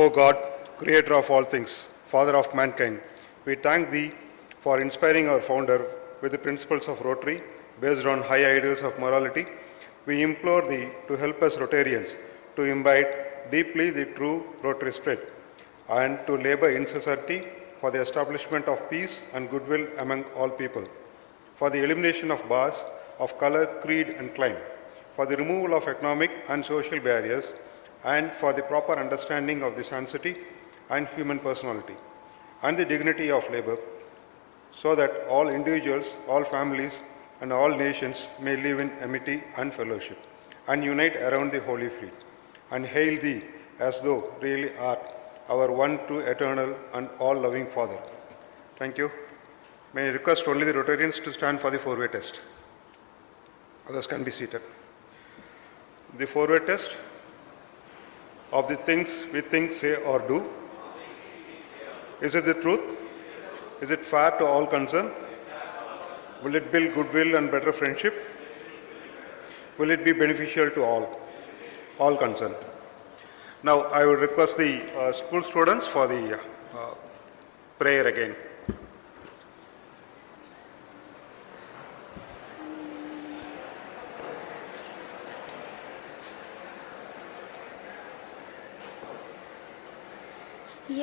O God, creator of all things, Father of mankind, we thank Thee for inspiring our founder with the principles of Rotary based on high ideals of morality. We implore Thee to help us Rotarians to imbibe deeply the true Rotary spirit and to labor incessantly for the establishment of peace and goodwill among all people, for the elimination of bars of color, creed and clime, for the removal of economic and social barriers, and for the proper understanding of the sanctity and human personality and the dignity of labor, so that all individuals, all families and all nations may live in amity and fellowship and unite around the Holy Fleet and hail Thee as Thou really art our one true eternal and all-loving Father. Thank you. May I request only the Rotarians to stand for the four-way test. Others can be seated. The four-way test of the things we think, say or do. Is it the truth? Is it fair to all concerned? Will it build goodwill and better friendship? Will it be beneficial to all concerned? Now I would request the school students for the prayer again.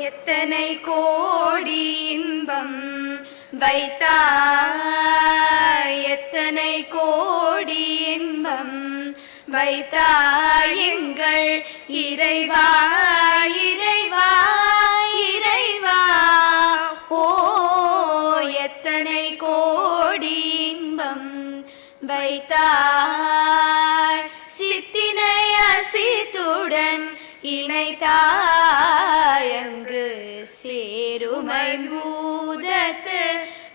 எத்தனை கோடி இன்பம் வைத்தாய், எத்தனை கோடி இன்பம் வைத்தாய் எங்கள் இறைவா, இறைவா, இறைவா. ஓ எத்தனை கோடி இன்பம் வைத்தாய், சித்தினை அசித்துடன் இணைத்தாய், அங்கு சேருமை பூதத்து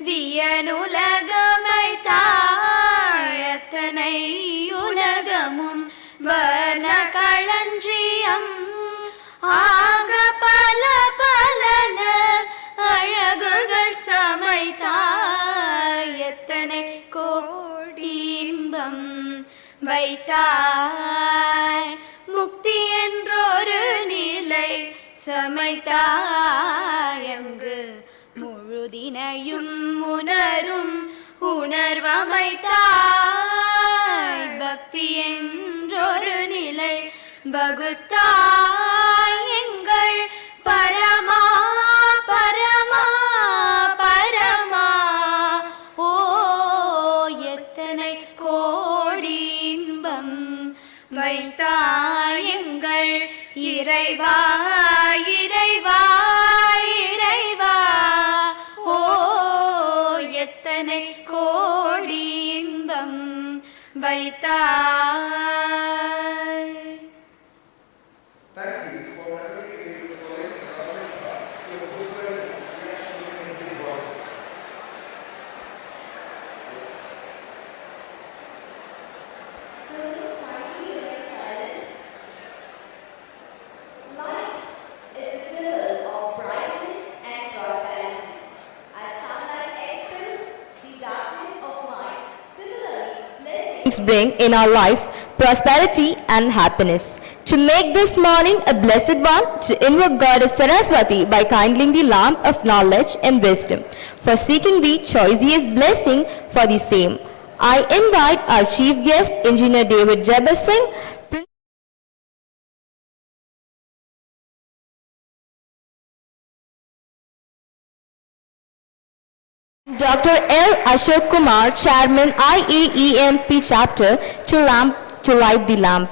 வியனுலகமைத்தாய், அத்தனை உலகமும் வர்ண களஞ்சியம் ஆக பல பலன அழகுகள் சமைத்தாய், எத்தனை கோடி இன்பம் வைத்தாய், முக்தி என்றொரு நிலை சமைத்தாய், அங்கு முழுதினையும் உணரும் உணர்வமைத்தாய், பக்தி என்றொரு நிலை வகுத்தாய், எங்கள் பரமா பரமா பரமா. ஓ எத்தனை கோடி இன்பம் வைத்தாய் எங்கள் இறைவா, இறைவா, இறைவா. ஓ எத்தனை கோடி இன்பம் வைத்தாய். Bring in our life prosperity and happiness. To make this morning a blessed one, to invoke Goddess Saraswati by kindling the lamp of knowledge and wisdom, for seeking the choicest blessing for the same. I invite our chief guest, Engineer David Jabbar Singh, Dr. L. Ashok Kumar, Chairman IAEMP Chapter, to light the lamp.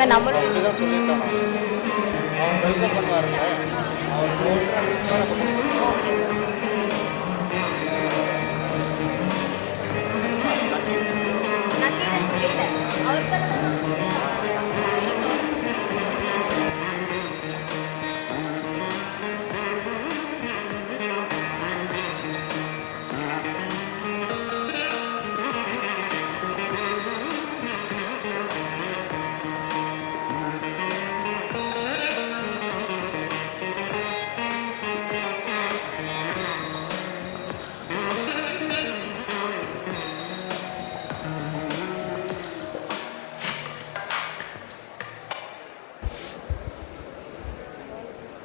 சொல்லியிருக்காங்க, நம்மளும் அப்படிதான் சொல்லியிருக்காங்க. அவர் welcome பண்ணுவாருங்க. அவர்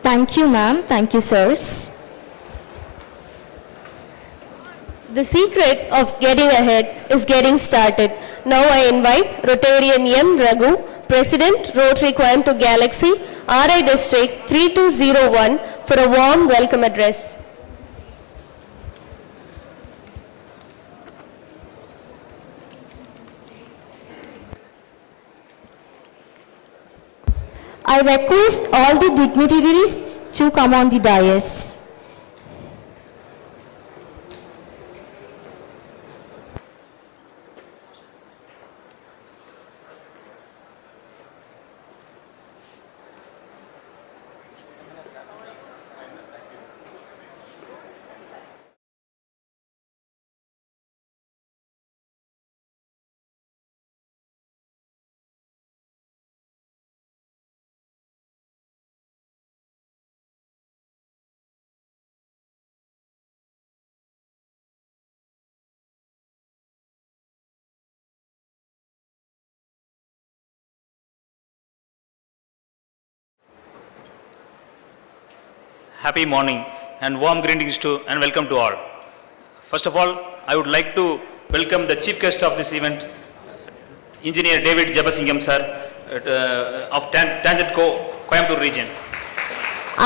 Thank you, ma'am. Thank you, sirs. The secret of getting ahead is getting started. Now I invite Rotarian M. Raghu, President, Rotary Coimbatore Galaxy, RI District 3201 for a warm welcome address. I request all the dignitaries to come on the dais. Happy morning and warm greetings to and welcome to all. First of all, I would like to welcome the chief guest of this event, Engineer David Jabasingam sir of Tangent Co, Coimbatore region.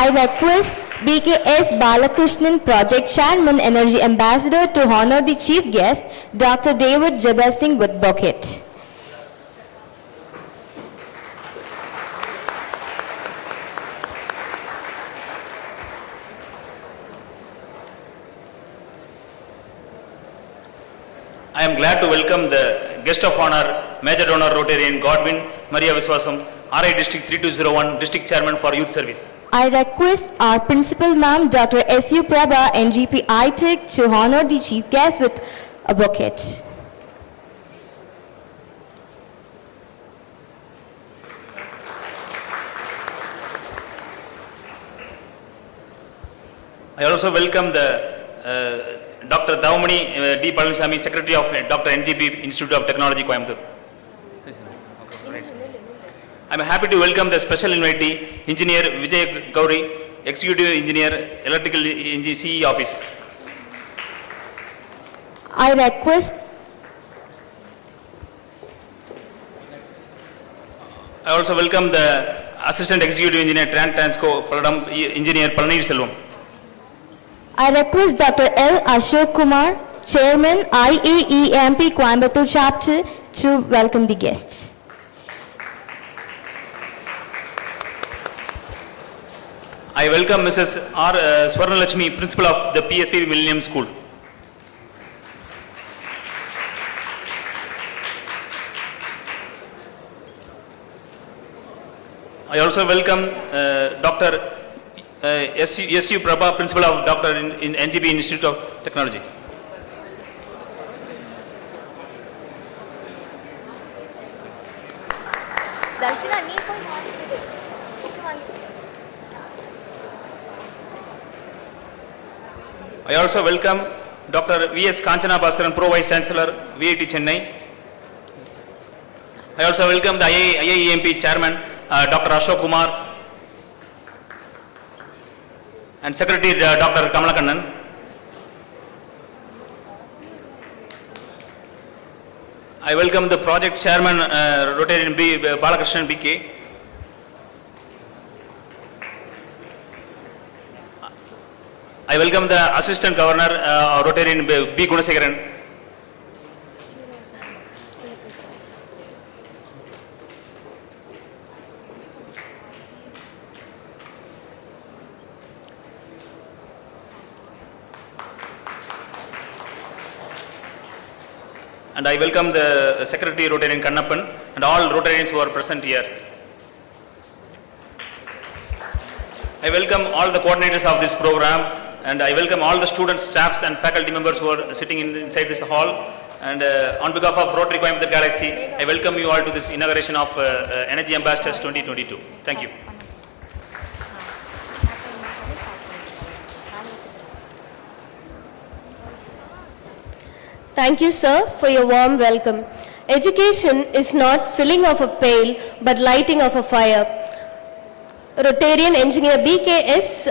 I request BKS Balakrishnan, Project Chairman, Energy Ambassador, to honor the chief guest, Dr. David Jabasing, with bouquet. I am glad to welcome the guest of honor, Major Donor Rotarian Godwin Maria Viswasam, RI District 3201, District Chairman for Youth Service. I request our Principal Ma'am, Dr. S.U. Prabha, N.G.P. ITEC, to honor the chief guest with a bouquet. I also welcome the Dr. Davamani D. Palanisamy, Secretary of Dr. N.G.P. Institute of Technology, Coimbatore. I am happy to welcome the special invitee, Engineer Vijay Gauri, Executive Engineer, Electrical CE Office. I request I also welcome the Assistant Executive Engineer, Transco, Paladam Engineer Palanir Selvam. I request Dr. L. Ashok Kumar, Chairman, IAEMP Coimbatore Chapter, to welcome the guests. I welcome Mrs. R. Swarnalakshmi, Principal of the PSBB Millennium School. I also welcome Dr. S.U. Prabha, Principal of Dr. in N.G.P. Institute of Technology. I also welcome Dr. V.S. Kanchana Bhaskaran, Pro Vice Chancellor, VIT Chennai. I also welcome the IAEMP Chairman, Dr. Ashok Kumar, and Secretary Dr. Kamalakannan. I welcome the Project Chairman, Rotarian Balakrishnan BK. I welcome the Assistant Governor, Rotarian B. Gunasekaran. and I welcome the Secretary Rotarian Kannappan and all Rotarians who are present here. I welcome all the coordinators of this program, and I welcome all the students, staffs and faculty members who are sitting inside this hall. And on behalf of Rotary Coimbatore Galaxy, I welcome you all to this inauguration of Energy Ambassadors 2022. Thank you. Thank you, sir, for your warm welcome. Education is not filling of a pail, but lighting of a fire. Rotarian Engineer B.K.S.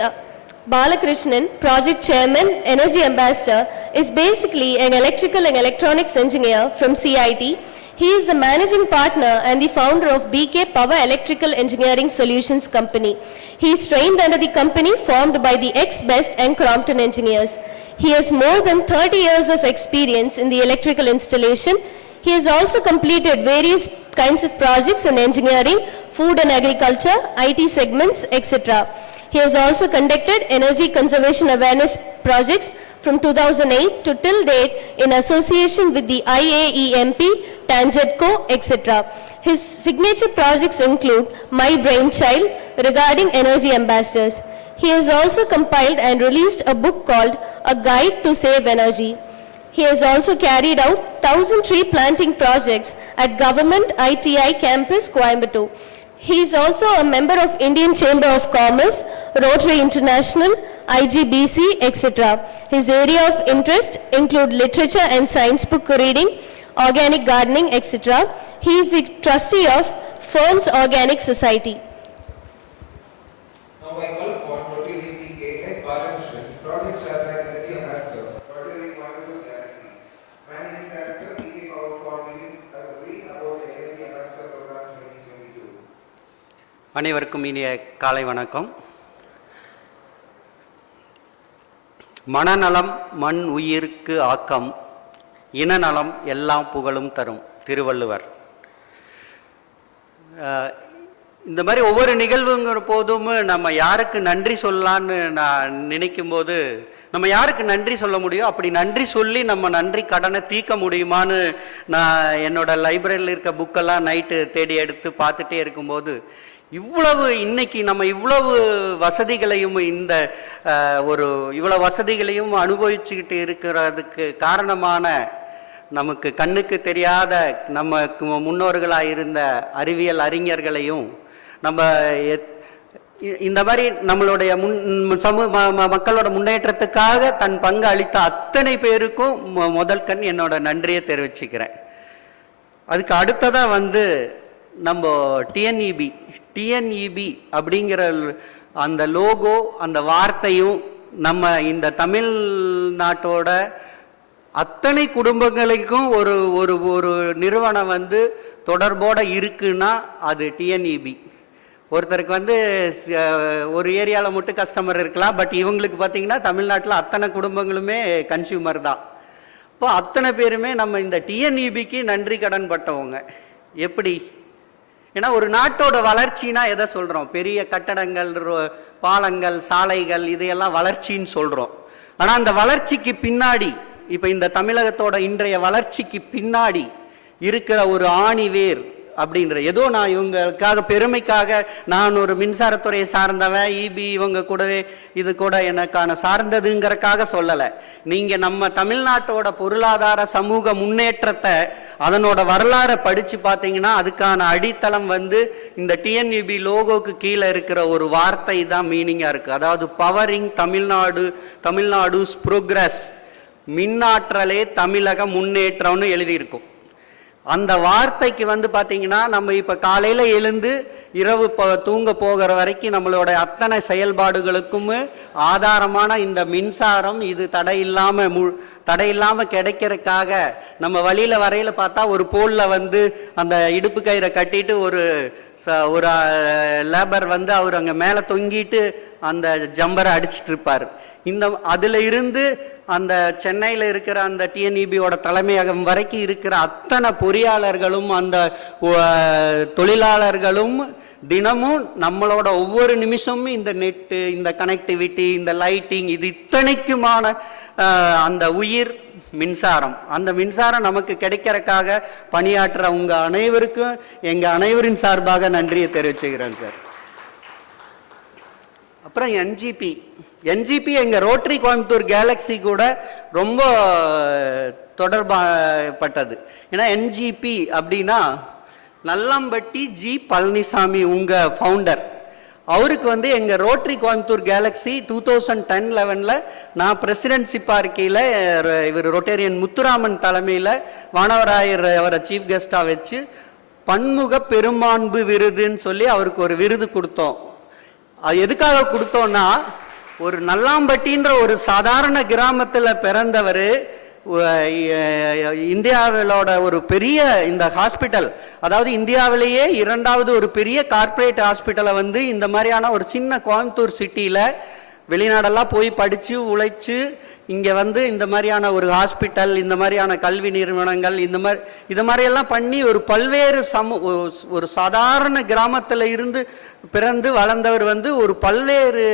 Balakrishnan, Project Chairman, Energy Ambassador, is basically an electrical and electronics engineer from CIT. He is the managing partner and the founder of BK Power Electrical Engineering Solutions Company. He is trained under the company formed by the ex-Best and Crompton engineers. He has more than 30 years of experience in the electrical installation. He has also completed various kinds of projects in engineering, food and agriculture, IT segments, etc. He has also conducted energy conservation awareness projects from 2008 to till date in association with the IAEMP, Tangentco, etc. His signature projects include My Brainchild regarding energy ambassadors. He has also compiled and released a book called A Guide to Save Energy. He has also carried out 1,000 tree planting projects at Government ITI Campus, Coimbatore. He is also a member of Indian Chamber of Commerce, Rotary International, IGBC, etc. His area of interest include literature and science book reading, organic gardening, etc. He is the trustee of Ferns Organic Society. Now I call upon Rotary B.K.S. Balakrishnan, Project Chairman, Energy Ambassador, Rotary Coimbatore Galaxy, Managing Director, B.K. Power for giving us a brief about the Energy Ambassador Program 2022. அனைவருக்கும் இனிய காலை வணக்கம். மனநலம் மண் உயிருக்கு ஆக்கம், இனநலம் எல்லாம் புகழும் தரும் திருவள்ளுவர். இந்த மாதிரி ஒவ்வொரு நிகழ்வுங்கிற போதும் நம்ம யாருக்கு நன்றி சொல்லலான்னு நான் நினைக்கும் போது, நம்ம யாருக்கு நன்றி சொல்ல முடியும், அப்படி நன்றி சொல்லி நம்ம நன்றி கடனை தீர்க்க முடியுமான்னு நான் என்னோட லைப்ரரியில் இருக்க புக்கெல்லாம் நைட்டு தேடி எடுத்து பார்த்துட்டே இருக்கும்போது, இவ்வளவு இன்னைக்கு நம்ம இவ்வளவு வசதிகளையும் இந்த இவ்வளவு வசதிகளையும் அனுபவிச்சுக்கிட்டு இருக்கிறதுக்கு காரணமான நமக்கு கண்ணுக்கு தெரியாத நமக்கு முன்னோர்களாக இருந்த அறிவியல் அறிஞர்களையும் நம்ம இந்த மாதிரி நம்மளுடைய மக்களோட முன்னேற்றத்துக்காக தன் பங்கு அளித்த அத்தனை பேருக்கும் முதல் கண் என்னோட நன்றியை தெரிவிச்சுக்கிறேன். அதுக்கு அடுத்ததாக நம்ம டிஎன்இபி அப்படிங்கிற அந்த லோகோ, அந்த வார்த்தையும் நம்ம இந்த தமிழ்நாட்டோட அத்தனை குடும்பங்களுக்கும் ஒரு ஒரு ஒரு நிறுவனம் தொடர்போட இருக்குன்னா அது டிஎன்இபி. ஒருத்தருக்கு ஒரு ஏரியாவில் மட்டும் கஸ்டமர் இருக்கலாம், பட் இவங்களுக்கு பார்த்தீங்கன்னா தமிழ்நாட்டில் அத்தனை குடும்பங்களுமே கன்சியூமர் தான். இப்போ அத்தனை பேருமே நம்ம இந்த டிஎன்இபிக்கு நன்றி கடன் பட்டவங்க. எப்படி? ஏன்னா ஒரு நாட்டோட வளர்ச்சினா எதை சொல்கிறோம்? பெரிய கட்டடங்கள், பாலங்கள், சாலைகள், இதையெல்லாம் வளர்ச்சின்னு சொல்கிறோம். ஆனால் அந்த வளர்ச்சிக்கு பின்னாடி, இப்போ இந்த தமிழகத்தோட இன்றைய வளர்ச்சிக்கு பின்னாடி இருக்கிற ஒரு ஆணிவேர் அப்படின்ற, ஏதோ நான் இவங்களுக்காக பெருமைக்காக நான் ஒரு மின்சாரத்துறையை சார்ந்தவன், இபி இவங்க கூடவே இது கூட எனக்கான சார்ந்ததுங்கிறக்காக சொல்லலை. நீங்கள் நம்ம தமிழ்நாட்டோட பொருளாதார சமூக முன்னேற்றத்தை, அதனோட வரலாறை படித்து பார்த்தீங்கன்னா அதுக்கான அடித்தளம் இந்த டிஎன்இபி லோகோக்கு கீழே இருக்கிற ஒரு வார்த்தை தான் மீனிங்காக இருக்குது. அதாவது பவரிங் தமிழ்நாடுஸ் ப்ரோக்ரஸ், மின்னாற்றலே தமிழக முன்னேற்றம்னு எழுதியிருக்கும். அந்த வார்த்தைக்கு பார்த்தீங்கன்னா நம்ம இப்போ காலையில் எழுந்து இரவு தூங்க போகிற வரைக்கும் நம்மளோட அத்தனை செயல்பாடுகளுக்கும் ஆதாரமான இந்த மின்சாரம் இது தடையில்லாமல் கிடைக்கிறதுக்காக நம்ம வழியில் வரையில் பார்த்தா ஒரு போலில் அந்த இடுப்பு கயிறை கட்டிட்டு ஒரு லேபர் அவர் அங்கே மேலே தொங்கிட்டு அந்த ஜம்பரை அடிச்சிட்டு இருப்பார். அதில் இருந்து அந்த சென்னையில் இருக்கிற அந்த டிஎன்இபியோட தலைமையகம் வரைக்கும் இருக்கிற அத்தனை பொறியாளர்களும் அந்த தொழிலாளர்களும் தினமும் நம்மளோட ஒவ்வொரு நிமிஷமும் இந்த நெட்டு, இந்த கனெக்டிவிட்டி, இந்த லைட்டிங், இது இத்தனைக்குமான அந்த உயிர் மின்சாரம். அந்த மின்சாரம் நமக்கு கிடைக்கிறதுக்காக பணியாற்ற உங்கள் அனைவருக்கும் எங்கள் அனைவரின் சார்பாக நன்றியை தெரிவிச்சுக்கிறேன் சார். அப்புறம் என்ஜிபி எங்கள் ரோட்டரி கோயம்புத்தூர் கேலக்ஸி கூட ரொம்ப தொடர்பப்பட்டது. ஏன்னா என்ஜிபி அப்படின்னா நல்லாம்பட்டி ஜி பழனிசாமி உங்கள் ஃபவுண்டர். அவருக்கு வந்து எங்கள் ரோட்டரி கோயம்புத்தூர் கேலக்ஸி 2010-11 நான் பிரசிடென்ட்ஷிப்பாக இருக்கையில் இவர் ரொட்டேரியன் முத்துராமன் தலைமையில் வானவராயர் அவரை சீஃப் கெஸ்ட்டாக வச்சு பன்முக பெருமாண்பு விருதுன்னு சொல்லி அவருக்கு ஒரு விருது கொடுத்தோம். அது எதுக்காக கொடுத்தோன்னா, ஒரு நல்லாம்பட்டின்ற ஒரு சாதாரண கிராமத்தில் பிறந்தவர் இந்தியாவிலோட ஒரு பெரிய இந்த ஹாஸ்பிட்டல், அதாவது இந்தியாவிலேயே 2வது ஒரு பெரிய கார்ப்பரேட் ஹாஸ்பிட்டலை வந்து இந்த மாதிரியான ஒரு சின்ன கோயம்புத்தூர் சிட்டியில் வெளிநாடெல்லாம் போய் படித்து உழைச்சி இங்கே வந்து இந்த மாதிரியான ஒரு ஹாஸ்பிட்டல், இந்த மாதிரியான கல்வி நிறுவனங்கள், இந்த மாதிரியெல்லாம் பண்ணி ஒரு பல்வேறு ஒரு சாதாரண கிராமத்தில் இருந்து பிறந்து வளர்ந்தவர் வந்து ஒரு பல்வேறு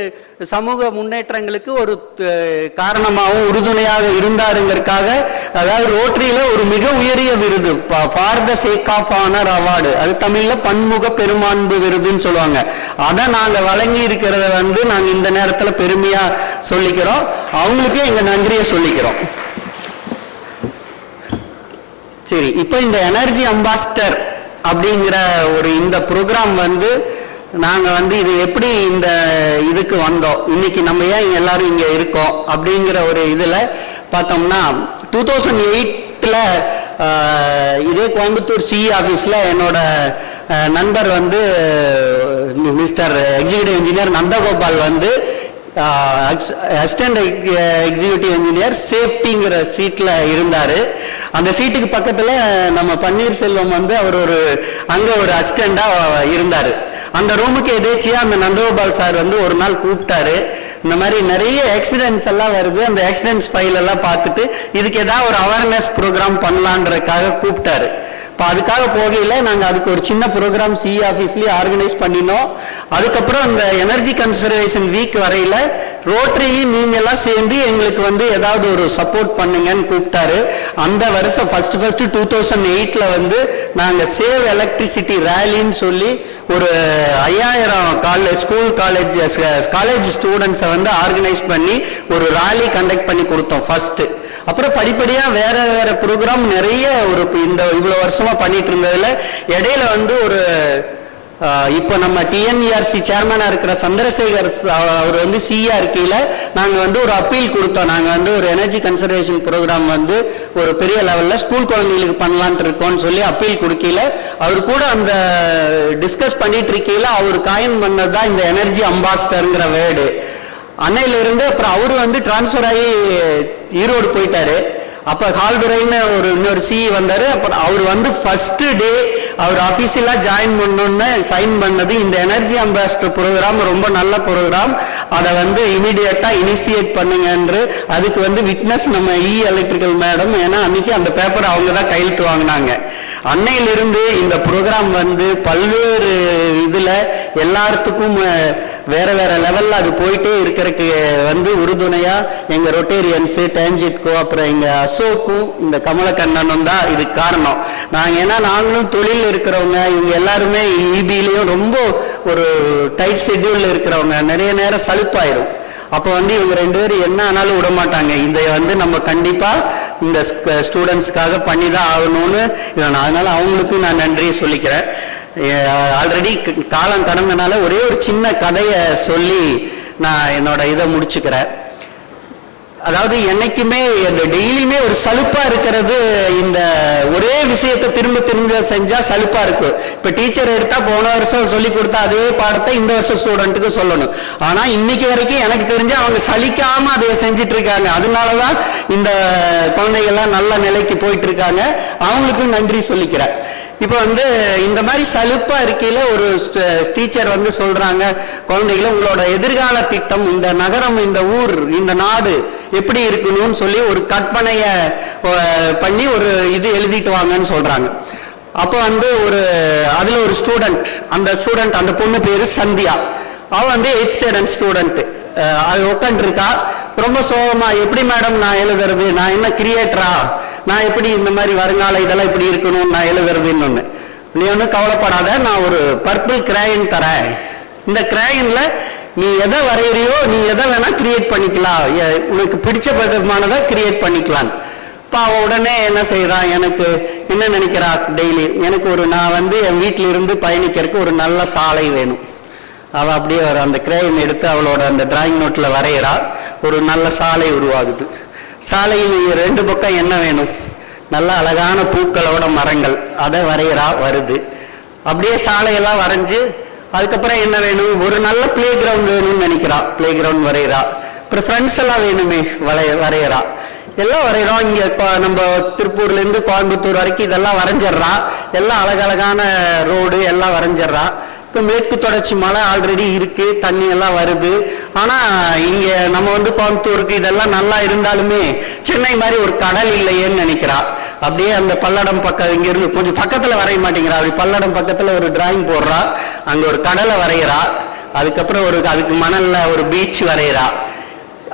சமூக முன்னேற்றங்களுக்கு ஒரு காரணமாகவும் உறுதுணையாக இருந்தாருங்கிறதுக்காக, அதாவது ரோட்டரியில் ஒரு மிக உயரிய விருது for the sake of honour award, அது தமிழில் பன்முக பெருமாண்பு விருதுன்னு சொல்லுவாங்க. அதை நாங்கள் வழங்கி இருக்கிறத வந்து நாங்கள் இந்த நேரத்தில் பெருமையாக சொல்லிக்கிறோம். அவங்களுக்கு எங்கள் நன்றியை சொல்லிக்கிறோம். சரி, இப்போ இந்த எனர்ஜி அம்பாசிடர் அப்படிங்கிற ஒரு இந்த ப்ரோக்ராம் வந்து நாங்கள் வந்து இது எப்படி இந்த இதுக்கு வந்தோம், இன்னைக்கு நம்ம ஏன் எல்லாரும் இங்கே இருக்கோம் அப்படிங்கிற ஒரு இதில் பார்த்தோம்னா 2008 இதே கோயம்புத்தூர் சிஇ ஆஃபீஸில் என்னோட நண்பர் வந்து மிஸ்டர் எக்ஸிக்யூட்டிவ் இன்ஜினியர் நந்தகோபால் வந்து அசிஸ்டன்ட் எக்ஸிக்யூட்டிவ் இன்ஜினியர் சேஃப்டிங்கிற சீட்டில் இருந்தார். அந்த சீட்டுக்கு பக்கத்தில் நம்ம பன்னீர்செல்வம் வந்து அவர் அங்கே ஒரு அசிஸ்டண்டாக இருந்தார். அந்த ரூமுக்கு எதேச்சியா அந்த நந்தகோபால் சார் வந்து ஒரு நாள் கூப்பிட்டாரு. இந்த மாதிரி நிறைய ஆக்சிடென்ட்ஸ் எல்லாம் வருது, அந்த ஆக்சிடென்ட்ஸ் ஃபைல் எல்லாம் பார்த்துட்டு இதுக்கு ஏதாவது ஒரு அவேர்னஸ் ப்ரோக்ராம் பண்ணலான்றதுக்காக கூப்பிட்டாரு. இப்போ அதுக்காக போகையில் நாங்கள் அதுக்கு ஒரு சின்ன ப்ரோக்ராம் சிஇ ஆஃபீஸ்லேயே ஆர்கனைஸ் பண்ணினோம். அதுக்கப்புறம் இந்த எனர்ஜி கன்சர்வேஷன் வீக் வரையில் ரோட்டரியும் நீங்கள்லாம் சேர்ந்து எங்களுக்கு வந்து ஏதாவது ஒரு சப்போர்ட் பண்ணுங்கன்னு கூப்பிட்டாரு. அந்த வருஷம் ஃபர்ஸ்ட் 2008 வந்து நாங்கள் சேவ் எலக்ட்ரிசிட்டி ரேலின்னு சொல்லி ஒரு 5000 ஸ்கூல் காலேஜ் ஸ்டூடெண்ட்ஸை வந்து ஆர்கனைஸ் பண்ணி ஒரு ராலி கண்டக்ட் பண்ணி கொடுத்தோம் ஃபர்ஸ்ட். அப்புறம் படிப்படியாக வேற ப்ரோக்ராம் நிறைய இந்த இவ்வளோ வருஷமா பண்ணிட்டு இருந்ததுல இடையில வந்து ஒரு இப்போ நம்ம டிஎன்இஆர்சி சேர்மனாக இருக்கிற சந்திரசேகர் அவர் வந்து சிஇஆ இருக்கையில் நாங்கள் வந்து ஒரு அப்பீல் கொடுத்தோம். நாங்கள் வந்து ஒரு எனர்ஜி கன்சர்வேஷன் ப்ரோக்ராம் வந்து ஒரு பெரிய லெவலில் ஸ்கூல் குழந்தைகளுக்கு பண்ணலான்ட்டு இருக்கோம்னு சொல்லி அப்பீல் கொடுக்கையில் அவர் கூட அந்த டிஸ்கஸ் பண்ணிட்டு இருக்கையில் அவர் காயின் பண்ணது தான் இந்த எனர்ஜி அம்பாசிடருங்கிற வேர்டு. அன்னையிலிருந்து அப்புறம் அவர் வந்து டிரான்ஸ்ஃபர் ஆகி ஈரோடு போயிட்டாரு. அப்போ ஹால்துரைன்னு இன்னொரு சிஇ வந்தார். அப்புறம் அவர் வந்து ஃபர்ஸ்ட் டே அவர் அஃபீஷியலாக ஜாயின் பண்ணணுன்னு சைன் பண்ணது இந்த எனர்ஜி அம்பாசிடர் ப்ரோக்ராம் ரொம்ப நல்ல ப்ரோக்ராம், அதை வந்து இமீடியட்டாக இனிஷியேட் பண்ணுங்கன்று. அதுக்கு வந்து விட்னஸ் நம்ம எலக்ட்ரிக்கல் மேடம், ஏன்னா அன்னைக்கு அந்த பேப்பர் அவங்க தான் கையெழுத்து வாங்கினாங்க. அன்னையிலிருந்து இந்த ப்ரோக்ராம் வந்து பல்வேறு இதில் எல்லாத்துக்கும் வேற லெவலில் அது போயிட்டே இருக்கிறதுக்கு வந்து உறுதுணையாக எங்கள் ரொட்டேரியன்ஸு N.G.P அப்புறம் எங்கள் அசோக்கும் இந்த கமலக்கண்ணனும் தான் இதுக்கு காரணம். நாங்களும் தொழில் இருக்கிறவங்க, இவங்க எல்லாருமே இபிலையும் ரொம்ப ஒரு டைட் ஷெட்யூலில் இருக்கிறவங்க, நிறைய நேரம் சலுப்பாயிரும். அப்போ வந்து இவங்க 2 பேரும் என்ன ஆனாலும் விட மாட்டாங்க. இதை வந்து நம்ம கண்டிப்பாக இந்த ஸ்டூடெண்ட்ஸ்க்காக பண்ணி தான் ஆகணும்னு அதனால அவங்களுக்கும் நான் நன்றியை சொல்லிக்கிறேன். ஆல்ரெடி காலம் கடந்தனால ஒரே ஒரு சின்ன கதையை சொல்லி நான் என்னோட இதை முடிச்சுக்கிறேன். அதாவது என்னைக்குமே டெய்லியுமே ஒரு சலுப்பா இருக்கிறது, இந்த ஒரே விஷயத்தை திரும்ப செஞ்சா சலுப்பா இருக்கு. இப்ப டீச்சர் எடுத்தா போன வருஷம் சொல்லி கொடுத்தா அதே பாடத்தை இந்த வருஷம் ஸ்டூடெண்ட்டுக்கு சொல்லணும். ஆனா இன்னைக்கு வரைக்கும் எனக்கு தெரிஞ்சு அவங்க சலிக்காம அதை செஞ்சிட்டு இருக்காங்க. அதனாலதான் இந்த குழந்தைகள்லாம் நல்ல நிலைக்கு போயிட்டு இருக்காங்க. அவங்களுக்கும் நன்றி சொல்லிக்கிறேன். இப்போ வந்து இந்த மாதிரி சலுப்பா இருக்கையில ஒரு டீச்சர் வந்து சொல்றாங்க, குழந்தைகளை உங்களோட எதிர்கால திட்டம், இந்த நகரம், இந்த ஊர், இந்த நாடு எப்படி இருக்கணும்னு சொல்லி ஒரு கற்பனையை பண்ணி ஒரு இது எழுதிட்டு வாங்கன்னு சொல்றாங்க. அப்போ வந்து அதுல ஒரு ஸ்டூடெண்ட், அந்த பொண்ணு பேரு சந்தியா, அவ வந்து 8th ஸ்டூடெண்ட், அது உட்காந்து இருக்கா. ரொம்ப சோகமா, எப்படி மேடம் நான் எழுதுறது, நான் என்ன கிரியேட்டரா, நான் எப்படி இந்த மாதிரி வருங்கால இதெல்லாம் இப்படி இருக்கணும் நான் எழுதுறதுன்னு ஒன்று. நீ ஒன்றும் கவலைப்படாத, நான் ஒரு பர்பிள் கிரேயன் தரேன். இந்த கிரேயன்ல நீ எதை வரைகிறியோ நீ எதை வேணா கிரியேட் பண்ணிக்கலாம், உனக்கு பிடிச்சமானதை கிரியேட் பண்ணிக்கலாம். இப்போ அவன் உடனே என்ன செய்யறான், எனக்கு என்ன நினைக்கிறா, டெய்லி எனக்கு நான் என் வீட்டில இருந்து பயணிக்கிறதுக்கு ஒரு நல்ல சாலை வேணும். அவள் அப்படியே அந்த கிரேயன் எடுத்து அவளோட அந்த டிராயிங் நோட்டில் வரைகிறா. ஒரு நல்ல சாலை உருவாகுது. சாலையில் 2 பக்கம் என்ன வேணும், நல்ல அழகான பூக்களோட மரங்கள், அதை வரைகிறா, வருது. அப்படியே சாலையெல்லாம் வரைஞ்சு அதுக்கப்புறம் என்ன வேணும், ஒரு நல்ல பிளே கிரவுண்ட் வேணும்னு நினைக்கிறா, பிளே கிரவுண்ட் வரைகிறா. அப்புறம் ஃப்ரெண்ட்ஸ் எல்லாம் வேணுமே, வரைகிறா. எல்லாம் வரைகிறோம். இங்கே நம்ம திருப்பூர்லேருந்து கோயம்புத்தூர் வரைக்கும் இதெல்லாம் வரைஞ்சிட்றா. எல்லாம் அழகழகான ரோடு எல்லாம் வரைஞ்சிட்றா. இப்போ மேற்கு தொடர்ச்சி மலை ஆல்ரெடி இருக்கு, தண்ணி எல்லாம் வருது. ஆனால் இங்கே நம்ம கோயம்புத்தூருக்கு இதெல்லாம் நல்லா இருந்தாலுமே சென்னை மாதிரி ஒரு கடல் இல்லையேன்னு நினைக்கிறா. அப்படியே அந்த பல்லடம் பக்கம் இங்கிருந்து கொஞ்சம் பக்கத்தில் வரைய மாட்டேங்கிறா. அப்படி பல்லடம் பக்கத்தில் ஒரு டிராயிங் போடுறா, அங்கே ஒரு கடலை வரைகிறா. அதுக்கப்புறம் அதுக்கு மணல்ல ஒரு பீச் வரைகிறா.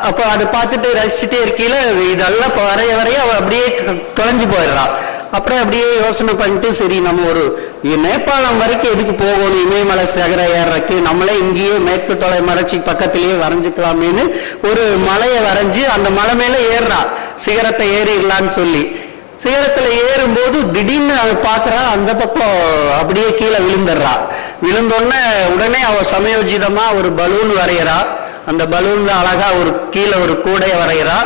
அப்போ அதை பார்த்துட்டு ரசிச்சுட்டே இருக்கையில இதெல்லாம் வரைய வரைய அவள் அப்படியே தொலைஞ்சு போயிடுறா. அப்புறம் அப்படியே யோசனை பண்ணிட்டு, சரி நம்ம ஒரு நேபாளம் வரைக்கும் எதுக்கு போகணும், இமயமலை சிகர ஏறக்கு, நம்மளே இங்கேயே மேற்கு தொலை மறைச்சி பக்கத்திலேயே வரைஞ்சிக்கலாமேன்னு ஒரு மலையை வரைஞ்சி அந்த மலை மேலே ஏறுறா. சிகரத்தை ஏறிடலான்னு சொல்லி சிகரத்துல ஏறும்போது திடீர்னு அவ பார்க்கறா, அந்த பக்கம் அப்படியே கீழே விழுந்துடுறா. விழுந்தோடனே உடனே அவ சமயோஜிதமா ஒரு பலூன் வரைகிறா. அந்த பலூன்ல அழகா கீழே ஒரு கூடைய வரைகிறா.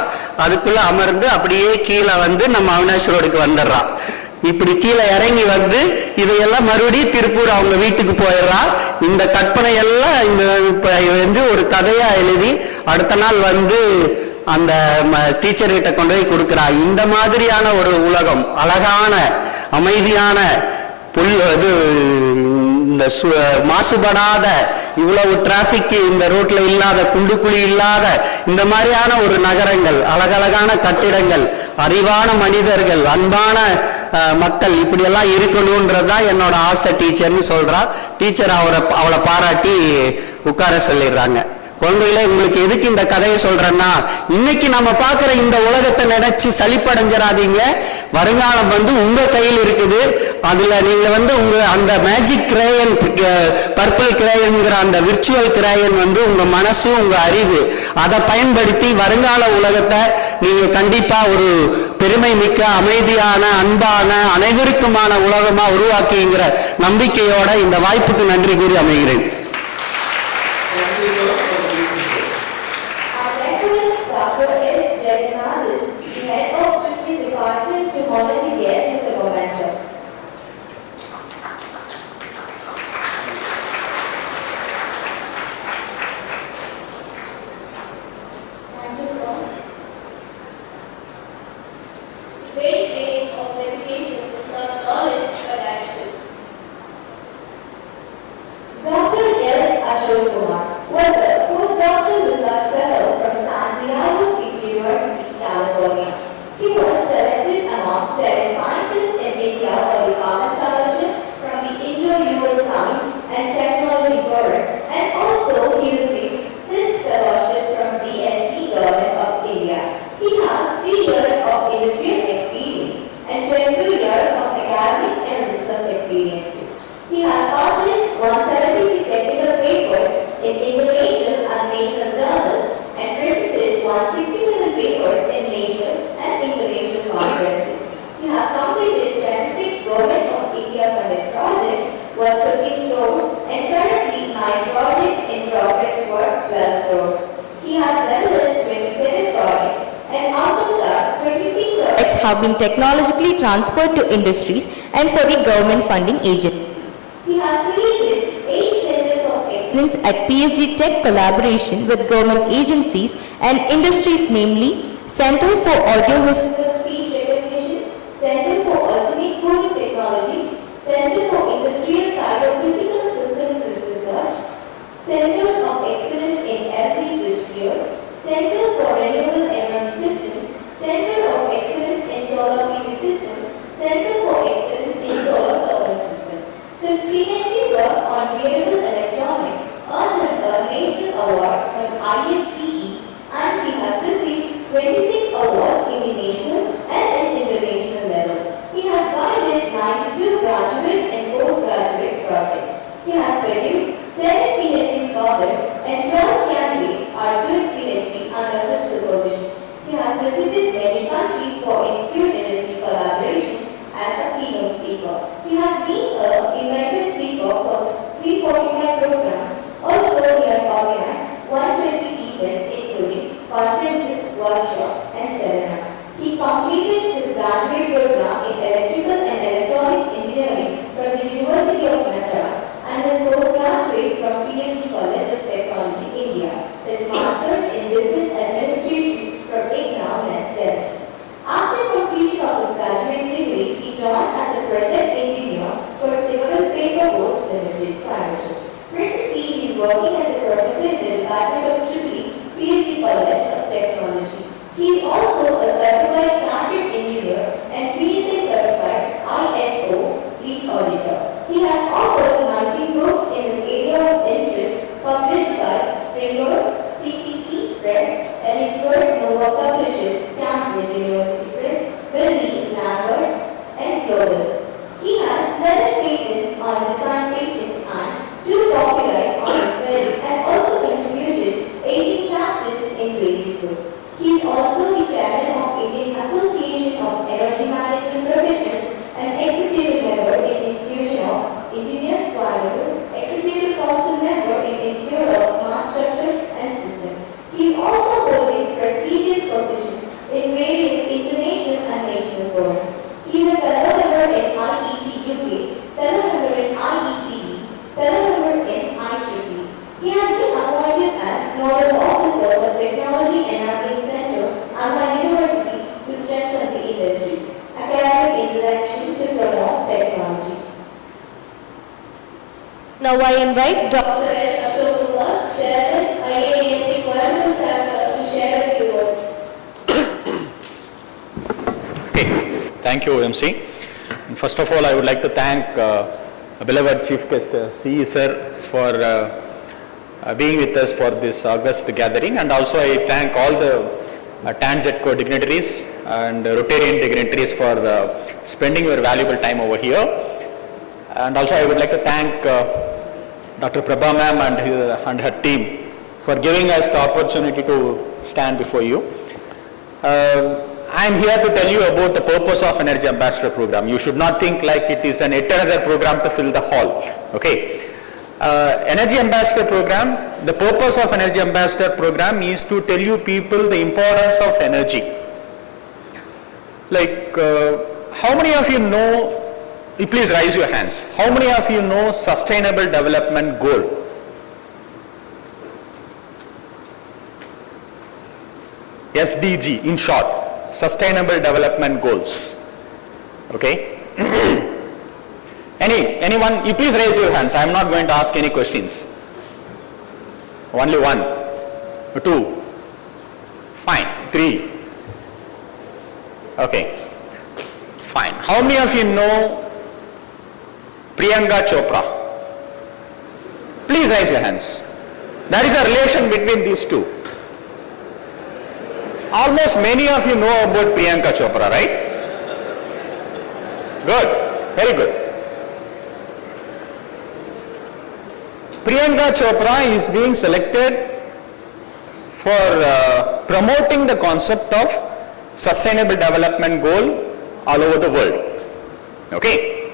அதுக்குள்ள அமர்ந்து அப்படியே கீழே நம்ம அவினாஷ் ரோடுக்கு வந்துடுறா. இப்படி கீழே இறங்கி இதையெல்லாம் மறுபடியும் திருப்பூர் அவங்க வீட்டுக்கு போயிடுறா. இந்த கற்பனை எல்லாம் ஒரு கதையா எழுதி அடுத்த நாள் அந்த டீச்சர் கிட்ட கொண்டு போய் கொடுக்கிறா. இந்த மாதிரியான ஒரு உலகம், அழகான அமைதியான இந்த மாசுபடாத, இவ்வளவு டிராபிக் இந்த ரோட்ல இல்லாத, குண்டுக்குழி இல்லாத இந்த மாதிரியான ஒரு நகரங்கள், அழகழகான கட்டிடங்கள், அறிவான மனிதர்கள், அன்பான மக்கள், இப்படி எல்லாம் இருக்கணும்ன்றதுதான் என்னோட ஆசை டீச்சர்னு சொல்றா. டீச்சர் அவளை பாராட்டி உட்கார சொல்லிடுறாங்க. குழந்தைகளே, உங்களுக்கு எதுக்கு இந்த கதையை சொல்றேன்னா, இன்னைக்கு நம்ம பார்க்கிற இந்த உலகத்தை நினைச்சு சலிப்படைஞ்சிடாதீங்க. வருங்காலம் உங்க கையில் இருக்குது. அதுல நீங்க உங்க அந்த மேஜிக் கிரேயன், பர்பிள் கிரேயன்ங்கிற அந்த விர்ச்சுவல் கிரேயன் உங்க மனசு, உங்க அறிவு, அதை பயன்படுத்தி வருங்கால உலகத்தை நீங்க கண்டிப்பா ஒரு பெருமை மிக்க, அமைதியான, அன்பான, அனைவருக்குமான உலகமா உருவாக்கிங்கிற நம்பிக்கையோட இந்த வாய்ப்புக்கு நன்றி கூறி அமைகிறேன். Have been technologically transferred to industries and for the government funding agencies. He has created 8 centers of excellence At PSG Tech collaboration with government agencies and industries, namely Center for Audiovisual Speech Recognition, Center for Alternate Coding Technologies, Center for Industrial Cyber-Physical Systems Research, Centers of Excellence in LV Switchgear, Center for Renewable Energy System, Center of Excellence in Solar PV System, Center for Excellence in Solar Thermal System. His PhD work on wearable electronics earned him a national award from ISTE, and he has received completed his graduate program in Electrical and Electronics Engineering from the University of Madras and his postgraduate from PSBB College of Technology, India. His master's in Business Administration from IGNOU, Delhi. After completion of his graduate degree, he joined as a project engineer for Civil Paperboards Limited, Coimbatore. Presently, he is working as a professor in the Department of Tripoli, PSBB College of Technology. He is also a certified chartered engineer and PSA certified ISO lead auditor. He has authored 19 books in his area of interest published by Springer, CPC Press, Ellisford Nova Publishers, Cambridge University Press, Wiley, Lambert, and Global. He has 7 patents on design patents and 2 copyrights on his field and also contributed 18 chapters in Brady's book. He is also the chairman of Indian Association of Energy Management Professionals and executive member in Institution of Engineers, Coimbatore, executive council member in Institute of Smart Structure and System. He is also holding prestigious positions in various international and national boards. He is a fellow member in IET UK, fellow member in IETD, fellow member in I.T.P. He has been appointed as Nodal Officer for Technology Enabling Center, Anna University, to strengthen the industry. Academic interaction to promote technology. Now I invite Dr. L. Ashok Kumar, Chairman, IAEMP Coimbatore Chapter, to share a few words. Okay, thank you, MC. And first of all, I would like to thank beloved Chief Guest CE Sir for being with us for this August gathering, and also I thank all the TANGETCO dignitaries and Rotarian dignitaries for spending your valuable time over here. And also I would like to thank Dr. Prabha ma'am and her team for giving us the opportunity to stand before you. I am here to tell you about the purpose of Energy Ambassador program. You should not think like it is yet another program to fill the hall. Okay. Energy Ambassador program, the purpose of Energy Ambassador program is to tell you people the importance of energy. Like, how many of you know, please raise your hands, how many of you know Sustainable Development Goal? SDG, in short, Sustainable Development Goals. Okay? Anyone, you please raise your hands. I am not going to ask any questions. Only 1, 2, fine, 3. Okay, fine. How many of you know Priyanka Chopra? Please raise your hands. There is a relation between these two. Almost many of you know about Priyanka Chopra, right? Good, very good. Priyanka Chopra is being selected for promoting the concept of Sustainable Development Goal all over the world. Okay?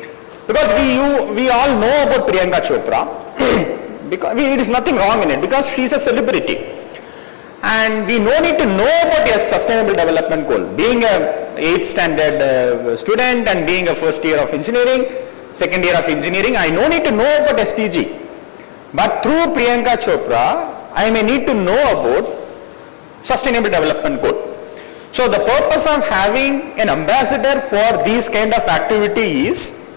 Because we all know about Priyanka Chopra, because it is nothing wrong in it, because she is a celebrity. And we no need to know about a Sustainable Development Goal. Being a 8th standard student and being a first year of engineering, second year of engineering, I no need to know about SDG. But through Priyanka Chopra, I may need to know about Sustainable Development Goal. So the purpose of having an ambassador for these kind of activity is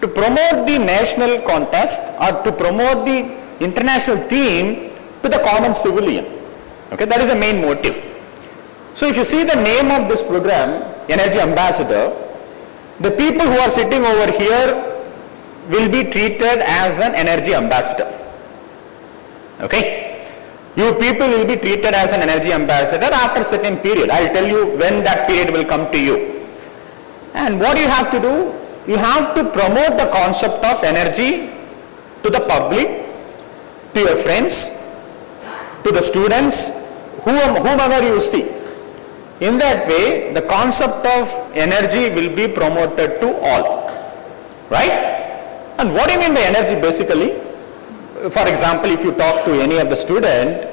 to promote the national contest or to promote the international theme to the common civilian. Okay, that is the main motive. So if you see the name of this program, Energy Ambassador, the people who are sitting over here will be treated as an energy ambassador. Okay? You people will be treated as an energy ambassador after a certain period. I will tell you when that period will come to you. And what you have to do, you have to promote the concept of energy to the public, to your friends, to the students, whomever you see. In that way, the concept of energy will be promoted to all. Right? And what do you mean by energy basically? For example, if you talk to any of the student,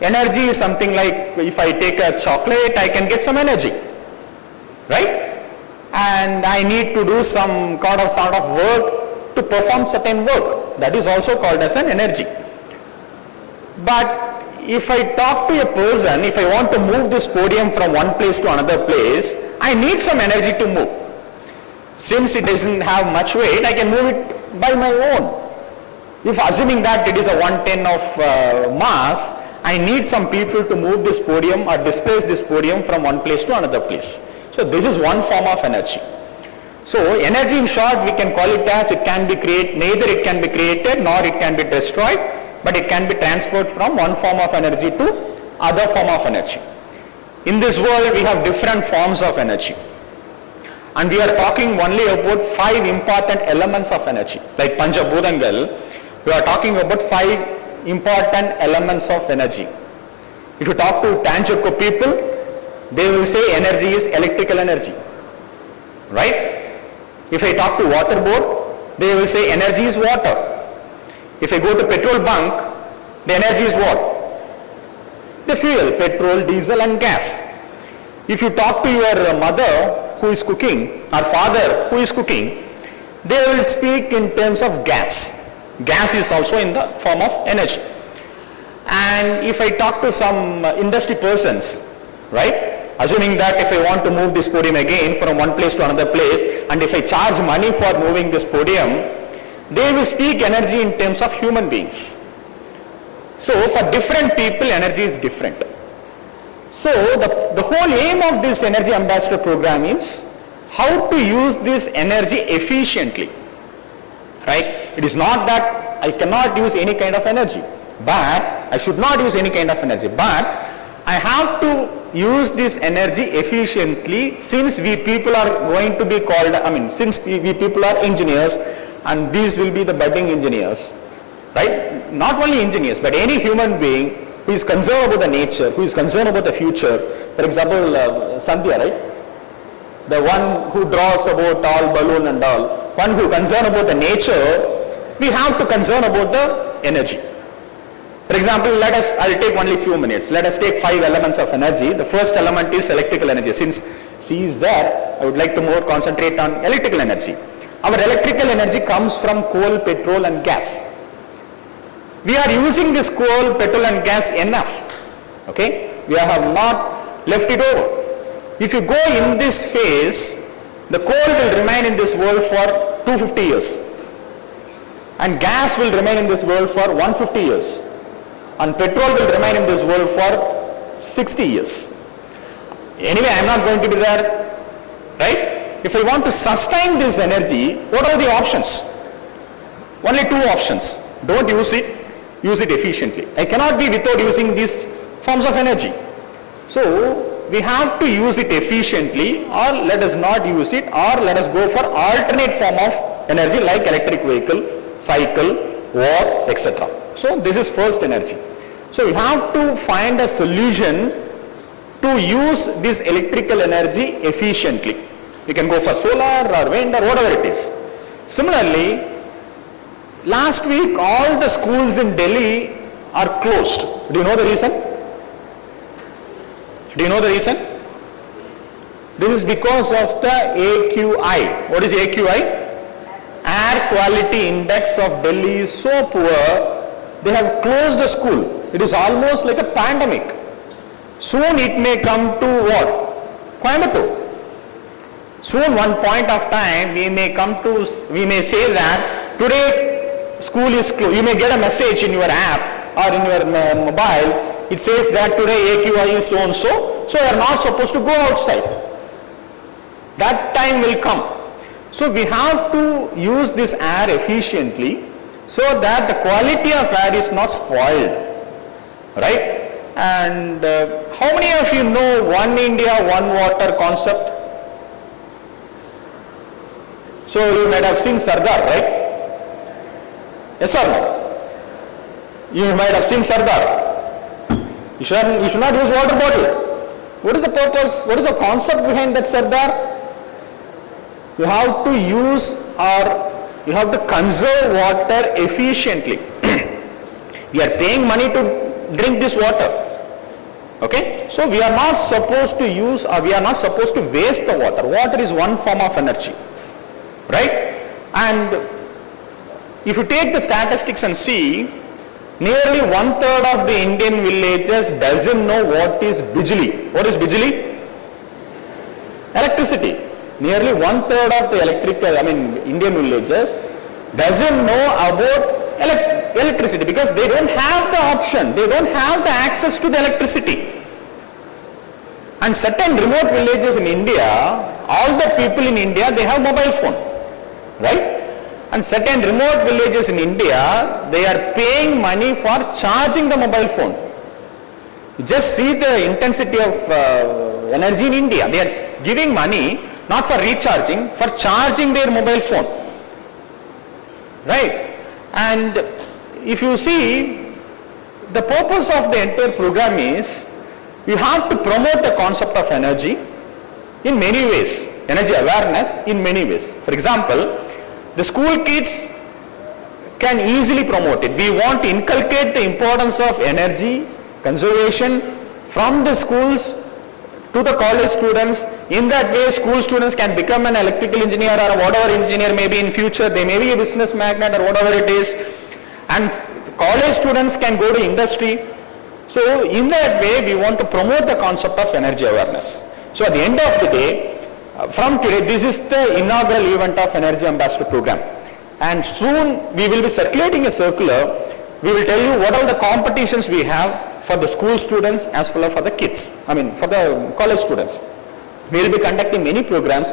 energy is something like if I take a chocolate, I can get some energy. right? And I need to do some sort of work to perform certain work. That is also called as an energy. But if I talk to a person, if I want to move this podium from one place to another place, I need some energy to move. Since it doesn't have much weight, I can move it by my own. If assuming that it is a 110 of mass, I need some people to move this podium or displace this podium from one place to another place. So this is one form of energy. So energy, in short, we can call it as it can be created, neither it can be created nor it can be destroyed, but it can be transferred from one form of energy to other form of energy. In this world, we have different forms of energy. And we are talking only about 5 important elements of energy. Like Panchabhutangal, we are talking about 5 important elements of energy. If you talk to N.G.P people, they will say energy is electrical energy, right? If I talk to water board, they will say energy is water. If I go to petrol bunk, the energy is what? The fuel, petrol, diesel and gas. If you talk to your mother who is cooking or father who is cooking, they will speak in terms of gas. Gas is also in the form of energy. And if I talk to some industry persons, right? Assuming that if I want to move this podium again from one place to another place, and if I charge money for moving this podium, they will speak energy in terms of human beings. So for different people, energy is different. So the whole aim of this energy ambassador program is how to use this energy efficiently, right? It is not that I cannot use any kind of energy, but I should not use any kind of energy, but I have to use this energy efficiently, since we people are going to be called, since we people are engineers, and these will be the budding engineers, right? Not only engineers, but any human being who is concerned about the nature, who is concerned about the future. For example, Sandhya, right? The one who draws about all balloon and all, one who is concerned about the nature, we have to concern about the energy. For example, I'll take only few minutes. Let us take 5 elements of energy. The first element is electrical energy. Since C is there, I would like to more concentrate on electrical energy. Our electrical energy comes from coal, petrol and gas. We are using this coal, petrol and gas enough. Okay? We have not left it over. If you go in this phase, the coal will remain in this world for 250 years. And gas will remain in this world for 150 years. And petrol will remain in this world for 60 years. Anyway, I am not going to be there, right? If I want to sustain this energy, what are the options? Only 2 options. Don't use it, use it efficiently. I cannot be without using these forms of energy. So, we have to use it efficiently, or let us not use it, or let us go for alternate form of energy like electric vehicle, cycle, war, etc. So this is first energy. So we have to find a solution to use this electrical energy efficiently. We can go for solar or wind or whatever it is. Similarly, last week all the schools in Delhi are closed. Do you know the reason? Do you know the reason? This is because of the AQI. What is AQI? Air quality index of Delhi is so poor, they have closed the school. It is almost like a pandemic. Soon it may come to what? Coimbatore. Soon one point of time we may say that today school is closed. You may get a message in your app or in your mobile. It says that today AQI is so and so, so you are not supposed to go outside. That time will come. So we have to use this air efficiently so that the quality of air is not spoiled, right? And how many of you know One India, One Water concept? So you might have seen Sardar, right? Yes or no? You might have seen Sardar. You should not use water bottle. What is the purpose? What is the concept behind that Sardar? You have to use or you have to conserve water efficiently. We are paying money to drink this water. Okay, so we are not supposed to use, or we are not supposed to waste the water. Water is one form of energy, right? And if you take the statistics and see, nearly 1/3 of the Indian villages doesn't know what is bijli. What is bijli? Electricity. Nearly 1/3 of the Indian villages doesn't know about electricity because they don't have the option, they don't have the access to the electricity. And certain remote villages in India, all the people in India, they have mobile phone, right? And certain remote villages in India, they are paying money for charging the mobile phone. You just see the intensity of energy in India. They are giving money not for recharging, for charging their mobile phone, right? And if you see, the purpose of the entire program is you have to promote the concept of energy in many ways, energy awareness in many ways. For example, the school kids can easily promote it. We want to inculcate the importance of energy conservation from the schools to the college students. In that way, school students can become an electrical engineer or whatever engineer maybe in future. They may be a business magnate or whatever it is. And college students can go to industry. So in that way, we want to promote the concept of energy awareness. So at the end of the day, from today, this is the inaugural event of Energy Ambassador Program. And soon we will be circulating a circular. We will tell you what are the competitions we have for the school students as well as for the kids, for the college students. We will be conducting many programs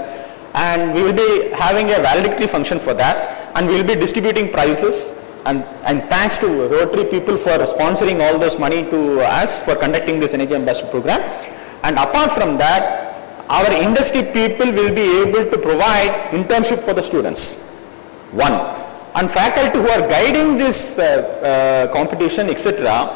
and we will be having a valedictory function for that, and we will be distributing prizes, and thanks to Rotary people for sponsoring all those money to us for conducting this Energy Ambassador Program. And apart from that, our industry people will be able to provide internship for the students. One. And faculty who are guiding this competition, etc.,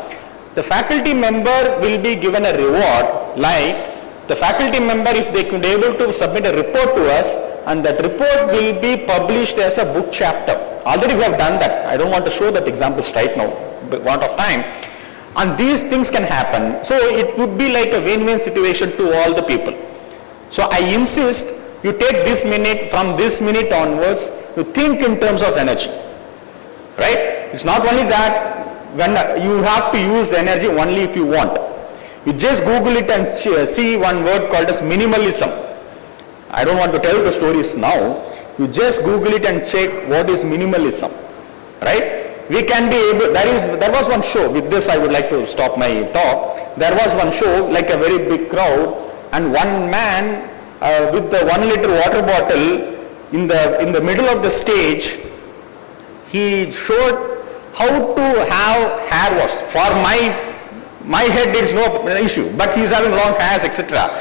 the faculty member will be given a reward, like the faculty member, if they could able to submit a report to us, and that report will be published as a book chapter. Already we have done that. I don't want to show that examples right now, but want of time. And these things can happen. So it would be like a win-win situation to all the people. So I insist you take this minute, from this minute onwards, you think in terms of energy, right? It's not only that when you have to use energy only if you want. You just Google it and see one word called as minimalism. I don't want to tell the stories now. You just Google it and check what is minimalism, right? We can be able, there was one show, with this I would like to stop my talk. There was one show, like a very big crowd, and one man with the 1 liter water bottle in the middle of the stage, he showed how to have hair wash. For my head there is no issue, but he is having long hairs, etc.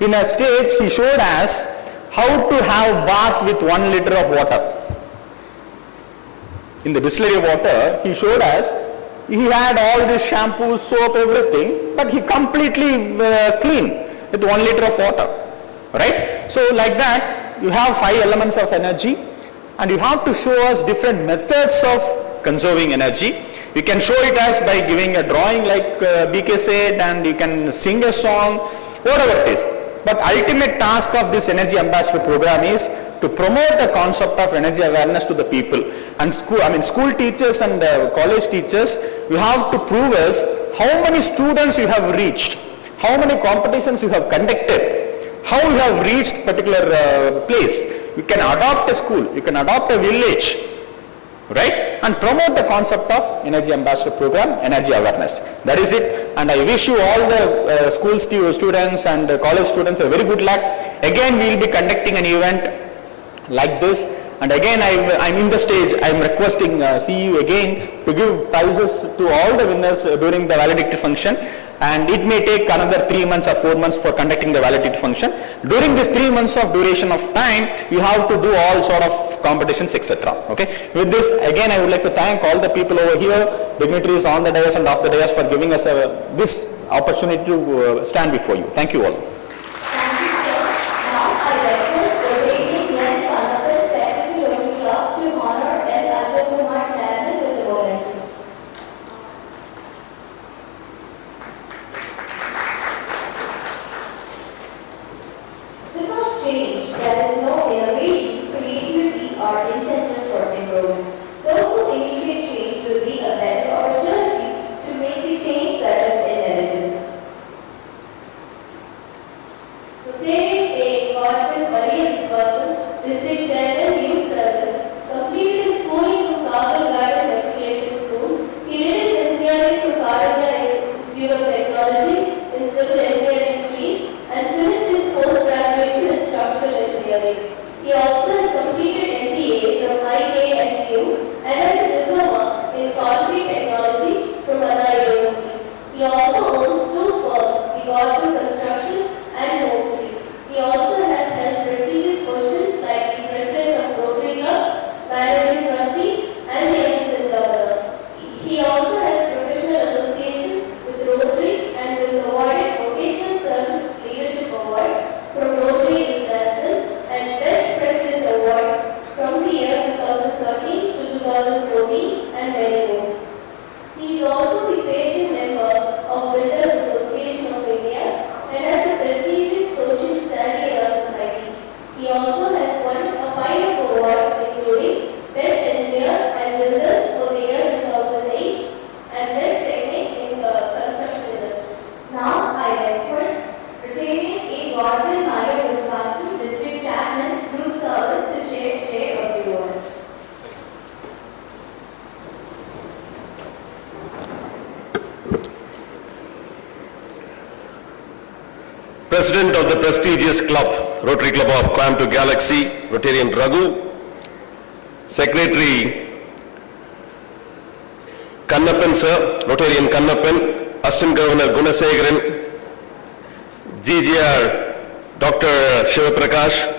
In a stage, he showed us how to have bath with 1 liter of water. In the distillery water, he showed us, he had all this shampoo, soap, everything, but he completely clean with 1 liter of water, right? So like that, you have 5 elements of energy, and you have to show us different methods of conserving energy. You can show it as by giving a drawing like BK said, and you can sing a song, whatever it is. But ultimate task of this Energy Ambassador Program is to promote the concept of energy awareness to the people. And school teachers and college teachers, you have to prove us how many students you have reached, how many competitions you have conducted, how you have reached particular place. You can adopt a school, you can adopt a village, right? And promote the concept of Energy Ambassador Program, energy awareness. That is it. And I wish you all the school students and college students a very good luck. Again, we will be conducting an event like this. And again, I'm in the stage, I'm requesting CEU again to give prizes to all the winners during the valedictory function. And it may take another 3 months or 4 months for conducting the valedictory function. During this 3 months of duration of time, you have to do all sort of competitions, etc. Okay. With this, again, I would like to thank all the people over here, dignitaries on the dais and off the dais, for giving us this opportunity to stand before you. Thank you all. Thank you, sir. Now I request the ladies and honorable Secretary Rotary Club to honor L. Ashok Kumar, Chairman, with the moment. President of the prestigious club, Rotary Club of Coimbatore Galaxy, Rotarian Raghu, Secretary Kannappan sir, Rotarian Kannappan, Assistant Governor Gunasegaran, GGR Dr. Shivaprakash,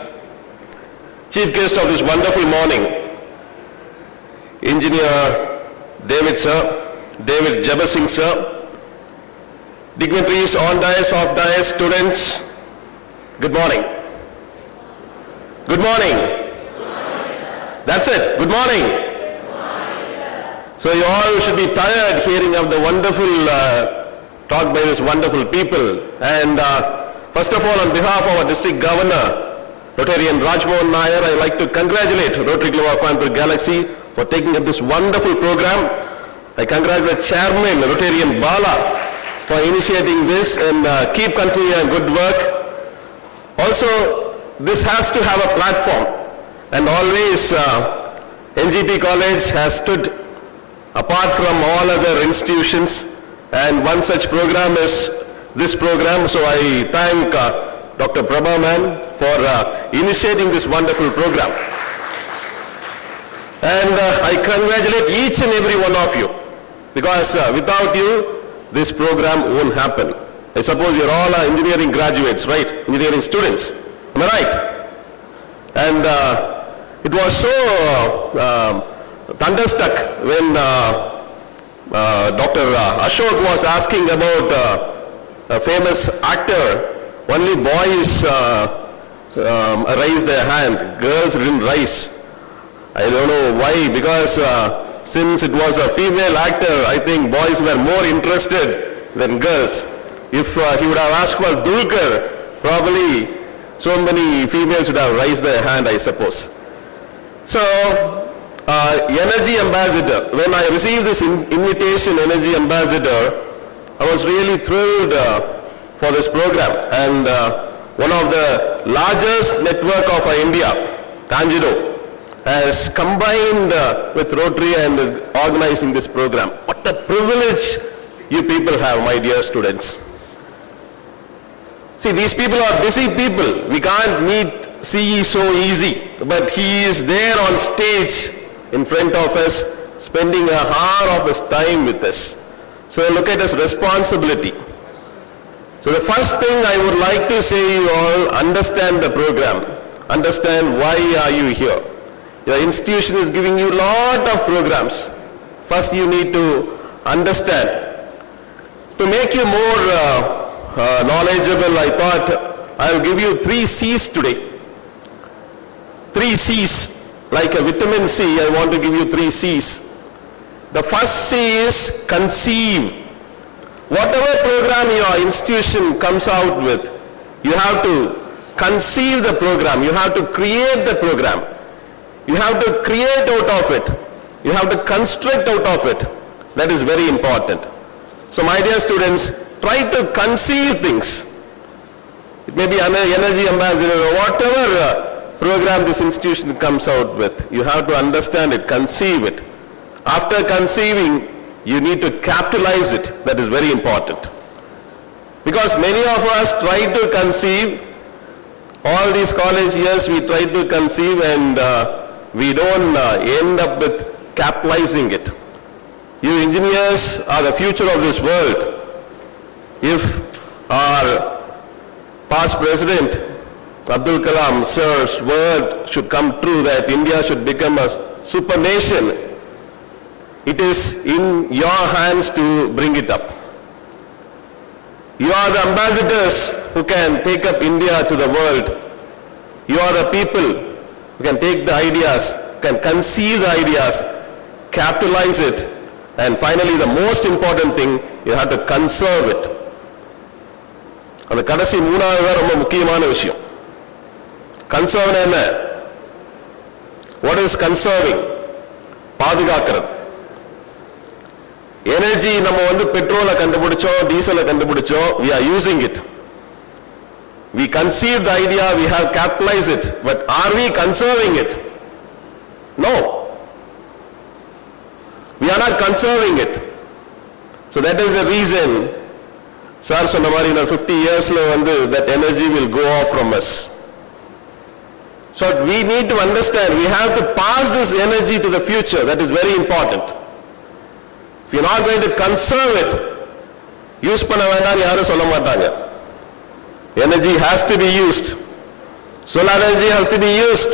Chief Guest of this wonderful morning, Engineer David sir, David Jabasing sir, dignitaries on dais, off dais, students, good morning. Good morning. That's it, good morning. So you all should be tired hearing of the wonderful talk by these wonderful people. And first of all, on behalf of our district governor, Rotarian Rajmohan Nair, I like to congratulate Rotary Club of Coimbatore Galaxy for taking up this wonderful program. I congratulate Chairman Rotarian Bala for initiating this and keep continuing good work. Also, this has to have a platform, and always N.G.P College has stood apart from all other institutions, and one such program is this program. So I thank Dr. Prabha ma'am for initiating this wonderful program. And I congratulate each and every one of you, because without you, this program won't happen. I suppose you're all engineering graduates, right? Engineering students, am I right? And it was so thunderstruck when Dr. Ashok was asking about a famous actor. Only boys raised their hand, girls didn't raise. I don't know why, because since it was a female actor, I think boys were more interested than girls. If he would have asked for Dulkar, probably so many females would have raised their hand, I suppose. So, Energy Ambassador, when I received this invitation, Energy Ambassador, I was really thrilled for this program. And one of the largest network of India, Tangido, has combined with Rotary and is organizing this program. What a privilege you people have, my dear students. See, these people are busy people. We can't meet CE so easy, but he is there on stage in front of us, spending an hour of his time with us. So look at his responsibility. So the first thing I would like to say, you all understand the program. Understand why are you here. Your institution is giving you a lot of programs. First you need to understand. To make you more knowledgeable, I thought I'll give you 3 C's today. 3 C's, like a vitamin C, I want to give you 3 C's. The first C is conceive. Whatever program your institution comes out with, you have to conceive the program, you have to create the program. You have to create out of it. You have to construct out of it. That is very important. So my dear students, try to conceive things. It may be an Energy Ambassador or whatever program this institution comes out with. You have to understand it, conceive it. After conceiving, you need to capitalize it. That is very important. Because many of us try to conceive, all these college years we try to conceive and we don't end up with capitalizing it. You engineers are the future of this world. If our past president, Abdul Kalam sir's word should come true that India should become a super nation, it is in your hands to bring it up. You are the ambassadors who can take up India to the world. You are the people who can take the ideas, can conceive the ideas, capitalize it, and finally the most important thing, you have to conserve it. அந்த கடைசி மூணாவது தான் ரொம்ப முக்கியமான விஷயம். கன்சர்வ் என்ன? What is conserving? பாதுகாக்கிறது. எனர்ஜி நம்ம வந்து பெட்ரோலை கண்டுபிடிச்சோம், டீசலை கண்டுபிடிச்சோம், we are using it. We conceived the idea, we have capitalized it, but are we conserving it? No. We are not conserving it. So that is the reason Sir சொன்ன மாதிரி in 50 yearsல வந்து that energy will go off from us. So we need to understand, we have to pass this energy to the future. That is very important. If you're not going to conserve it, use பண்ண வேண்டாம்னு யாரும் சொல்ல மாட்டாங்க. Energy has to be used. Solar energy has to be used.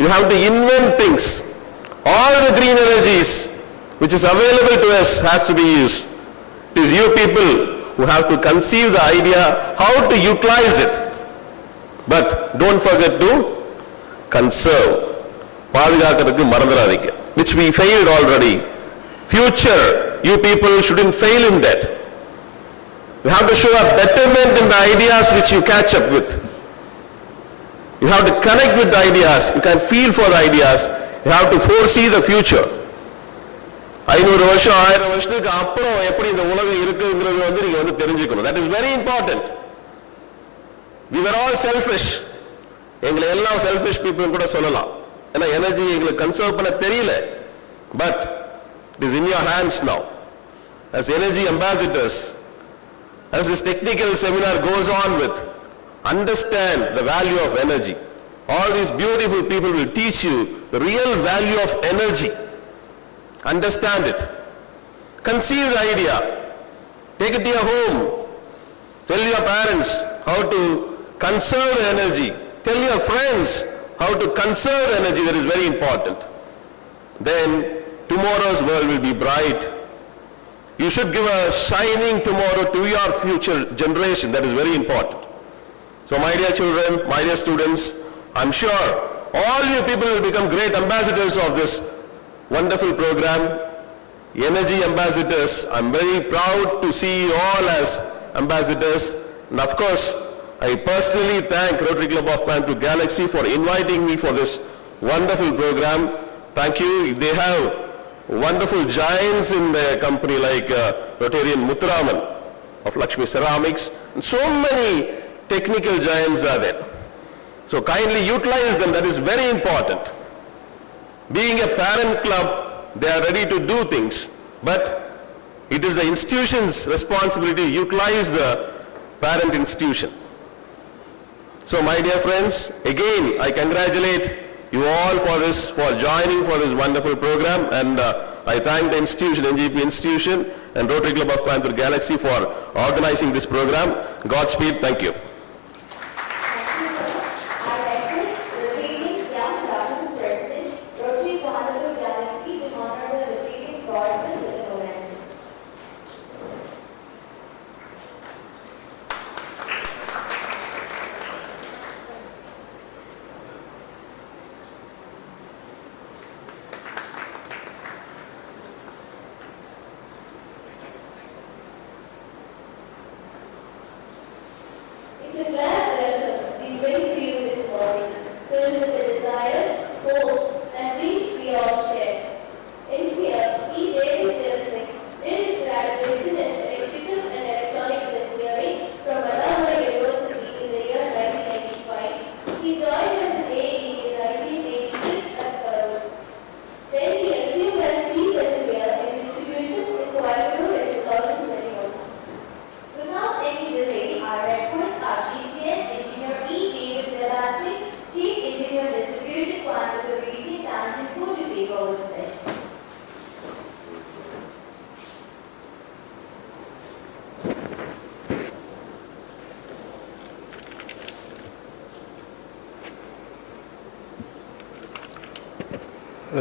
You have to invent things. All the green energies which is available to us has to be used. It is you people who have to conceive the idea how to utilize it. But don't forget to conserve. பாதுகாக்கிறதுக்கு மறந்துடாதீங்க. Which we failed already. Future, you people shouldn't fail in that. You have to show a betterment in the ideas which you catch up with. You have to connect with the ideas. You can feel for the ideas. You have to foresee the future. 500 வருஷம் 1000 வருஷத்துக்கு அப்புறம் எப்படி இந்த உலகம் இருக்குங்கிறது வந்து நீங்க வந்து தெரிஞ்சுக்கணும். That is very important. We were all selfish. எங்களை எல்லாம் selfish people கூட சொல்லலாம். ஏன்னா எனர்ஜி எங்களுக்கு கன்சர்வ் பண்ண தெரியல. But it is in your hands now. As energy ambassadors, as this technical seminar goes on with, understand the value of energy. All these beautiful people will teach you the real value of energy. Understand it. Conceive the idea. Take it to your home. Tell your parents how to conserve the energy. Tell your friends how to conserve the energy. That is very important. Then tomorrow's world will be bright. You should give a shining tomorrow to your future generation. That is very important. So my dear children, my dear students, I'm sure all you people will become great ambassadors of this wonderful program. Energy ambassadors. I'm very proud to see you all as ambassadors. And of course, I personally thank Rotary Club of Coimbatore Galaxy for inviting me for this wonderful program. Thank you. They have wonderful giants in their company like Rotarian Muthuraman of Lakshmi Ceramics. And so many technical giants are there. So kindly utilize them. That is very important. Being a parent club, they are ready to do things, but it is the institution's responsibility to utilize the parent institution. So my dear friends, again I congratulate you all for this, for joining for this wonderful program, and I thank the institution, N.G.P institution and Rotary Club of Coimbatore Galaxy for organizing this program. Godspeed. Thank you. It's a glad welcome we bring to you this morning, filled with the desires, hopes, and dreams we all share. Engineer E. David Jefferson did his graduation in Electrical and Electronics Engineering from Vellore University in the year 1995. He joined as an AE in 1986 at Vellore. Then he assumed as Chief Engineer in Distribution in Coimbatore in 2021. Without any delay, I request our Chief Guest, Engineer E. David Jefferson, Chief Engineer Distribution, Coimbatore Region, Tangent 2 to take over the session.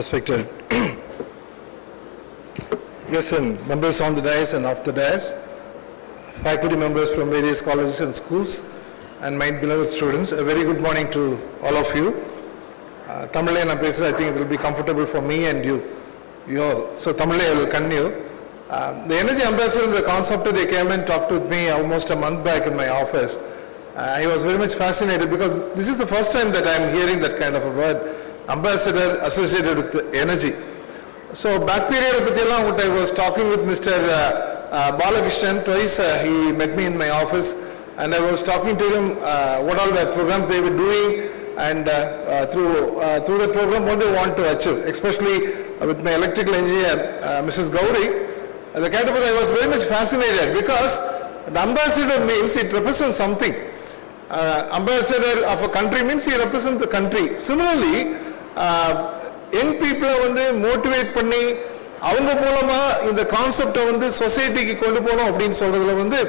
Respected guests and members on the dais and off the dais, faculty members from various colleges and schools, and my beloved students, a very good morning to all of you. Tamil and I think it will be comfortable for me and you all. So Tamil I will continue. The energy ambassador, the concept, they came and talked with me almost a month back in my office. I was very much fascinated because this is the first time that I am hearing that kind of a word, ambassador associated with energy. So back period of I was talking with Mr. Balakrishnan twice. He met me in my office and I was talking to him what all the programs they were doing and through the program what they want to achieve, especially with my electrical engineer Mrs. Gauri. I was very much fascinated because The ambassador means it represents something. Ambassador of a country means he represents the country. Similarly, young people வந்து motivate பண்ணி அவங்க மூலமா இந்த கான்செப்டை வந்து சொசைட்டிக்கு கொண்டு போகணும் அப்படின்னு சொல்றதுல வந்து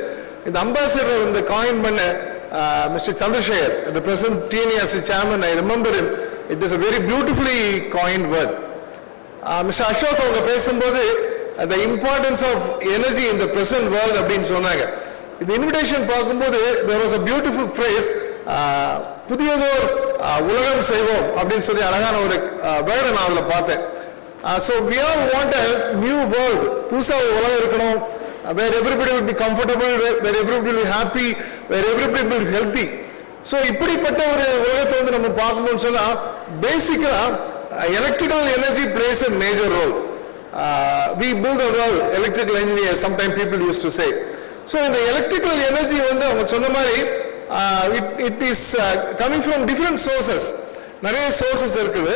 இந்த அம்பாசிடர் இந்த காயின் பண்ண mister Chandrasekhar, the present TNAS chairman, I remember him. It is a very beautifully coined word. Mister Ashok அவங்க பேசும்போது the importance of energy in the present world அப்படின்னு சொன்னாங்க. இந்த இன்விடேஷன் பார்க்கும்போது there was a beautiful phrase, புதியதோர் உலகம் செய்வோம் அப்படின்னு சொல்லி அழகான ஒரு வேர்டை நான் அதில் பார்த்தேன். So we all want a new world, புதுசா ஒரு உலகம் இருக்கணும், where everybody will be comfortable, where everybody will be happy, where everybody will be healthy. So இப்படிப்பட்ட ஒரு உலகத்தை வந்து நம்ம பார்க்கணும்னு சொன்னா பேசிக்கலா electrical energy plays a major role. We build the world, electrical engineers, sometimes people used to say. So the electrical energy வந்து அவங்க சொன்ன மாதிரி it is coming from different sources. நிறைய sources இருக்குது.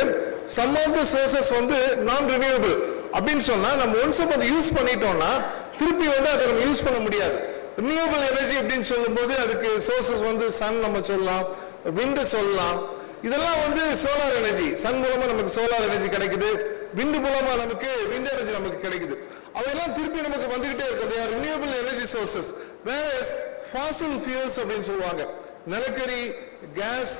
Some of the sources வந்து non renewable அப்படின்னு சொன்னா நம்ம once அதை யூஸ் பண்ணிட்டோம்னா திருப்பி வந்து அதை நம்ம யூஸ் பண்ண முடியாது. renewable energy அப்படின்னு சொல்லும்போது அதுக்கு sources வந்து sun நம்ம சொல்லலாம், wind சொல்லலாம். இதெல்லாம் வந்து சோலார் எனர்ஜி. சன் மூலமா நமக்கு சோலார் எனர்ஜி கிடைக்குது, விண்ட் மூலமா நமக்கு விண்ட் எனர்ஜி நமக்கு கிடைக்குது. அவையெல்லாம் திருப்பி நமக்கு வந்துகிட்டே இருக்கும். they are renewable energy sources. whereas fossil fuels அப்படின்னு சொல்லுவாங்க, நிலக்கரி, கேஸ்,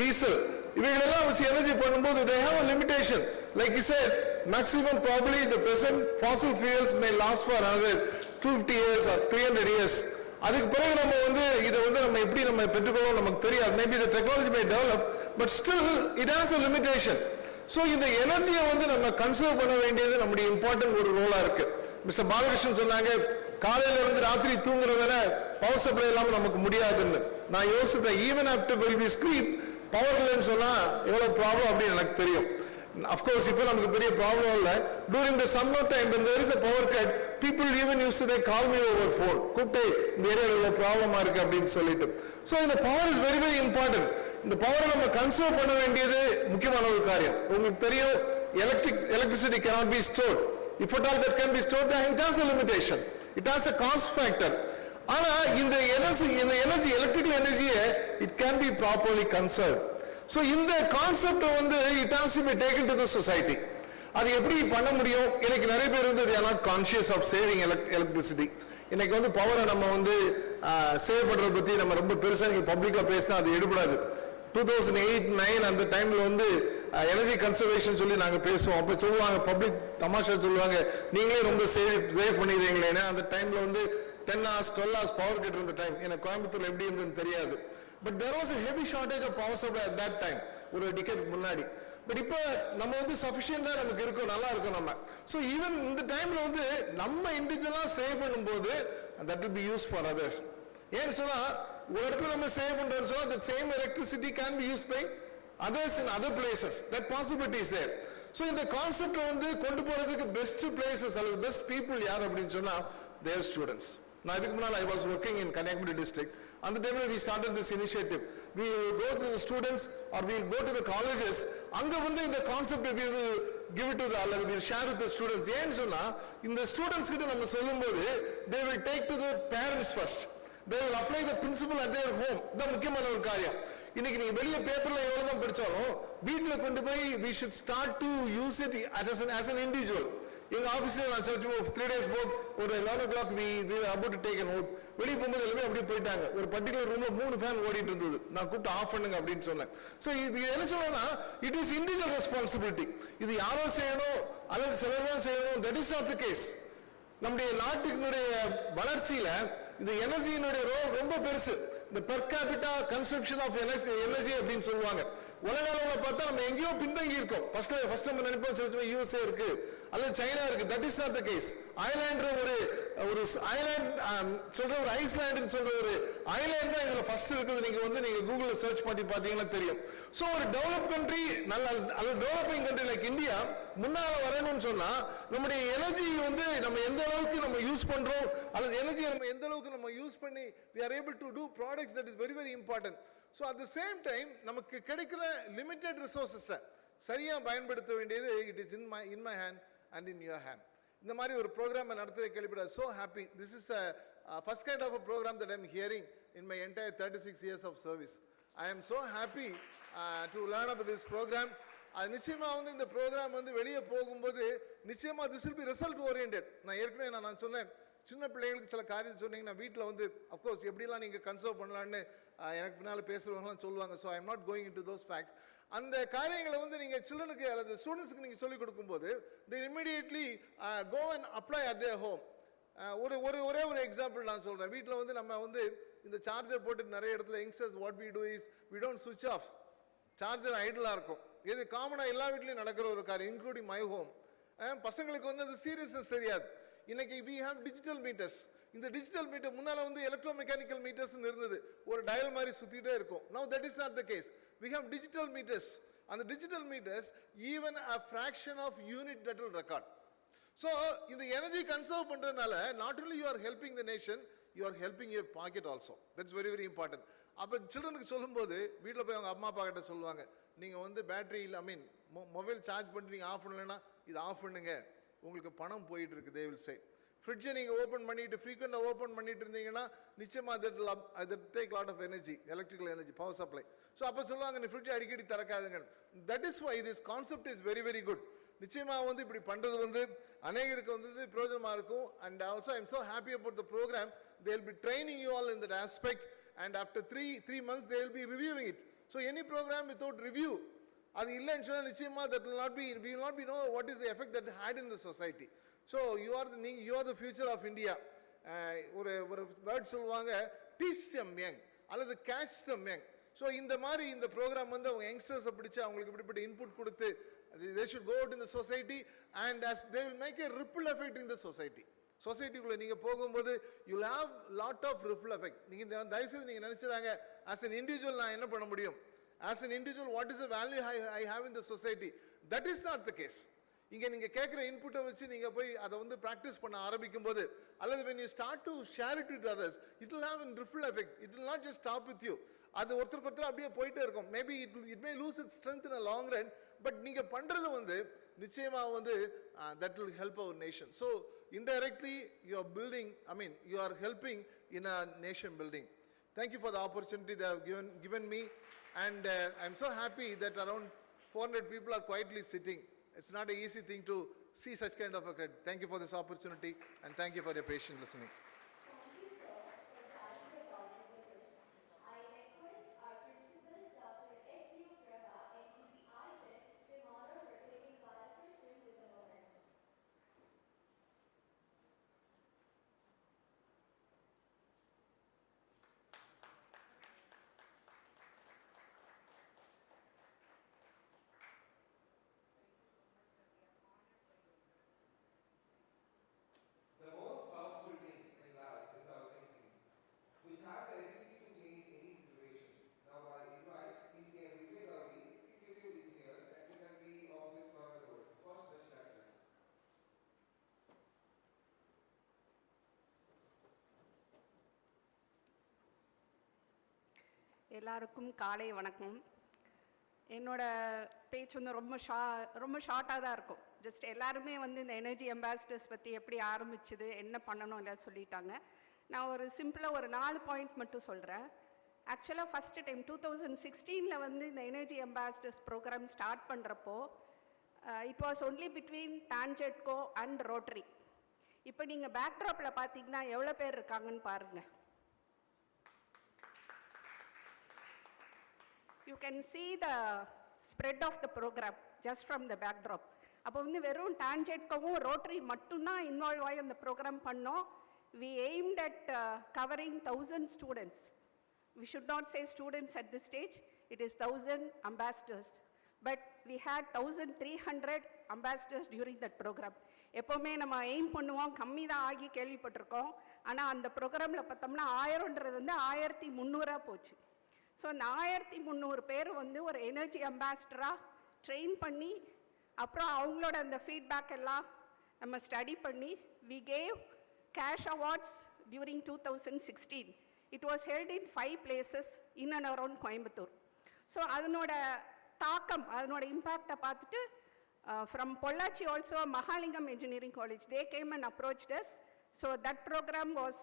டீசல், இவைகளெல்லாம் எனர்ஜி பண்ணும்போது they have a limitation. Like you said, maximum probably the present fossil fuels may last for another 250 years or 300 years. அதுக்கு பிறகு நம்ம வந்து இதை வந்து நம்ம எப்படி நம்ம பெற்றுக்கொள்ளணும் நமக்கு தெரியாது. Maybe the technology may develop, but still it has a limitation. So இந்த எனர்ஜியை வந்து நம்ம கன்சர்வ் பண்ண வேண்டியது நம்முடைய இம்பார்ட்டன்ட் ஒரு ரோலா இருக்கு. மிஸ்டர் பாலகிருஷ்ணன் சொன்னாங்க காலையில இருந்து ராத்திரி தூங்குறதுல பவர் சப்ளை இல்லாம நமக்கு முடியாதுன்னு. நான் யோசித்தேன், even after when we sleep power இல்லைன்னு சொன்னா எவ்வளவு ப்ராப்ளம் அப்படின்னு எனக்கு தெரியும். அஃப்கோர்ஸ் இப்போ நமக்கு பெரிய ப்ராப்ளம் இல்லை. During the summer time when there is a power cut, people even used to call me over phone, கூப்பிட்டு இந்த ஏரியாவில் இவ்வளோ ப்ராப்ளமா இருக்கு அப்படின்னு சொல்லிட்டு. ஸோ இந்த power is very very important. இந்த பவரை நம்ம கன்சர்வ் பண்ண வேண்டியது முக்கியமான ஒரு காரியம். உங்களுக்கு தெரியும், electricity cannot be stored. If at all that can be stored, then it has a limitation. It has a cost factor. ஆனா இந்த எனர்ஜி எலக்ட்ரிக்கல் எனர்ஜியை it can be properly conserved. So இந்த கான்செப்ட் வந்து it has to be taken to the society. அது எப்படி பண்ண முடியும்? எனக்கு நிறைய பேர் வந்து they are not conscious of saving electricity. இன்னைக்கு வந்து பவரை நம்ம வந்து சேவ் பண்றத பத்தி நம்ம ரொம்ப பெருசா நீங்க பப்ளிக்ல பேசினா அது எடுபடாது. 2008-9 அந்த டைம்ல வந்து எனர்ஜி கன்சர்வேஷன் சொல்லி நாங்க பேசுவோம். அப்ப சொல்லுவாங்க, பப்ளிக் தமாஷா சொல்லுவாங்க, நீங்களே ரொம்ப சேவ் பண்ணிடுறீங்களேன்னு. அந்த டைம்ல வந்து 10 hours 12 hours பவர் கட் இருந்த டைம். எனக்கு கோயம்புத்தூர்ல எப்படி இருந்ததுன்னு தெரியாது. But there was a heavy shortage of power supply at that time, ஒரு டிகேட் முன்னாடி. பட் இப்போ நம்ம வந்து சஃபிஷியண்டா நமக்கு இருக்கும், நல்லா இருக்கும் நம்ம. ஸோ ஈவன் இந்த டைம்ல வந்து நம்ம இண்டிவிஜுவலா சேவ் பண்ணும்போது that will be used for others. ஏன்னு சொன்னா ஒரு இடத்துல நம்ம சேவ் பண்றோம்னு சொன்னா the same electricity can be used by others in other places. That possibility is there. So இந்த கான்செப்ட் வந்து கொண்டு போறதுக்கு பெஸ்ட் பிளேசஸ் அல்லது பெஸ்ட் பீப்புள் யார் அப்படின்னு சொன்னா they are students. நான் இதுக்கு முன்னால் I was working in Kanyakumari district. அந்த டைம்ல we started this initiative. We go to the students or we go to the colleges. அங்க வந்து இந்த concept we will give it to the அல்லது we will share with the students. ஏன்னு சொன்னா இந்த ஸ்டூடெண்ட்ஸ் கிட்ட நம்ம சொல்லும்போது they will take to the parents first. They will apply the principle at their home. இது முக்கியமான ஒரு காரியம். இன்னைக்கு நீங்க வெளிய பேப்பர்ல எவ்வளவு தான் படிச்சாலும் வீட்ல கொண்டு போய் we should start to use it as an individual. எங்க ஆபீஸ்ல நான் சர்ச் 3 days போட் ஒரு 11 o'clock we were about to take an oath. வெளிய போகும்போது எல்லாமே அப்படியே போயிட்டாங்க. ஒரு பர்టిక్యులர் ரூம்ல 3 ஃபேன் ஓடிட்டு இருந்தது. நான் கூப்பிட்டு ஆஃப் பண்ணுங்க அப்படின்னு சொன்னேன். சோ இது என்ன சொல்றேன்னா இட் இஸ் இண்டிவிஜுவல் ரெஸ்பான்சிபிலிட்டி. இது யாரோ செய்யணும் அல்லது சிலர் தான் செய்யணும், that is not the case. நம்முடைய நாட்டினுடைய வளர்ச்சியில இந்த எனர்ஜியினுடைய ரோல் ரொம்ப பெருசு. இந்த per capita consumption of energy அப்படின்னு சொல்லுவாங்க. உலக அளவுல பார்த்தா நம்ம எங்கேயோ பின்தங்கி இருக்கோம். ஃபர்ஸ்ட் நம்ம நினைப்போம் யூஎஸ்ஏ இருக்கு அல்லது சைனா இருக்கு. That is not the case. Island ஒரு ஐலாண்ட் சொல்ற ஒரு ஐஸ்லாண்ட் சொல்ற ஒரு ஐலாண்ட் தான் இதுல ஃபர்ஸ்ட் இருக்குது. நீங்க கூகுள்ல சர்ச் பண்ணி பாத்தீங்கன்னா தெரியும். சோ ஒரு டெவலப் கண்ட்ரி அல்லது டெவலப்பிங் கண்ட்ரி லைக் இந்தியா முன்னால வரணும்னு சொன்னா நம்முடைய எனர்ஜி வந்து நம்ம எந்த அளவுக்கு நம்ம யூஸ் பண்றோம் அல்லது எனர்ஜி நம்ம எந்த அளவுக்கு நம்ம யூஸ் பண்ணி we are able to do products, that is very very important. So at the same time நமக்கு கிடைக்கிற limited resources சரியா பயன்படுத்த வேண்டியது it is in my hand and in your hand. இந்த மாதிரி ஒரு ப்ரோக்ராம் நடத்த கேள்விப்பட so happy. This is a first kind of a program that I'm hearing in my entire 36 years of service. I am so happy to learn about this program. நிச்சயமா இந்த ப்ரோக்ராம் வெளியே போகும்போது நிச்சயமா this will be result oriented. நான் ஏற்கனவே நான் சொன்னேன், சின்ன பிள்ளைகளுக்கு சில காரியம் சொன்னீங்கன்னா வீட்டில் அஃப்கோர்ஸ் எப்படிலாம் நீங்கள் கன்சர்வ் பண்ணலான்னு எனக்கு பின்னால் பேசுகிறவங்களாம் சொல்லுவாங்க. So I am not going in to those facts. அந்த காரியங்களை நீங்கள் சில்ட்ரனுக்கு அல்லது ஸ்டூடெண்ட்ஸுக்கு நீங்கள் சொல்லிக் கொடுக்கும்போது they immediately go and apply at their home. ஒரே ஒரு எக்ஸாம்பிள் நான் சொல்கிறேன். வீட்டில் நம்ம இந்த சார்ஜர் போட்டு நிறைய இடத்துல youngsters what we do is we don't switch off. Charger ஐடலாக இருக்கும். இது காமனாக எல்லா வீட்லையும் நடக்கிற ஒரு காரியம், இன்க்ளூடிங் மை ஹோம். பசங்களுக்கு அது சீரியஸ்னஸ் தெரியாது. இன்னைக்கு வி ஹேவ் டிஜிட்டல் மீட்டர்ஸ். இந்த டிஜிட்டல் மீட்டர் முன்னால் எலக்ட்ரோ மெக்கானிக்கல் மீட்டர்ஸ் இருந்தது, ஒரு டயல் மாதிரி சுற்றிட்டே இருக்கும். Now that is not the case. We have digital meters. அந்த digital meters even a fraction of unit that will record. So இந்த energy conserve பண்ணுறதுனால not only you are helping the nation, you are helping your pocket also. That's very very important. அப்போ சில்ட்ரனுக்கு சொல்லும்போது வீட்டில் போய் அவங்க அம்மா அப்பா கிட்ட சொல்லுவாங்க, நீங்கள் பேட்டரியில் மொபைல் சார்ஜ் பண்ணிட்டு நீங்கள் ஆஃப் பண்ணலைன்னா இது ஆஃப் பண்ணுங்க, உங்களுக்கு பணம் போயிட்டு இருக்கு. They will say. ஃப்ரிட்ஜை நீங்கள் ஓப்பன் பண்ணிட்டு ஃப்ரீக்வெண்ட்டாக ஓப்பன் பண்ணிட்டு இருந்தீங்கன்னா நிச்சயமாக அது take lot of energy, electrical energy, power supply. So அப்போ சொல்லுவாங்க நீ ஃப்ரிட்ஜை அடிக்கடி திறக்காதுங்க. That is why this concept is very very good. நிச்சயமாக இப்படி பண்ணுறது அநேகருக்கு பிரயோஜனமாக இருக்கும். And also I am so happy about the programme. They will be training you all in that aspect and after three months they will be reviewing it. So any program without review, அது இல்லைன்னு சொன்னால் நிச்சயமாக that will not be know what is the effect that had in the society. So you are the future of India. ஒரு வேர்ட் சொல்லுவாங்க, teach them young அல்லது catch them young. So இந்த மாதிரி இந்த ப்ரோக்ராம் அவங்க யங்ஸ்டர்ஸை பிடிச்சி அவங்களுக்கு இப்படிப்பட்ட இன்புட் கொடுத்து they should go out in the society and as they will make a ripple effect in the society. சொசைட்டிக்குள்ளே நீங்கள் போகும்போது you will have lot of ripple effect. நீங்கள் தயவுசெய்து நீங்கள் நினச்சிடாங்க ஆஸ் அன் இண்டிவிஜுவல் நான் என்ன பண்ண முடியும், as an individual what is the value I have in the society. That is not the case. இங்கே நீங்கள் கேட்குற இன்புட்டை வச்சு நீங்கள் போய் அதை ப்ராக்டிஸ் பண்ண ஆரம்பிக்கும் போது அல்லது when you start to share it with others, it will have a ripple effect. It will not just stop with you. அது ஒருத்தருக்கு அப்படியே போயிட்டே இருக்கும். Maybe it may lose its strength in a long run, but நீங்கள் பண்ணுறது நிச்சயமாக that will help our nation. So indirectly you are building, you are helping in a nation building. Thank you for the opportunity they have given me, and I'm so happy that around 400 people are quietly sitting. It's not an easy thing to see such kind of a crowd. Thank you for this opportunity and thank you for your patient listening. Thank you, sir, for sharing your comment with us. I request our principal, Dr. S.U. Prabha, N.G.P. to honor Rotarian Balakrishnan with a moment. The most powerful thing in life is our thinking, which has the ability to change any situation. Now I invite Engineer Vijay Gauri, Executive Engineer, Technical CE Office, Coimbatore, for special address. எல்லாருக்கும் காலை வணக்கம். என்னோட பேச்சு ரொம்ப ஷார்ட்டாக தான் இருக்கும். ஜஸ்ட் எல்லாருமே இந்த எனர்ஜி அம்பாசிடர்ஸ் பற்றி எப்படி ஆரம்பிச்சுது, என்ன பண்ணணும் எல்லாம் சொல்லிட்டாங்க. நான் ஒரு சிம்பிளாக ஒரு 4 பாயிண்ட் மட்டும் சொல்கிறேன். ஆக்சுவலாக ஃபஸ்ட்டு டைம் 2016 இந்த எனர்ஜி அம்பாசிடர்ஸ் ப்ரோக்ராம் ஸ்டார்ட் பண்ணுறப்போ it was only between N.G.P and rotary. இப்போ நீங்கள் பேக்ட்ராப்பில் பார்த்தீங்கன்னா எவ்வளோ பேர் இருக்காங்கன்னு பாருங்கள். You can see the spread of the program just from the backdrop. அப்போ வெறும் N.G.P ரோட்டரி மட்டும்தான் இன்வால்வ் ஆகி அந்த ப்ரோக்ராம் பண்ணோம். We aimed at covering 1000 students. We should not say students at this stage, it is 1000 ambassadors. But we had 1300 ambassadors during that program. எப்போவுமே நம்ம எய்ம் பண்ணுவோம், கம்மி தான் ஆகி கேள்விப்பட்டிருக்கோம். ஆனால் அந்த ப்ரோக்ராமில் பார்த்தோம்னா 1000ன்றது 1300 போச்சு. ஸோ அந்த 1300 பேர் ஒரு எனர்ஜி அம்பாசிடராக ட்ரெயின் பண்ணி அப்புறம் அவங்களோட அந்த ஃபீட்பேக் எல்லாம் நம்ம ஸ்டடி பண்ணி we gave cash awards during 2016. It was held in 5 places in and around Coimbatore. So அதனோட தாக்கம், அதனோட இம்பேக்டை பார்த்துட்டு from Pollachi also, Mahalingam Engineering College, they came and approached us. So that program was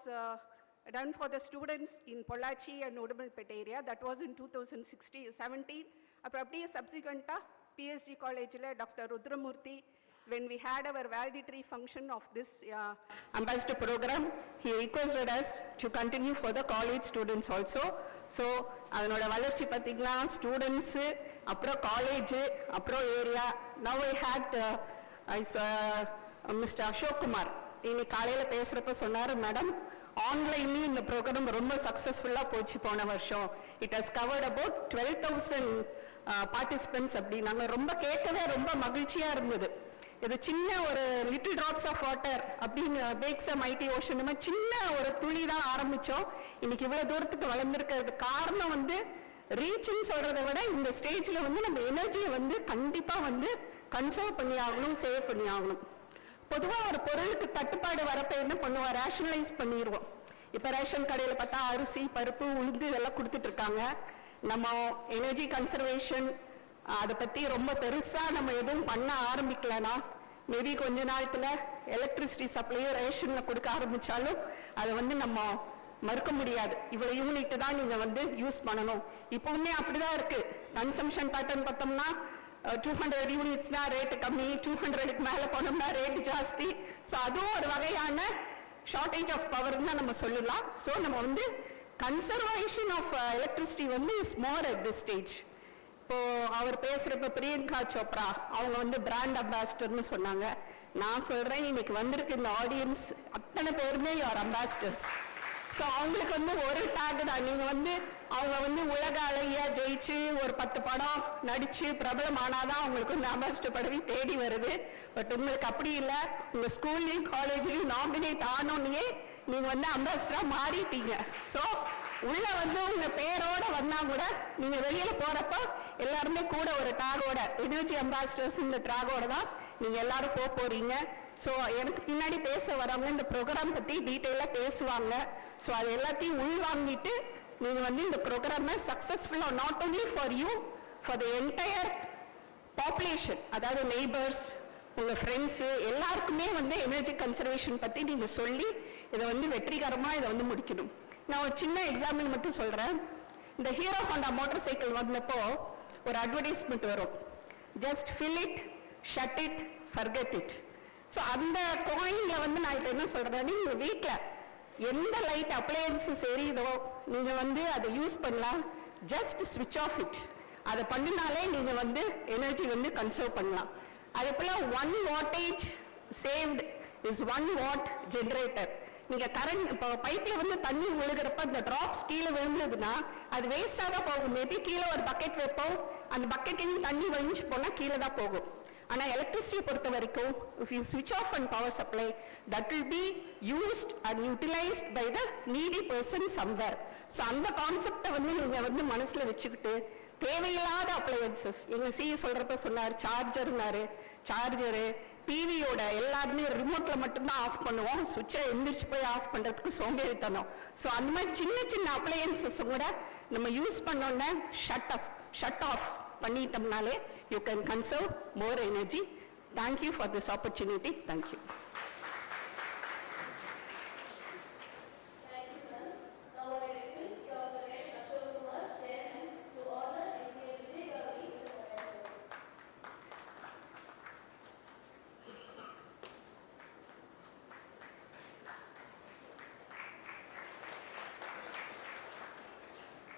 done for the students in Pollachi and Udumalpet area. That was in 2017. Appropriately subsequent PSG College Dr. Rudramurthy, when we had our valedictory function of this ambassador program, he requested us to continue for the college students also. So, அதனோட வளர்ச்சி பார்த்தீங்கன்னா ஸ்டூடெண்ட்ஸ் அப்புறம் காலேஜ் அப்புறம் area. Now I had Mr. Ashok Kumar இன்னைக்கு காலையில் பேசுகிறப்ப சொன்னார், மேடம் ஆன்லைன்லேயும் இந்த ப்ரோக்ராம் ரொம்ப சக்ஸஸ்ஃபுல்லாக போச்சு போன வருஷம். It has covered about 12,000 participants அப்படி. நாங்கள் ரொம்ப கேட்கவே ரொம்ப மகிழ்ச்சியாக இருந்தது. இது சின்ன ஒரு லிட்டில் ட்ராப்ஸ் ஆஃப் வாட்டர் அப்படின்னு பேக்ஸ் அ மைட்டி ஓஷன், இந்த மாதிரி சின்ன ஒரு துளி தான் ஆரம்பித்தோம். இன்னைக்கு இவ்வளோ தூரத்துக்கு வளர்ந்துருக்கிறது காரணம் வந்து ரீச்னு சொல்கிறத விட இந்த ஸ்டேஜில் வந்து நம்ம எனர்ஜியை வந்து கண்டிப்பாக வந்து கன்சர்வ் பண்ணி ஆகணும், சேவ் பண்ணி ஆகணும். பொதுவாக ஒரு பொருளுக்கு தட்டுப்பாடு வரப்போ என்ன பண்ணுவோம், ரேஷனலைஸ் பண்ணிடுவோம். இப்போ ரேஷன் கடையில் பார்த்தா அரிசி பருப்பு உளுந்து இதெல்லாம் கொடுத்துட்ருக்காங்க. நம்ம எனர்ஜி கன்சர்வேஷன் அதை பற்றி ரொம்ப பெருசாக நம்ம எதுவும் பண்ண ஆரம்பிக்கலனா மேபி கொஞ்ச நாளத்தில் எலக்ட்ரிசிட்டி சப்ளையும் ரேஷனில் கொடுக்க ஆரம்பித்தாலும் அதை வந்து நம்ம மறுக்க முடியாது. இவ்வளோ யூனிட் தான் நீங்கள் வந்து யூஸ் பண்ணணும். இப்போவுமே அப்படி தான் இருக்குது. கன்சம்ஷன் பேட்டர்ன் பார்த்தோம்னா 200 யூனிட்ஸ்னா ரேட்டு கம்மி, 200க்கு மேலே போனோம்னா ரேட்டு ஜாஸ்தி. ஸோ அதுவும் ஒரு வகையான ஷார்டேஜ் ஆஃப் பவர்னு தான் நம்ம சொல்லலாம். ஸோ நம்ம வந்து கன்சர்வேஷன் ஆஃப் எலக்ட்ரிசிட்டி வந்து is more at this stage. இப்போது அவர் பேசுகிறப்ப பிரியங்கா சோப்ரா அவங்க வந்து பிராண்ட் அம்பாசிடர்னு சொன்னாங்க. நான் சொல்கிறேன், இன்னைக்கு வந்திருக்கு இந்த ஆடியன்ஸ் அத்தனை பேருமே யுவர் அம்பாசிடர்ஸ். ஸோ அவங்களுக்கு வந்து ஒரு டேக் தான். நீங்கள் வந்து அவங்க வந்து உலக அழகியா ஜெயிச்சு ஒரு 10 படம் நடித்து பிரபலம் ஆனாதான் அவங்களுக்கு வந்து அம்பாசிடர் பதவி தேடி வருது. பட் உங்களுக்கு அப்படி இல்லை. உங்கள் ஸ்கூல்லையும் காலேஜ்லையும் நாமினேட் ஆனோன்னே நீங்கள் வந்து அம்பாசிடராக மாறிட்டீங்க. ஸோ உள்ள வந்து உங்கள் பேரோட வந்தால் கூட நீங்கள் வெளியில் போகிறப்ப எல்லாருமே கூட ஒரு டாகோட எனர்ஜி அம்பாசிடர்ஸ் இந்த டாகோட தான் நீங்கள் எல்லாரும் போகிறீங்க. ஸோ எனக்கு பின்னாடி பேச வரவங்க இந்த ப்ரோக்ராம் பற்றி டீட்டெயிலாக பேசுவாங்க. ஸோ அது எல்லாத்தையும் உள்வாங்கிட்டு நீங்கள் வந்து இந்த ப்ரோக்ராமை சக்ஸஸ்ஃபுல்லாக not only for you, for the entire population, அதாவது நெய்பர்ஸ், உங்கள் ஃப்ரெண்ட்ஸு எல்லாருக்குமே வந்து எனர்ஜி கன்சர்வேஷன் பற்றி நீங்கள் சொல்லி இதை வந்து வெற்றிகரமாக இதை வந்து முடிக்கணும். நான் ஒரு சின்ன எக்ஸாம்பிள் மட்டும் சொல்கிறேன். இந்த ஹீரோ ஹோண்டா மோட்டார் சைக்கிள் வந்தப்போ ஒரு அட்வர்டைஸ்மெண்ட் வரும், just fill it, shut it, forget it. So அந்த காயினில் வந்து நான் இப்போ என்ன சொல்கிறேன், நீங்கள் வீட்டில் எந்த லைட் அப்ளையன்ஸஸ் எரியுதோ நீங்கள் வந்து அதை யூஸ் பண்ணலாம். ஜஸ்ட் ஸ்விட்ச் ஆஃப் இட். அதை பண்ணினாலே நீங்கள் வந்து எனர்ஜி வந்து கன்சர்வ் பண்ணலாம். அதே போல் 1 wattage saved is 1 watt generator. நீங்கள் கரண்ட் இப்போ பைப்பில் வந்து தண்ணி விழுகிறப்ப அந்த ட்ராப்ஸ் கீழே விழுந்ததுன்னா அது வேஸ்ட்டாக தான் போகும். மேபி கீழே ஒரு பக்கெட் வைப்போம், அந்த பக்கெட்டையும் தண்ணி வழிஞ்சு போனால் கீழே தான் போகும். ஆனால் எலக்ட்ரிசிட்டியை பொறுத்த வரைக்கும் இஃப் யூ ஸ்விட்ச் off and power supply, that will be used and utilised by the needy person somewhere. So அந்த கான்செப்டை வந்து நீங்கள் வந்து மனசில் வச்சுக்கிட்டு தேவையில்லாத அப்ளையன்சஸ், எங்கள் சிஇ சொல்கிறப்ப சொன்னார் சார்ஜர்னாரு, சார்ஜரு டிவியோட எல்லாருமே ரிமோட்டில் மட்டும்தான் ஆஃப் பண்ணுவோம், சுவிட்சை எந்திரிச்சு போய் ஆஃப் பண்ணுறதுக்கு சோம்பேறித்தனம். ஸோ அந்த மாதிரி சின்ன சின்ன அப்ளையன்சஸ் கூட நம்ம யூஸ் பண்ணோன்னே ஷட் ஆஃப் பண்ணிட்டோம்னாலே you can conserve more energy. Thank you for this opportunity. Thank you.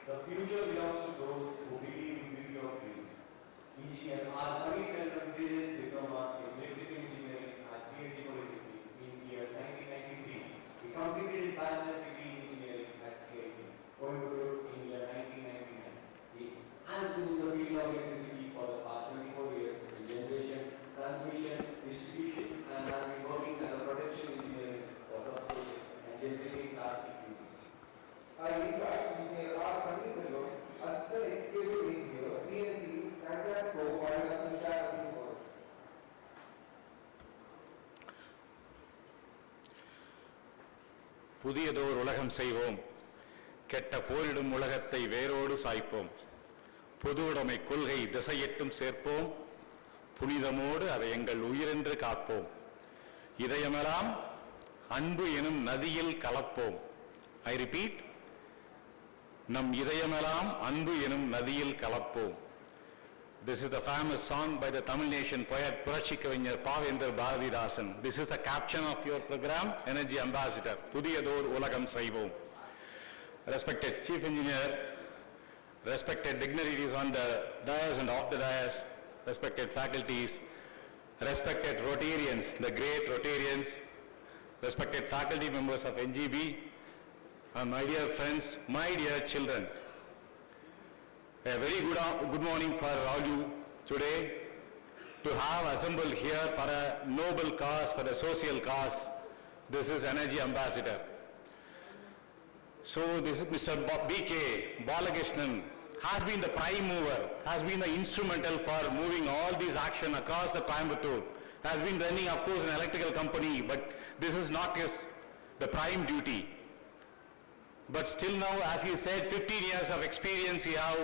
The future belongs to those who believe in beauty of dreams. Each year, our Ravi celebrated his diploma in electrical engineering at PSBB in year 1993. He completed his bachelor's degree in engineering at CIT, Coimbatore in year 1999. He has been in the field of electricity for the past 24 years in generation, transmission, distribution, and has been working as a protection engineer for substation and generating class equipment. I invite Engineer R. Pandiselvam, Assistant Executive Engineer, PNC, Canvas for the share of the words. புதியதோர் உலகம் செய்வோம், கெட்ட போரிடும் உலகத்தை வேரோடு சாய்ப்போம், பொதுவுடைமை கொள்கை திசையெட்டும் சேர்ப்போம், புனிதமோடு அதை எங்கள் உயிரென்று காப்போம், இதயமெல்லாம் அன்பு எனும் நதியில் கலப்போம், I repeat, நம் இதயமெல்லாம் அன்பு எனும் நதியில் கலப்போம். This is the famous song by the Tamil nation poet Purachi Kavainyar Pavendra Bharatidasan. This is the caption of your program, Energy Ambassador. Pudiyador Ulagam Saivom. Respected Chief Engineer, respected dignitaries on the dais and off the dais, respected faculties, respected Rotarians, the great Rotarians, respected faculty members of N.G.P, and my dear friends, my dear children. A very good morning for all you today to have assembled here for a noble cause, for a social cause. This is Energy Ambassador. So this is Mr. B.K. Balakrishnan has been the prime mover, has been the instrumental for moving all these action across the Coimbatore, has been running of course an electrical company, but this is not the prime duty. But still now, as he said, 15 years of experience he have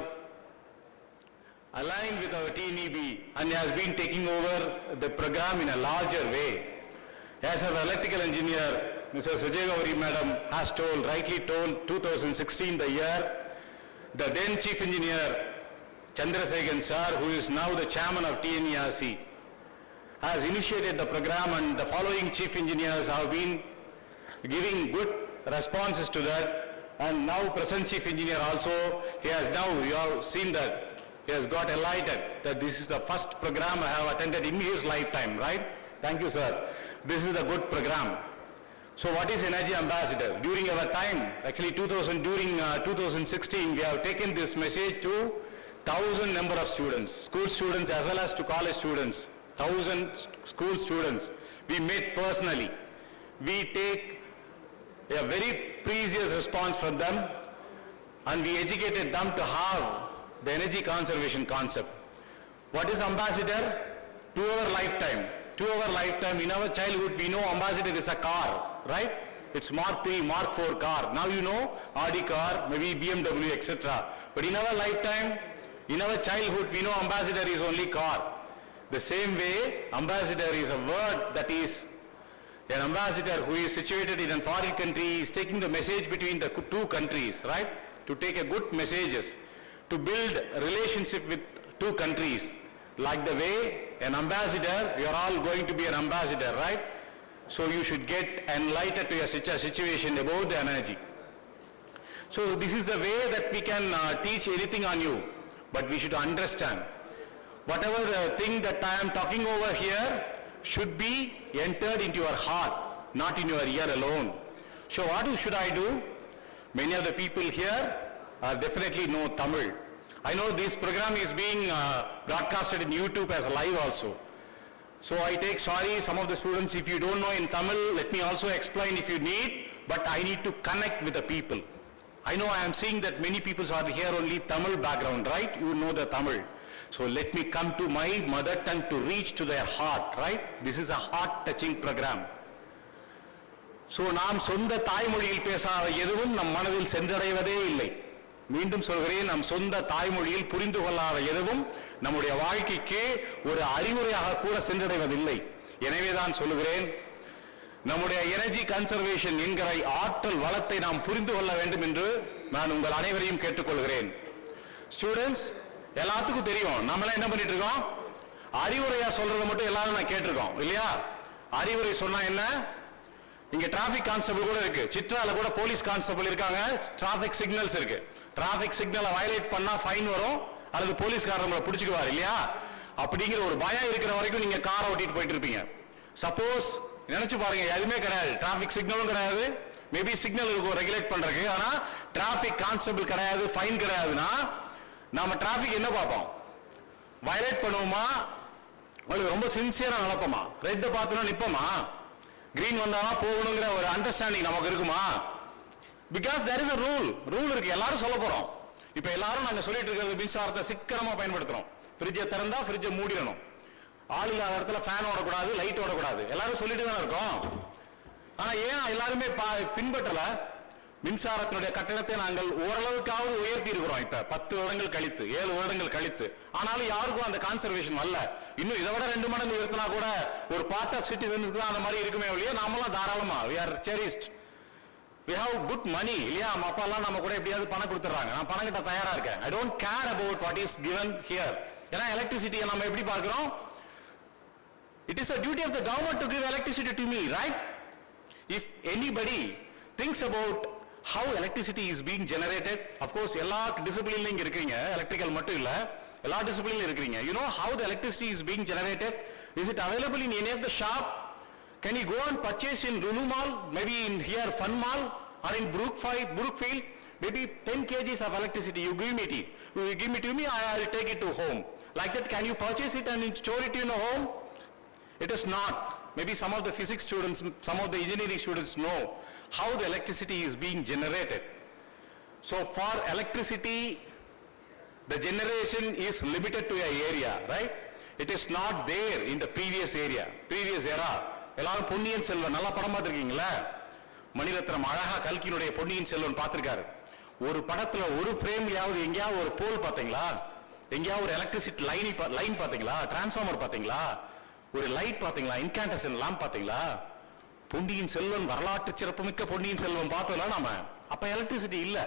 aligned with our N.G.P and has been taking over the program in a larger way. As our electrical engineer, Mr. Sujay Gauri Madam has told, rightly told, 2016 the year, the then Chief Engineer Chandrasekhan Sir, who is now the Chairman of TNERC, has initiated the program, and the following Chief Engineers have been giving good responses to that. And now present Chief Engineer also, you have seen that, he has got enlightened that this is the first program I have attended in his lifetime, right? Thank you, sir. This is a good program. So what is Energy Ambassador? During our time, actually during 2016, we have taken this message to 1,000 number of students, school students as well as to college students, 1,000 school students. We met personally. We take a very precious response from them, and we educated them to have the energy conservation concept. What is Ambassador? To our lifetime. To our lifetime, in our childhood, we know Ambassador is a car, right? It's Mark 3, Mark 4 car. Now you know Audi car, maybe BMW, etc. But in our lifetime, in our childhood, we know Ambassador is only car. The same way, Ambassador is a word that is an ambassador who is situated in a foreign country is taking the message between the two countries, right? To take a good messages, to build a relationship with two countries. Like the way an ambassador, you are all going to be an ambassador, right? So you should get enlightened to your situation about the energy. So this is the way that we can teach anything on you, but we should understand. Whatever the thing that I am talking over here should be entered into your heart, not in your ear alone. So what should I do? Many of the people here are definitely know Tamil. I know this program is being broadcasted in YouTube as live also. So I take sorry, some of the students, if you don't know in Tamil, let me also explain if you need, but I need to connect with the people. I know I am seeing that many people are here only Tamil background, right? You know the Tamil. So let me come to my mother tongue to reach to their heart, right? This is a heart-touching program. So நாம் சொந்த தாய்மொழியில் பேசாத எதுவும் நம் மனதில் சென்றடைவதே இல்லை. மீண்டும் சொல்கிறேன், நம் சொந்த தாய்மொழியில் புரிந்து கொள்ளாத எதுவும் நம்முடைய வாழ்க்கைக்கு ஒரு அறிவுரையாக கூட சென்றடைவதில்லை. எனவே தான் சொல்கிறேன், நம்முடைய எனர்ஜி கன்சர்வேஷன் என்கிற ஆற்றல் வளத்தை நாம் புரிந்து கொள்ள வேண்டும் என்று நான் உங்கள் அனைவரையும் கேட்டுக்கொள்கிறேன். ஸ்டூடெண்ட்ஸ், எல்லாத்துக்கும் தெரியும் நம்மளாம் என்ன பண்ணிட்டு இருக்கோம், அறிவுரையா சொல்றதை மட்டும் எல்லாரும் நான் கேட்டிருக்கோம் இல்லையா? அறிவுரை சொன்னா என்ன? இங்க டிராபிக் கான்ஸ்டபிள் கூட இருக்கு, சித்ரால கூட போலீஸ் கான்ஸ்டபிள் இருக்காங்க, டிராபிக் சிக்னல்ஸ் இருக்கு. டிராபிக் சிக்னலை வயலேட் பண்ணா ஃபைன் வரும் அல்லது போலீஸ்காரர் நம்மளை பிடிச்சிக்குவார் இல்லையா? அப்படிங்கிற ஒரு பயம் இருக்கிற வரைக்கும் நீங்க காரை ஓட்டிட்டு போயிட்டு இருப்பீங்க. சப்போஸ் நினைச்சு பாருங்க, எதுவுமே கிடையாது, டிராபிக் சிக்னலும் கிடையாது, மேபி சிக்னல் இருக்கும் ரெகுலேட் பண்றதுக்கு, ஆனா டிராபிக் கான்ஸ்டபிள் கிடையாது, ஃபைன் கிடையாதுன்னா நாம டிராபிக் என்ன பார்ப்போம்? வயலேட் பண்ணுவோமா, உங்களுக்கு ரொம்ப சின்சியரா நடப்போமா? ரெட் பார்த்தோம்னா நிப்போமா? கிரீன் வந்தாலும் போகணுங்கிற ஒரு அண்டர்ஸ்டாண்டிங் நமக்கு இருக்குமா? Because there is a rule இருக்கு, எல்லாரும் சொல்ல போறோம். இப்ப எல்லாரும் நாங்க சொல்லிட்டு இருக்கிறது மின்சாரத்தை சிக்கனமா பயன்படுத்துறோம். ஃப்ரிட்ஜை திறந்தா ஃப்ரிட்ஜை மூடிடணும், ஆள் இல்லாத இடத்துல ஃபேன் ஓடக்கூடாது, லைட் ஓடக்கூடாது, எல்லாரும் சொல்லிட்டு தானே இருக்கோம். ஆனா ஏன் எல்லாருமே பின்பற்றல? மின்சாரத்தினுடைய கட்டணத்தை நாங்கள் ஓரளவுக்காவது உயர்த்தி இருக்கிறோம். இப்ப 10 வருடங்கள் கழித்து, 7 வருடங்கள் கழித்து, ஆனாலும் யாருக்கும் அந்த கான்சர்வேஷன் வரல. இன்னும் இதை விட 2 மடங்கு உயர்த்தினா கூட ஒரு பார்ட் ஆஃப் சிட்டிசன்ஸ்க்கு தான் அந்த மாதிரி இருக்குமே ஒழிய நாமெல்லாம் தாராளமா we are cherished we have good money இல்லையா நம்ம அப்பா எல்லாம் நம்ம கூட எப்படியாவது பணம் கொடுத்துறாங்க நான் பணம் கட்ட தயாரா இருக்கேன் I don't care about what is given here ஏன்னா எலக்ட்ரிசிட்டியை நம்ம எப்படி பார்க்கிறோம் it is a duty of the government to give electricity to me right if anybody thinks about how electricity is being generated of course எல்லா டிசிப்ளின்லயும் இருக்கீங்க எலக்ட்ரிக்கல் மட்டும் இல்ல எல்லா டிசிப்ளின்லயும் இருக்கீங்க you know how the electricity is being generated is it available in any of the shop can you go and purchase in Lulu Mall maybe in here Fun Mall or in Brookfield maybe 10 kgs of electricity you give me to me I will take it to home like that can you purchase it and store it in a home it is not maybe some of the physics students some of the engineering students know how the electricity is being generated so for electricity the generation is limited to a area right it is not there in the previous era எல்லாரும் பொன்னியின் செல்வன் நல்லா படம் பார்த்திருக்கீங்களா மணிரத்னம் அழகா கல்கினுடைய பொன்னியின் செல்வன் பார்த்திருக்காரு ஒரு படத்துல ஒரு ஃப்ரேம்லயாவது எங்கயாவது ஒரு போல் பாத்தீங்களா எங்கயாவது ஒரு எலக்ட்ரிசிட்டி லைன் பாத்தீங்களா டிரான்ஸ்ஃபார்மர் பாத்தீங்களா ஒரு லைட் பாத்தீங்களா இன்கான்டேஷன் லாம்ப் பாத்தீங்களா பொன்னியின் செல்வன் வரலாற்று சிறப்புமிக்க பொன்னியின் செல்வன் பார்த்தோம்ல நாம அப்ப எலக்ட்ரிசிட்டி இல்ல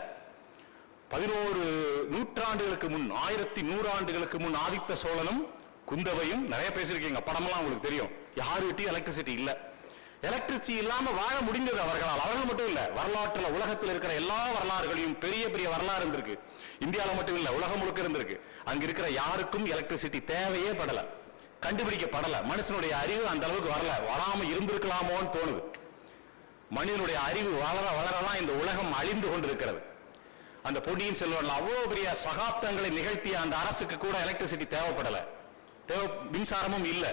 11 நூற்றாண்டுகளுக்கு முன் 1100 ஆண்டுகளுக்கு முன் ஆதித்த சோழனும் குந்தவையும் நிறைய பேசிருக்கீங்க படமெல்லாம் உங்களுக்கு தெரியும் யாருகிட்டயும் எலக்ட்ரிசிட்டி இல்ல எலக்ட்ரிசிட்டி இல்லாம வாழ முடிந்தது அவர்கள் மட்டும் இல்ல வரலாற்றுல உலகத்தில் இருக்கிற எல்லா வரலாறுகளையும் பெரிய பெரிய வரலாறு இருந்திருக்கு இந்தியாவில் மட்டும் இல்ல உலகம் முழுக்க இருந்திருக்கு அங்க இருக்கிற யாருக்கும் எலக்ட்ரிசிட்டி தேவையே படல கண்டுபிடிக்கப்படல மனுஷனுடைய அறிவு அந்த அளவுக்கு வரல வராம இருந்திருக்கலாமோன்னு தோணுது மனிதனுடைய அறிவு வளர வளரதான் இந்த உலகம் அழிந்து கொண்டிருக்கிறது அந்த பொன்னியின் செல்வன்ல அவ்வளவு பெரிய சகாப்தங்களை நிகழ்த்திய அந்த அரசுக்கு கூட எலக்ட்ரிசிட்டி தேவைப்படல மின்சாரமும் இல்ல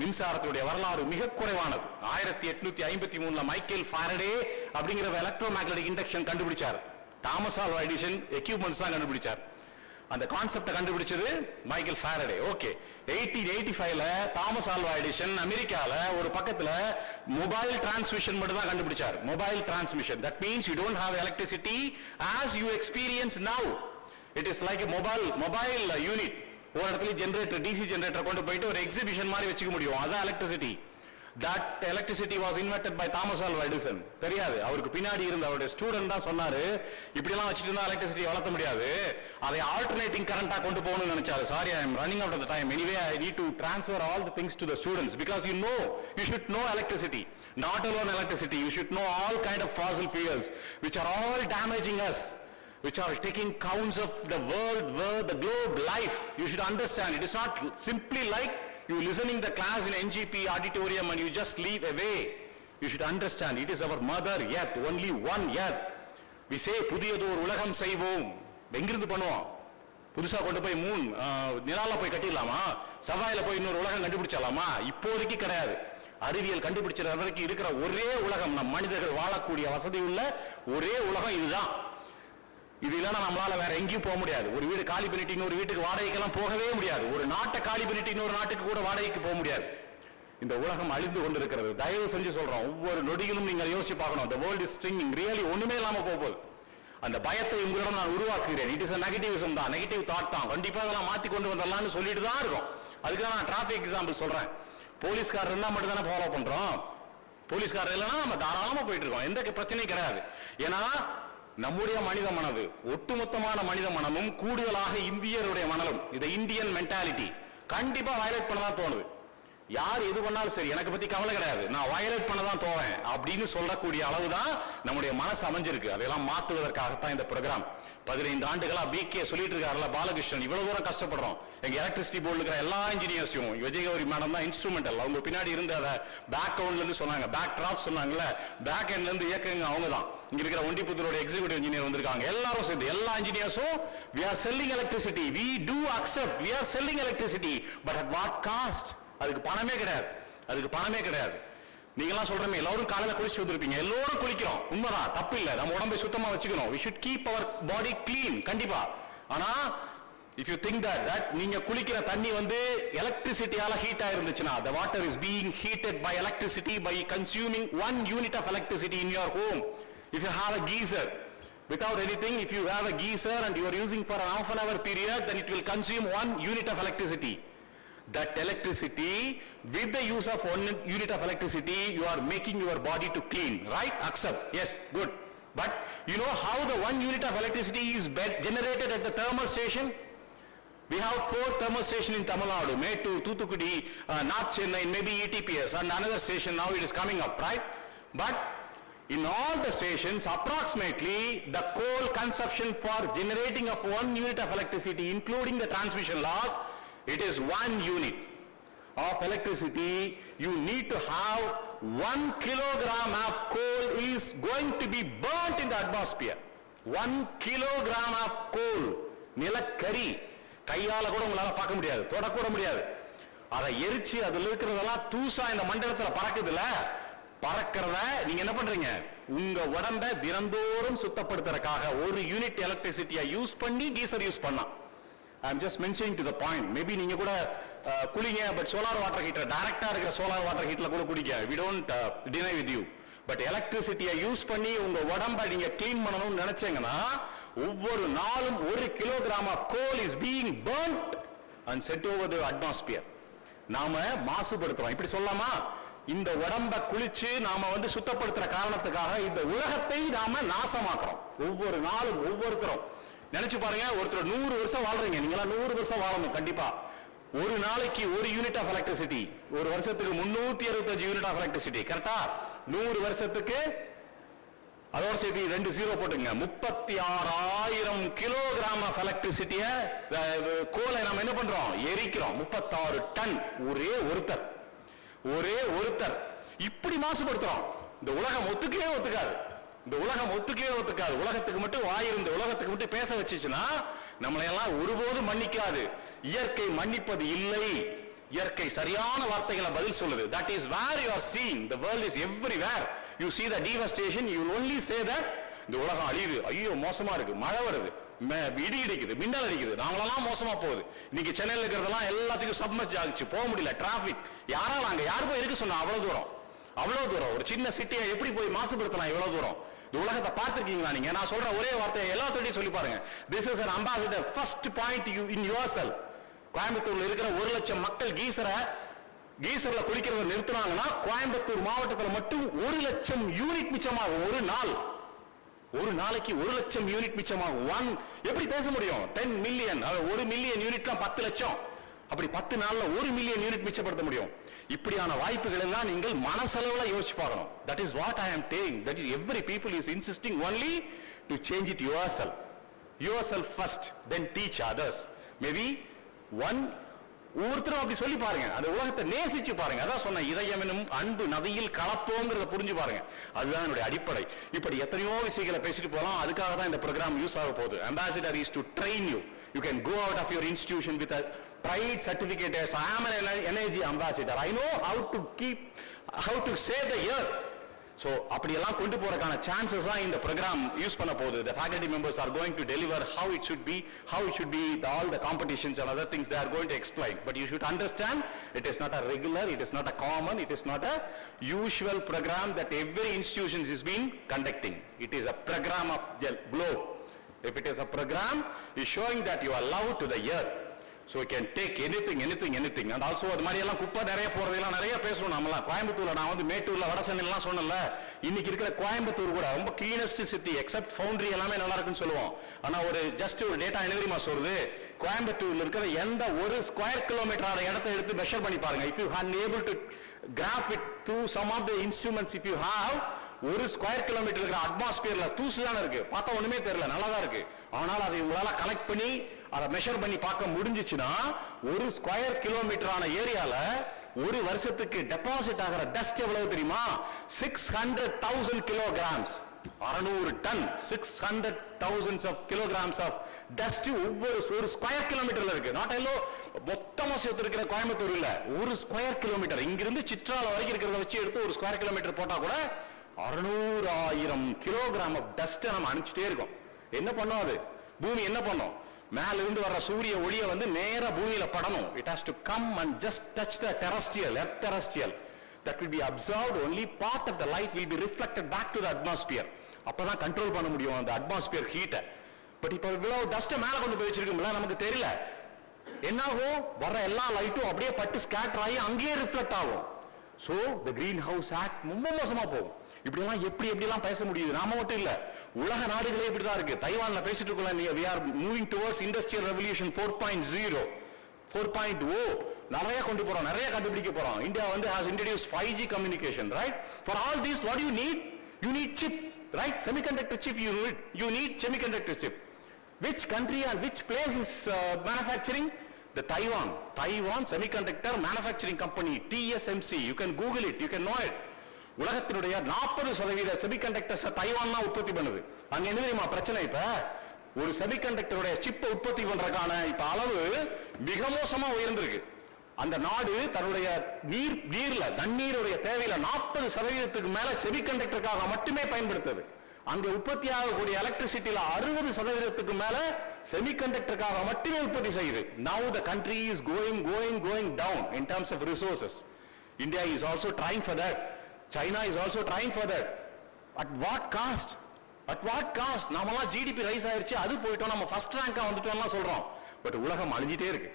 மின்சாரத்துடைய வரலாறு மிக குறைவானது 1853 மைக்கேல் ஃபாரடே அப்படிங்கிற எலக்ட்ரோ மேக்னெட்டிக் இண்டக்ஷன் கண்டுபிடிச்சார் தாமஸ் ஆல்வா எடிசன் எக்யூப்மெண்ட்ஸ் தான் கண்டுபிடிச்சார் அந்த கான்செப்ட கண்டுபிடிச்சது மைக்கேல் ஃபாரடே ஓகே 1885ல தாமஸ் ஆல்வா எடிசன் அமெரிக்கால ஒரு பக்கத்துல மொபைல் டிரான்ஸ்மிஷன் மட்டும் தான் கண்டுபிடிச்சார் mobile transmission that means you don't have electricity as you experience now it is like a mobile unit ஒரு இடத்துல ஜெனரேட்டர் டிசி ஜெனரேட்டர் கொண்டு போயிட்டு ஒரு எக்ஸிபிஷன் மாதிரி வச்சுக்க முடியும் அதான் electricity that electricity was invented by Thomas Alva Edison தெரியாது அவருக்கு பின்னாடி இருந்த அவருடைய ஸ்டூடண்ட் தான் சொன்னாரு இப்படி எல்லாம் வச்சிட்டு இருந்தா எலக்ட்ரிசிட்டி வளர்த்த முடியாது அதை ஆல்டர்னேட்டிங் கரண்டா கொண்டு போகணும்னு நினைச்சாரு sorry I am running out of the time anyway I need to transfer all the things to the students because you should know electricity not alone electricity you should know all kind of fossil fuels which are all damaging us which are taking counts of the world, the globe, life. You should understand. It is not simply like you listening the class in N.G.P auditorium and you just leave away. You should understand. It is our mother earth, only one earth. We say, புதியதோர் உலகம் செய்வோம். எங்கிருந்து பண்ணுவோம்? புதுசா கொண்டு போய் நிலால போய் கட்டிடலாமா? செவ்வாயில போய் இன்னொரு உலகம் கண்டுபிடிச்சலாமா? இப்போதைக்கு கிடையாது. அறிவியல் கண்டுபிடிச்ச வரைக்கும் இருக்கிற ஒரே உலகம் நம் மனிதர்கள் வாழக்கூடிய வசதி உள்ள ஒரே உலகம் இதுதான். இது இல்லைன்னா நம்மளால வேற எங்கேயும் போக முடியாது ஒரு வீடு காலி பண்ணிட்டு இன்னொரு வீட்டுக்கு வாடகைக்கெல்லாம் போகவே முடியாது ஒரு நாட்டை காலி பண்ணிட்டு இன்னொரு நாட்டுக்கு கூட வாடகைக்கு போக முடியாது இந்த உலகம் அழிந்து கொண்டிருக்கிறது தயவு செஞ்சு சொல்றோம் ஒவ்வொரு நொடியிலும் நீங்கள் யோசிச்சு பார்க்கணும் the world is stringing really ஒண்ணுமே இல்லாம போகுது அந்த பயத்தை உங்களிடம் நான் உருவாக்குகிறேன் இட் இஸ் a negativism தான் நெகட்டிவ் தாட் தான் கண்டிப்பா இதெல்லாம் மாத்தி கொண்டு வந்துடலாம்னு சொல்லிட்டு தான் இருக்கோம் அதுக்கு தான் நான் டிராபிக் எக்ஸாம்பிள் சொல்றேன் போலீஸ்காரர் இருந்தா மட்டும் தானே ஃபாலோ பண்றோம் போலீஸ்காரர் இல்லைன்னா நம்ம தாராளமா போயிட்டு இருக்கோம் எந்த பிரச்சனையும் கிடையாது ஏன்னா நம்முடைய மனித மனது ஒட்டுமொத்தமான மனித மனமும் கூடுதலாக இந்தியருடைய மனமும் இந்த இந்தியன் மென்டாலிட்டி கண்டிப்பா வயலேட் பண்ணதான் தோணுது யார் எது பண்ணாலும் சரி எனக்கு பத்தி கவலை கிடையாது நான் வயலேட் பண்ணதான் தோவேன் அப்படின்னு சொல்லக்கூடிய அளவுதான் நம்முடைய மனசு அமைஞ்சிருக்கு அதெல்லாம் மாற்றுவதற்காகத்தான் இந்த ப்ரோக்ராம் 15 ஆண்டுகளா பிகே சொல்லிட்டு இருக்காருல பாலகிருஷ்ணன் இவ்வளவு தூரம் கஷ்டப்படுறோம் எங்க எலக்ட்ரிசிட்டி போர்டு இருக்கிற எல்லா இன்ஜினியர்ஸையும் விஜயகௌரி மேடம் தான் இன்ஸ்ட்ருமெண்டல் அவங்க பின்னாடி இருந்து அதை பேக் கவுண்ட்ல இருந்து சொன்னாங்க பேக் டிராப் சொன்னாங்கல்ல பேக் எண்ட்ல இருந்து இயக்குங்க அவங்க தான் இங்க இருக்கிற ஒண்டிபுத்தூரோட எக்ஸிகியூட்டிவ் இன்ஜினியர் வந்திருக்காங்க எல்லாரும் சேர்ந்து எல்லா இன்ஜினியர்ஸும் we are selling electricity we do accept we are selling electricity but at what cost அதுக்கு பணமே கிடையாது நீங்களாம் சொல்றமே எல்லாரும் காலையில குளிச்சு வந்திருப்பீங்க எல்லாரும் குளிக்கிறோம் உண்மைதான் தப்பு இல்ல நம்ம உடம்பை சுத்தமா வச்சுக்கணும் we should keep our body clean கண்டிப்பா ஆனா if you think that நீங்க குளிக்கிற தண்ணி வந்து எலக்ட்ரிசிட்டியால ஹீட் ஆயிருந்துச்சுனா the water is being heated by electricity by consuming 1 unit of electricity in your home if you have a geyser without anything if you have a geyser and you are using for an half an hour period then it will consume 1 unit of electricity that electricity with the use of 1 unit of electricity you are making your body to clean right accept yes good But you know how the 1 unit of electricity is generated at the thermal station? We have 4 thermal stations in Tamil Nadu, Mettur, Thoothukudi, North Chennai, maybe ETPS, and another station now it is coming up, right? But in all the stations, approximately the coal consumption for generating of 1 unit of electricity, including the transmission loss, it is 1 unit of electricity. You need to have 1 kilogram of coal is going to be burnt in the atmosphere. 1 kilogram of coal, நிலக்கரி, கையால கூட உங்களால பார்க்க முடியாது, தொடக்கூட முடியாது. அதை எரிச்சு அதில் இருக்கிறதெல்லாம் தூசா இந்த மண்டலத்தில் பறக்குதுல, பறக்கிறத நீங்க என்ன பண்றீங்க? உங்க உடம்ப தினந்தோறும் சுத்தப்படுத்துறதுக்காக 1 யூனிட் எலக்ட்ரிசிட்டியை யூஸ் பண்ணி கீசர் யூஸ் பண்ணலாம். I am just mentioning to the point. Maybe நீங்க கூட குளிங்க, பட் சோலார் வாட்டர் ஹீட்டர் டைரக்டா இருக்கிற சோலார் வாட்டர் ஹீட்டர்ல கூட குடிங்க. We don't deny with you. But எலக்ட்ரிசிட்டியை யூஸ் பண்ணி உங்க உடம்ப நீங்க க்ளீன் பண்ணணும்னு நினைச்சீங்கன்னா ஒவ்வொரு நாளும் 1 kilogram of coal is being burnt and sent over the atmosphere. நாம மாசுபடுத்துறோம், இப்படி சொல்லலாமா? இந்த உடம்ப குளிச்சு நாம சுத்தப்படுத்துற காரணத்துக்காக இந்த உலகத்தை நாம நாசமாக்குறோம். ஒவ்வொரு நாளும் ஒவ்வொருத்தரும் நினைச்சு பாருங்க, ஒருத்தர் 100 வருஷம் வாழ்றீங்க, நீங்க 100 வருஷம் வாழணும் கண்டிப்பா. ஒரு நாளைக்கு 1 யூனிட் ஆஃப் எலக்ட்ரிசிட்டி, ஒரு வருஷத்துக்கு 365 யூனிட் ஆஃப் எலக்ட்ரிசிட்டி, கரெக்டா? 100 வருஷத்துக்கு அதோட சேர்த்து 2 0 போட்டுங்க, 36,000 கிலோகிராம் ஆஃப் எலக்ட்ரிசிட்டிய கோலை நம்ம என்ன பண்றோம்? எரிக்கிறோம். 36 டன். ஒரே ஒருத்தர் இப்படி மாசுபடுத்துறோம். இந்த உலகம் ஒத்துக்கவே ஒத்துக்காது. உலகத்துக்கு மட்டும் வாயிருந்து உலகத்துக்கு மட்டும் பேச வச்சுச்சுன்னா நம்மளை எல்லாம் ஒருபோதும் மன்னிக்காது. இயற்கை மன்னிப்பது இல்லை. இயற்கை சரியான வார்த்தைகளை பதில் சொல்லுது. That is where you are seeing the world is everywhere. You see the devastation, you will only say that இந்த உலகம் அழியுது, ஐயோ மோசமா இருக்கு, மழை வருது, இடி இடிக்குது, மின்னல் அடிக்குது, நாங்களெல்லாம் மோசமா போகுது. இன்னைக்கு சென்னையில் இருக்கிறதெல்லாம் எல்லாத்துக்கும் சப்மர்ஜ் ஆகிச்சு, போக முடியல, டிராபிக். யார் போய் இருக்க சொன்னா? அவ்வளவு தூரம் ஒரு சின்ன சிட்டியை எப்படி போய் மாசுபடுத்தலாம்? இவ்வளவு தூரம். இந்த உலகத்தை பார்த்திருக்கீங்களா நீங்க? நான் சொல்ற ஒரே வார்த்தையை எல்லாத்தோடையும் சொல்லி பாருங்க. This is an ambassador, first point you in yourself. கோயம்புத்தூர்ல இருக்கிற 1 லட்சம் மக்கள் கீசர்ல குளிக்கிறத நிறுத்தினாங்கன்னா கோயம்புத்தூர் மாவட்டத்தில் மட்டும் 1 லட்சம் யூனிட் மிச்சமாகும். ஒரு நாளைக்கு 1 லட்சம் யூனிட் மிச்சமாகும். எப்படி பேச முடியும்? 10 மில்லியன், 1 மில்லியன் யூனிட்னா 10 லட்சம். அப்படி 10 நாள்ல 1 மில்லியன் யூனிட் மிச்சப்படுத்த முடியும். இப்படியான வாய்ப்புகள் எல்லாம் நீங்கள் மனசளவுல யோசிச்சு பார்க்கணும். That is what I am saying. That is every people is insisting only to change it yourself first, then teach others. Maybe ஒவ்வொருத்தரும் அப்படி சொல்லி பாருங்க. அந்த உலகத்தை நேசிச்சு பாருங்க. அதான் சொன்ன இதயம் எனும் அன்பு நதியில் கலப்போங்கிறத புரிஞ்சு பாருங்க. அதுதான் என்னுடைய அடிப்படை. இப்படி எத்தனையோ விஷயங்களை பேசிட்டு போலாம். அதுக்காக தான் இந்த ப்ரோக்ராம் யூஸ் ஆக போகுது. Ambassador is to train you. You can go out of your institution with a pride certificate as I am an energy ambassador. I know how to save the earth. So அப்படியெல்லாம் கொண்டு போறதுக்கான சான்சஸ் தான் இந்த program use பண்ண போகுது. The faculty members are going to deliver how it should be, all the competitions and other things they are going to explain. But you should understand, it is not a regular, it is not a common, it is not a usual program that every institution is been conducting. It is a program of the globe. If it is a program, is showing that you are love to the earth. So you can take anything. And also அது மாதிரி எல்லாம் குப்பை நிறைய போறதெல்லாம் நிறைய பேசணும். நம்மலாம் கோயம்புத்தூர்ல நான் மேட்டூர்ல வடசென்னைலாம் சொன்னல, இன்னைக்கு இருக்கிற கோயம்புத்தூர் கூட ரொம்ப கிளீனஸ்ட் சிட்டி, எக்ஸப்ட் ஃபவுண்டரி எல்லாமே நல்லா இருக்குன்னு சொல்லுவோம். ஆனா ஒரு ஜஸ்ட் ஒரு டேட்டா என்ன தெரியுமா சொல்றது? கோயம்புத்தூர்ல இருக்கிற எந்த ஒரு ஸ்கொயர் கிலோமீட்டர் இடத்தை எடுத்து மெஷர் பண்ணி பாருங்க. If you are able to graph it through some of the instruments, if you have, ஒரு ஸ்கொயர் கிலோமீட்டர் இருக்கிற அட்மாஸ்பியர்ல தூசு தானே இருக்கு, பார்த்தா ஒண்ணுமே தெரியல, நல்லா தான் இருக்கு. ஆனால் அதை உங்களால கலெக்ட் பண்ணி அதை மெஷர் பண்ணி பார்க்க முடிஞ்சிச்சுன்னா ஒரு ஸ்கொயர் கிலோமீட்டரான ஏரியால ஒரு வருஷத்துக்கு டெபாசிட் ஆகிற டஸ்ட் எவ்வளவு தெரியுமா? 600,000 kilograms. 600 ton, 600,000 kilograms of dust ஒரு ஸ்கொயர் கிலோமீட்டர்ல இருக்கு. நாட் எல்லோ மொத்தமா சேர்த்து இருக்கிற கோயம்புத்தூர் இல்ல, ஒரு ஸ்கொயர் கிலோமீட்டர் இங்கிருந்து சிற்றால வரைக்கும் இருக்கிறத வச்சு எடுத்து ஒரு ஸ்கொயர் கிலோமீட்டர் போட்டா கூட 600,000 கிலோகிராம் ஆஃப் டஸ்ட் நம்ம அனுப்பிச்சிட்டே இருக்கோம். என்ன பண்ணும் அது? பூமி என்ன பண்ணும்? மேல இருந்து வர்ற சூரிய ஒளியை நேரா பூமியில படணும். It has to come and just touch the earth terrestrial. That will be absorbed, only part of the light will be reflected back to the atmosphere. அப்பதான் கண்ட்ரோல் பண்ண முடியும் அந்த அட்மாஸ்பியர் ஹீட்டை. பட் இப்போ இவ்வளவு டஸ்ட் மேல கொண்டு போய் வச்சிருக்கோம்ல, நமக்கு தெரியல. என்னாகும்? வர்ற எல்லா லைட்டும் அப்படியே பட்டு ஸ்கேட்டர் ஆகி அங்கேயே ரிஃப்ளெக்ட் ஆகும். So the greenhouse act ரொம்ப மோசமா போகும். இப்படிலாம் எப்படிலாம் பேச முடியுது? நாம மட்டும் இல்ல, உலக நாடுகளே இப்படிதான் இருக்கு. தைவான்ல பேசிட்டு இருக்கலாம், we are moving towards industrial revolution 4.0 4.0 நிறைய கொண்டு போறோம், நிறைய கண்டுபிடிக்க போறோம். இந்தியா வந்து has introduced 5G communication, right? For all this, what do you need? You need chip, right? Semiconductor chip, you need semiconductor chip. Which country and which place is manufacturing? The Taiwan Semiconductor Manufacturing Company, TSMC. You can Google it, you can know it. உலகத்தினுடைய 40% semiconductors Taiwan தான் உற்பத்தி பண்ணுது. அங்க என்ன தெரியுமா பிரச்சனை? இப்ப ஒரு செமிகண்டக்டருடைய சிப்பை உற்பத்தி பண்றதுக்கான இப்ப அளவு மிக மோசமா உயர்ந்திருக்கு. அந்த நாடு தன்னுடைய நீர்ல தண்ணீருடைய தேவையில 40% மேல செமிகண்டக்டருக்காக மட்டுமே பயன்படுத்துது. அங்க உற்பத்தி ஆகக்கூடிய எலக்ட்ரிசிட்டியில 60% மேல செமிகண்டக்டருக்காக மட்டுமே உற்பத்தி செய்யுது. Now the country is going down in terms of resources. India is also trying for that. China is also trying for that. At what cost? At what cost? நாமெல்லாம் ஜிடிபி ரைஸ் ஆயிருச்சு, அது போயிட்டோம், நம்ம ஃபர்ஸ்ட் ரேங்கா வந்துட்டோம்லாம் சொல்றோம். பட் உலகம் அழிஞ்சிட்டே இருக்கு.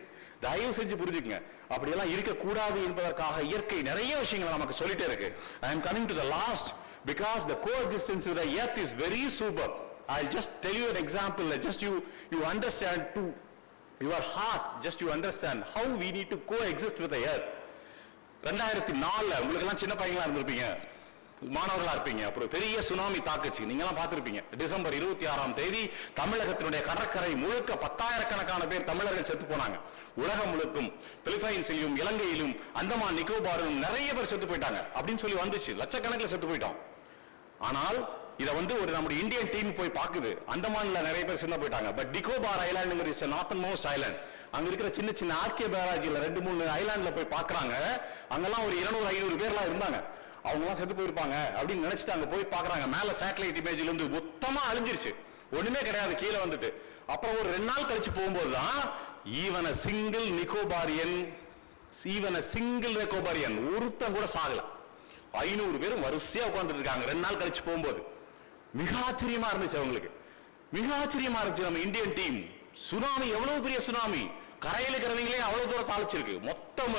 தயவு செஞ்சு புரிஞ்சுக்கங்க, அப்படியெல்லாம் இருக்கக்கூடாது என்பதற்காக இயற்கை நிறைய விஷயங்களை நமக்கு சொல்லிட்டே இருக்கு. I am coming to the last, because the coexistence with the earth is very super. I'll just tell you an example, just you understand to your heart, just you understand how we need to coexist with the earth. 2004 உங்களுக்கு எல்லாம் சின்ன பையங்களா இருந்திருப்பீங்க, மாணவர்களா இருப்பீங்க. அப்புறம் பெரிய சுனாமி தாக்குச்சு, நீங்க எல்லாம் பார்த்திருப்பீங்க. டிசம்பர் 26ஆம் தேதி தமிழகத்தினுடைய கடற்கரை முழுக்க 10,000கணக்கான பேர் தமிழர்கள் செத்து போனாங்க. உலகம் முழுக்கும் பிலிப்பைன்ஸிலும் இலங்கையிலும் அந்தமான் நிக்கோபாரிலும் நிறைய பேர் செத்து போயிட்டாங்க அப்படின்னு சொல்லி வந்துச்சு. லட்சக்கணக்கில் செத்து போயிட்டோம். ஆனால் இதை வந்து ஒரு நம்முடைய இந்தியன் டீம் போய் பார்க்குது. அந்தமான்ல நிறைய பேர் செத்து போயிட்டாங்க. பட் நிக்கோபார் ஐலாண்டுங்கிற இஸ் நார்த்தன் மோஸ்ட் ஐலாண்ட். அங்க இருக்கிற சின்ன சின்ன ஆர்கே பேராஜில 2-3 ஐலாண்ட்ல போய் பாக்குறாங்க. அங்கெல்லாம் ஒரு 200-500 பேர்லாம் இருந்தாங்க. அவங்க எல்லாம் செத்து போயிருப்பாங்க அப்படின்னு நினைச்சிட்டு அங்க போய் பாக்குறாங்க. மேல சேட்டலைட் இமேஜ்ல இருந்து மொத்தமா அழிஞ்சிருச்சு, ஒண்ணுமே கிடையாது கீழே வந்துட்டு. அப்புறம் ஒரு 2 நாள் கழிச்சு போகும்போதுதான் ஈவன் a single நிக்கோபாரியன் ஒருத்தன் கூட சாகல. 500 பேரும் வரிசையா உட்கார்ந்துட்டு இருக்காங்க 2 நாள் கழிச்சு போகும்போது. மிக ஆச்சரியமா இருந்துச்சு அவங்களுக்கு, மிக ஆச்சரியமா இருந்துச்சு. நம்ம இந்தியன் டீம் சுனாமி, எவ்வளவு பெரிய சுனாமி, கரையில இருக்கிறவங்களே அவ்வளவு தூரம் தாளிச்சிருக்கு. மொத்தம்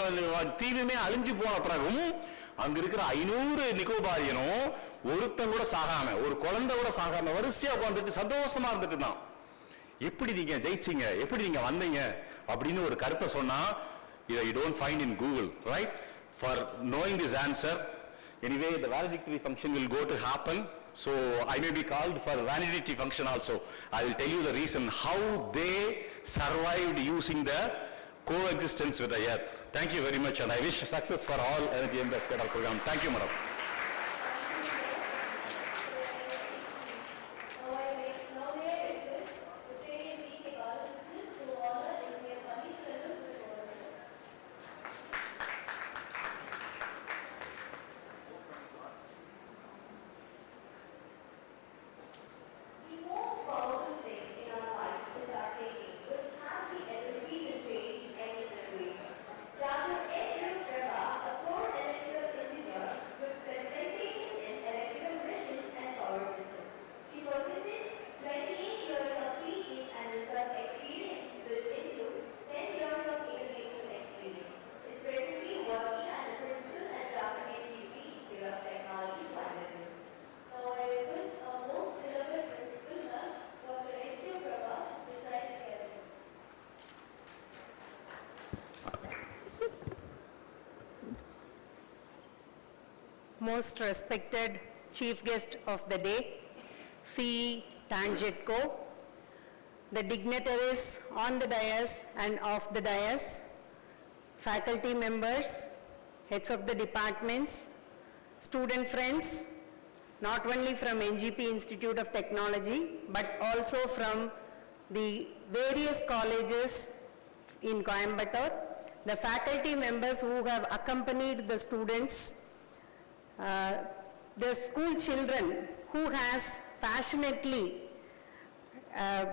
தீவுமே அழிஞ்சு போன பிறகும் அங்க இருக்கிற 500 நிக்கோபாரியனும் ஒருத்தன் கூட சாகாம, ஒரு குழந்தை கூட சாகாம வரிசையா உட்கார்ந்துட்டு சந்தோஷமா இருந்துட்டு தான். எப்படி நீங்க ஜெயிச்சீங்க, எப்படி நீங்க வந்தீங்க அப்படின்னு ஒரு கருத்தை சொன்னா, இதை you don't find in Google, right? For knowing this answer, anyway the valedictory function will go to happen, so I may be called for validity function also. I will tell you the reason how they survived using the coexistence with the earth. Thank you very much, and I wish success for all N.G.P program. Thank you, madam. Most respected chief guest of the day, CE N.G.P, the dignitaries on the dais and off the dais, faculty members, heads of the departments, student friends, not only from N.G.P Institute of Technology, but also from the various colleges in Coimbatore, the faculty members who have accompanied the students, the school children who has passionately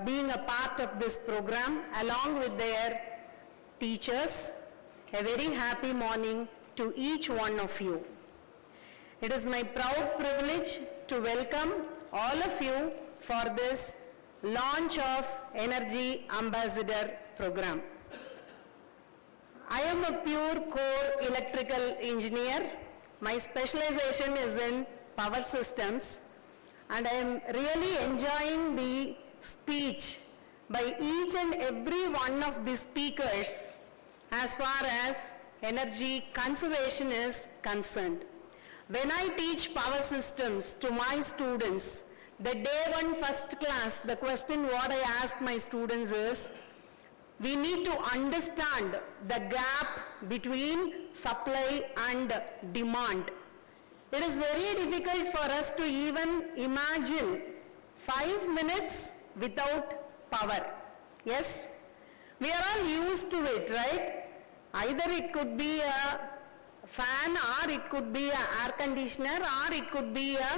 being a part of this program along with their teachers. A very happy morning to each one of you. It is my proud privilege to welcome all of you for this launch of Energy Ambassador program. I am a pure core electrical engineer. My specialization is in power systems, and I am really enjoying the speech by each and every one of the speakers as far as energy conservation is concerned. When I teach power systems to my students, the day one first class, the question what I ask my students is, we need to understand the gap between supply and demand. It is very difficult for us to even imagine 5 minutes without power. Yes? We are all used to it, right? Either it could be a fan, or it could be an air conditioner, or it could be a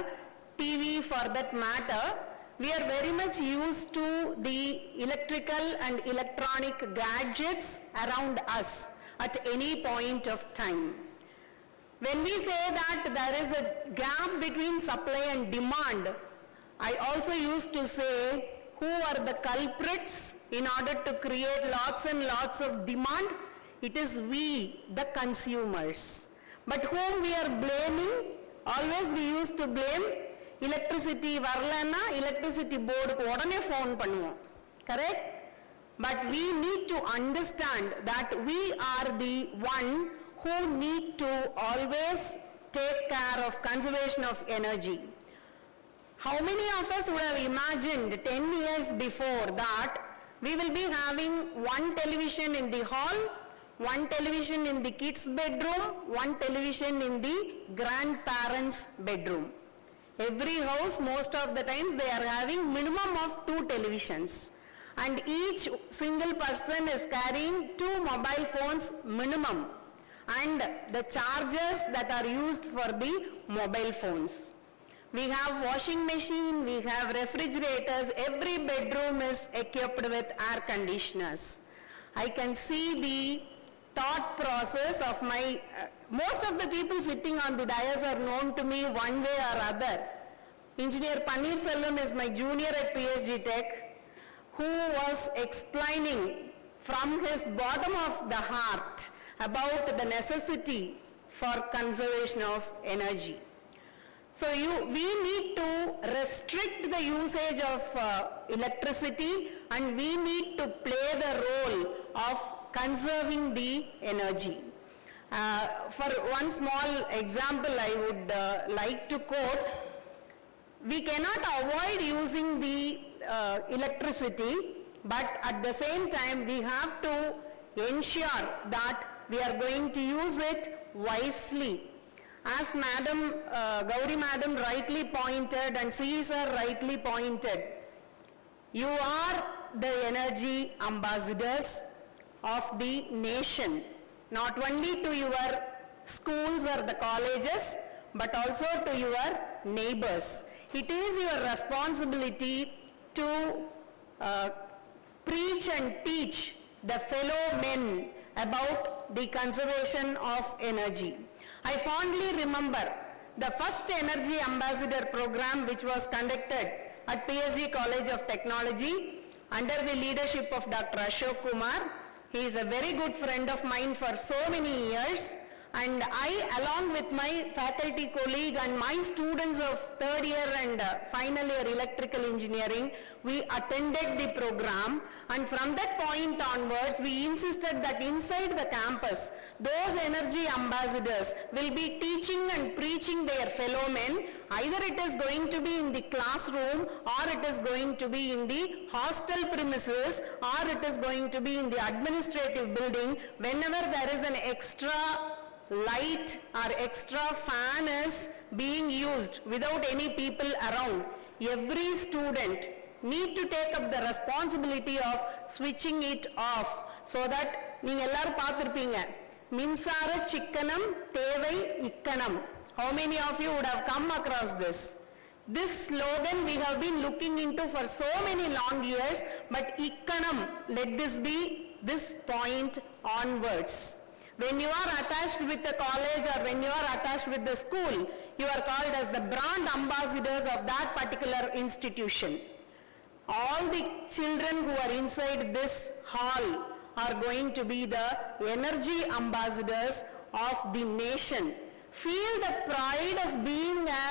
TV for that matter. We are very much used to the electrical and electronic gadgets around us at any point of time. When we say that there is a gap between supply and demand, I also used to say, who are the culprits in order to create lots and lots of demand? It is we, the consumers. But whom we are blaming? Always we used to blame electricity varlana, electricity board ku odane phone pannuvom. Correct? But we need to understand that we are the one who need to always take care of conservation of energy. How many of us would have imagined 10 years before that we will be having one television in the hall, one television in the kids' bedroom, one television in the grandparents' bedroom. Every house, most of the times, they are having minimum of 2 televisions. And each single person is carrying 2 mobile phones minimum. And the chargers that are used for the mobile phones. We have washing machine, we have refrigerators, every bedroom is equipped with air conditioners. I can see the thought process of my, most of the people sitting on the dais are known to me one way or other. Engineer Paneer Selvam is my junior at PSG Tech, who was explaining from his bottom of the heart about the necessity for conservation of energy. So we need to restrict the usage of electricity, and we need to play the role of conserving the energy. For one small example I would like to quote, we cannot avoid using the electricity, but at the same time we have to ensure that we are going to use it wisely. As Gauri Madam rightly pointed and C sir rightly pointed, you are the energy ambassadors of the nation, not only to your schools or the colleges, but also to your neighbors. It is your responsibility to preach and teach the fellow men about the conservation of energy. I fondly remember the first Energy Ambassador program which was conducted at PSG College of Technology under the leadership of Dr. Ashok Kumar. He is a very good friend of mine for so many years, and I, along with my faculty colleague and my students of 3rd year and final year electrical engineering, we attended the program, and from that point onwards we insisted that inside the campus those energy ambassadors will be teaching and preaching their fellow men. Either it is going to be in the classroom, or it is going to be in the hostel premises, or it is going to be in the administrative building. Whenever there is an extra light or extra fan is being used without any people around, every student need to take up the responsibility of switching it off, so that நீங்க எல்லாரும் பார்த்திருப்பீங்க, மின்சார சிக்கனம் தேவை இக்கணம். How many of you would have come across this? This slogan we have been looking into for so many long years, but ikkanam, let this be this point onwards. When you are attached with the college or when you are attached with the school, you are called as the brand ambassadors of that particular institution. All the children who are inside this hall are going to be the energy ambassadors of the nation. Feel the pride of being a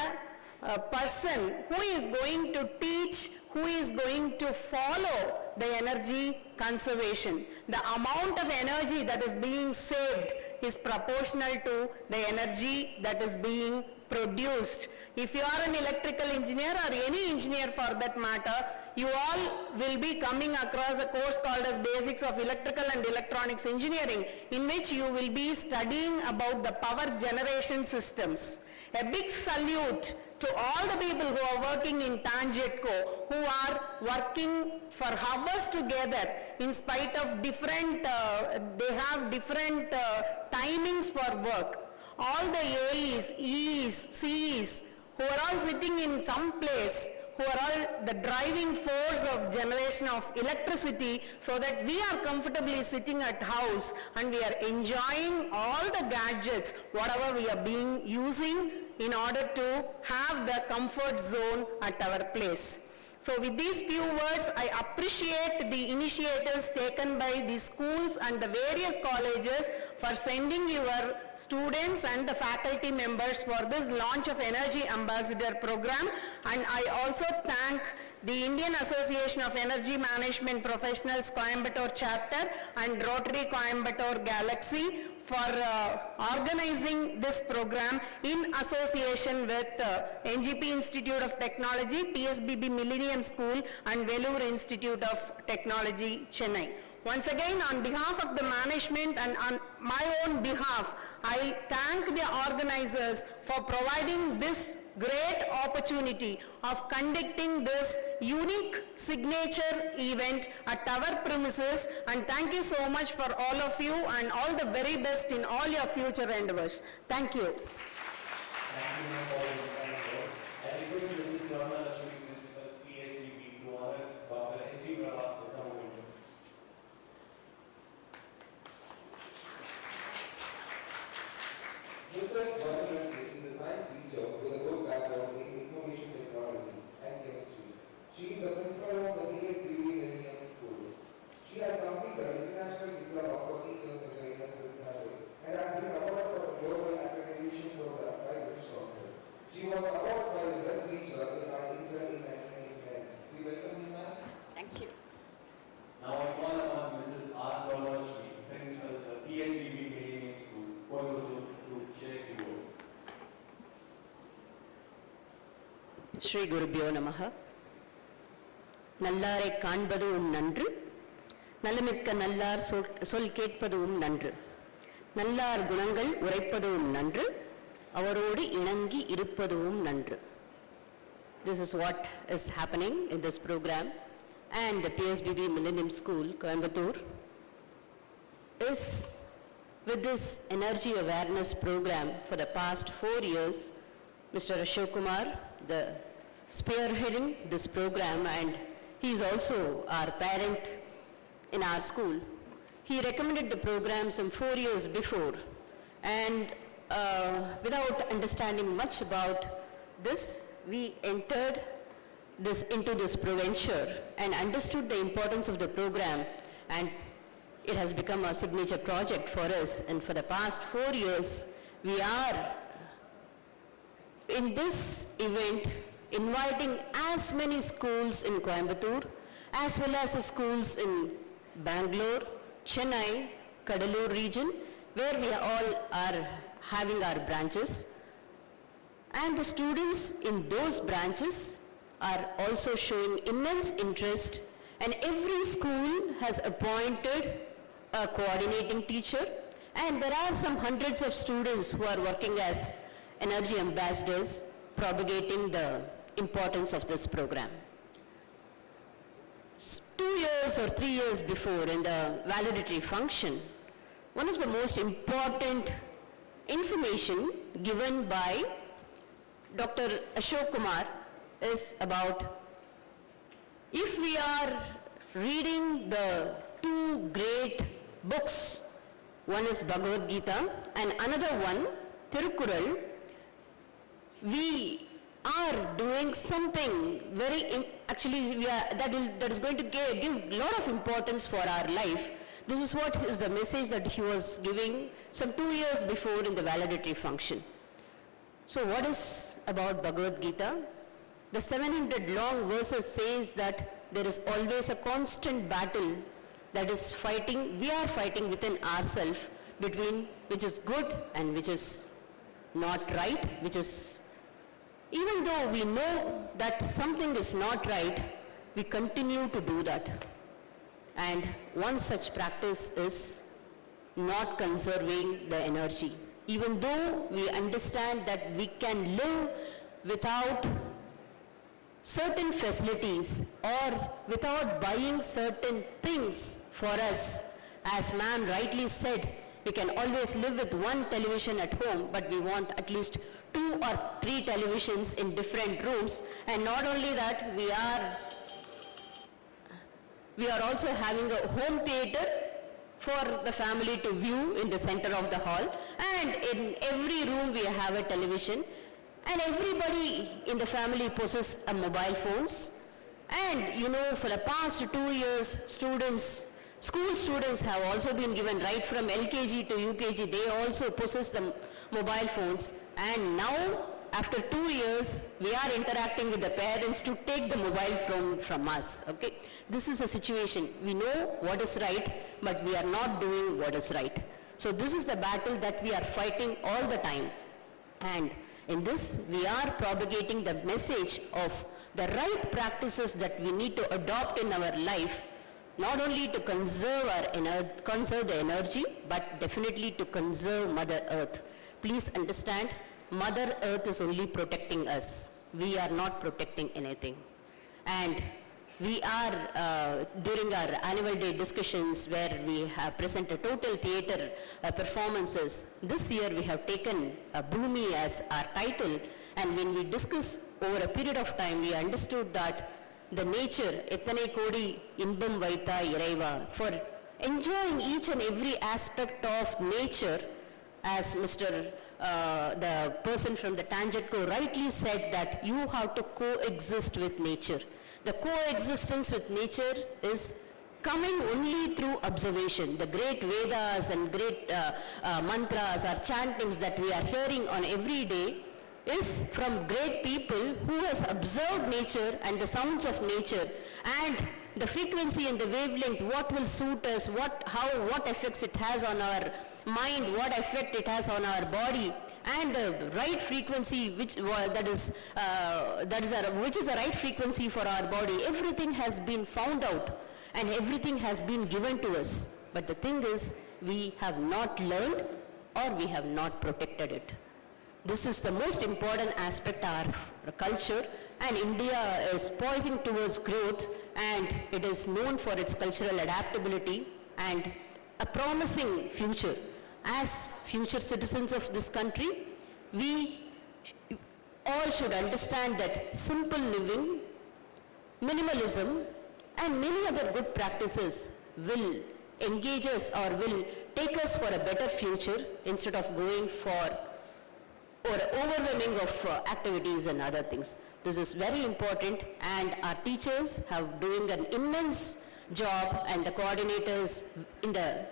person who is going to teach, who is going to follow the energy conservation. The amount of energy that is being saved is proportional to the energy that is being produced. If you are an electrical engineer or any engineer for that matter, you all will be coming across a course called as Basics of Electrical and Electronics Engineering, in which you will be studying about the power generation systems. A big salute to all the people who are working in N.G.P, who are working for hours together in spite of different, they have different timings for work. All the A's, E's, C's, who are all sitting in some place, who are all the driving force of generation of electricity, so that we are comfortably sitting at house and we are enjoying all the gadgets, whatever we are being using in order to have the comfort zone at our place. So with these few words, I appreciate the initiatives taken by the schools and the various colleges for sending your students and the faculty members for this launch of Energy Ambassador program. And I also thank the Indian Association of Energy Management Professionals Coimbatore chapter and Rotary Coimbatore Galaxy for organizing this program in association with N.G.P Institute of Technology, PSBB Millennium School and Vellore Institute of Technology, Chennai. Once again, on behalf of the management and on my own behalf, I thank the organizers for providing this great opportunity of conducting this unique signature event at our premises, and thank you so much for all of you and all the very best in all your future endeavors. Thank you. Thank you for all this kind work. I request Mrs. Swarna Lakshmi, Principal, PSBB, to honor Dr. S.C. Prabha with the moment. Mr. Swarna is a science teacher with a good background in information technology and chemistry. She is the principal of the PSBB Millennium School. She has completed international diploma for teachers in the University College and has been awarded for the Global Accreditation Program by British Council. She was awarded by the best teacher in my India in 1999. We welcome you, ma'am. Thank you. Now I call upon Mrs. R. Swarna Lakshmi, Principal of the PSBB Millennium School, Coimbatore, to share a few words. Sri குருபியோ நமஹ. நல்லாரை காண்பதும் நன்று, நலமிக்க நல்லார் சொல் கேட்பதும் நன்று, நல்லார் குணங்கள் உரைப்பதும் நன்று, அவரோடு இணங்கி இருப்பதும் நன்று. This is what is happening in this program, and the PSBB Millennium School, Coimbatore, is with this energy awareness program for the past 4 years. Mr. Ashok Kumar, the spearheading this program, and he is also our parent in our school. He recommended the program some 4 years before, and without understanding much about this, we entered into this venture and understood the importance of the program, and it has become a signature project for us. And for the past 4 years, we are in this event inviting as many schools in Coimbatore as well as the schools in Bangalore, Chennai, Kadalur region, where we all are having our branches. And the students in those branches are also showing immense interest, and every school has appointed a coordinating teacher, and there are some hundreds of students who are working as energy ambassadors, propagating the importance of this program. 2 years or 3 years before, in the valedictory function, one of the most important information given by Dr. Ashok Kumar is about, if we are reading the 2 great books, one is Bhagavad Gita and another one, Tirukkural, we are doing something very, actually that is going to give a lot of importance for our life. This is what is the message that he was giving some 2 years before in the valedictory function. So what is about Bhagavad Gita? The 700 long verses says that there is always a constant battle that is fighting, we are fighting within ourselves between which is good and which is not right, which is, even though we know that something is not right, we continue to do that. And one such practice is not conserving the energy. Even though we understand that we can live without certain facilities or without buying certain things for us, as ma'am rightly said, we can always live with one television at home, but we want at least 2 or 3 televisions in different rooms. And not only that, we are also having a home theater for the family to view in the center of the hall, and in every room we have a television, and everybody in the family possesses a mobile phones. And you know, for the past 2 years, school students have also been given, right from LKG to UKG, they also possess the mobile phones. And now, after 2 years, we are interacting with the parents to take the mobile phone from us, okay? This is a situation. We know what is right, but we are not doing what is right. So this is the battle that we are fighting all the time. And in this, we are propagating the message of the right practices that we need to adopt in our life, not only to conserve the energy, but definitely to conserve Mother Earth. Please understand, Mother Earth is only protecting us. We are not protecting anything. And we are, during our annual day discussions where we have presented total theatre performances, this year we have taken Bhumi as our title, and when we discuss over a period of time, we understood that the nature, Ethanai Kodi Inbam Vaita Iraiva, for enjoying each and every aspect of nature, as the person from the TANGEDCO rightly said, that you have to coexist with nature. The coexistence with nature is coming only through observation. The great Vedas and great mantras or chantings that we are hearing on every day is from great people who has observed nature and the sounds of nature, and the frequency and the wavelength, what will suit us, what effects it has on our mind, what effect it has on our body, and the right frequency which is a right frequency for our body. Everything has been found out and everything has been given to us. But the thing is, we have not learned or we have not protected it. This is the most important aspect of our culture, and India is poising towards growth, and it is known for its cultural adaptability and a promising future. As future citizens of this country, we all should understand that simple living, minimalism, and many other good practices will engage us or will take us for a better future instead of going for or overwhelming of activities and other things. This is very important, and our teachers have doing an immense job, and the coordinators in the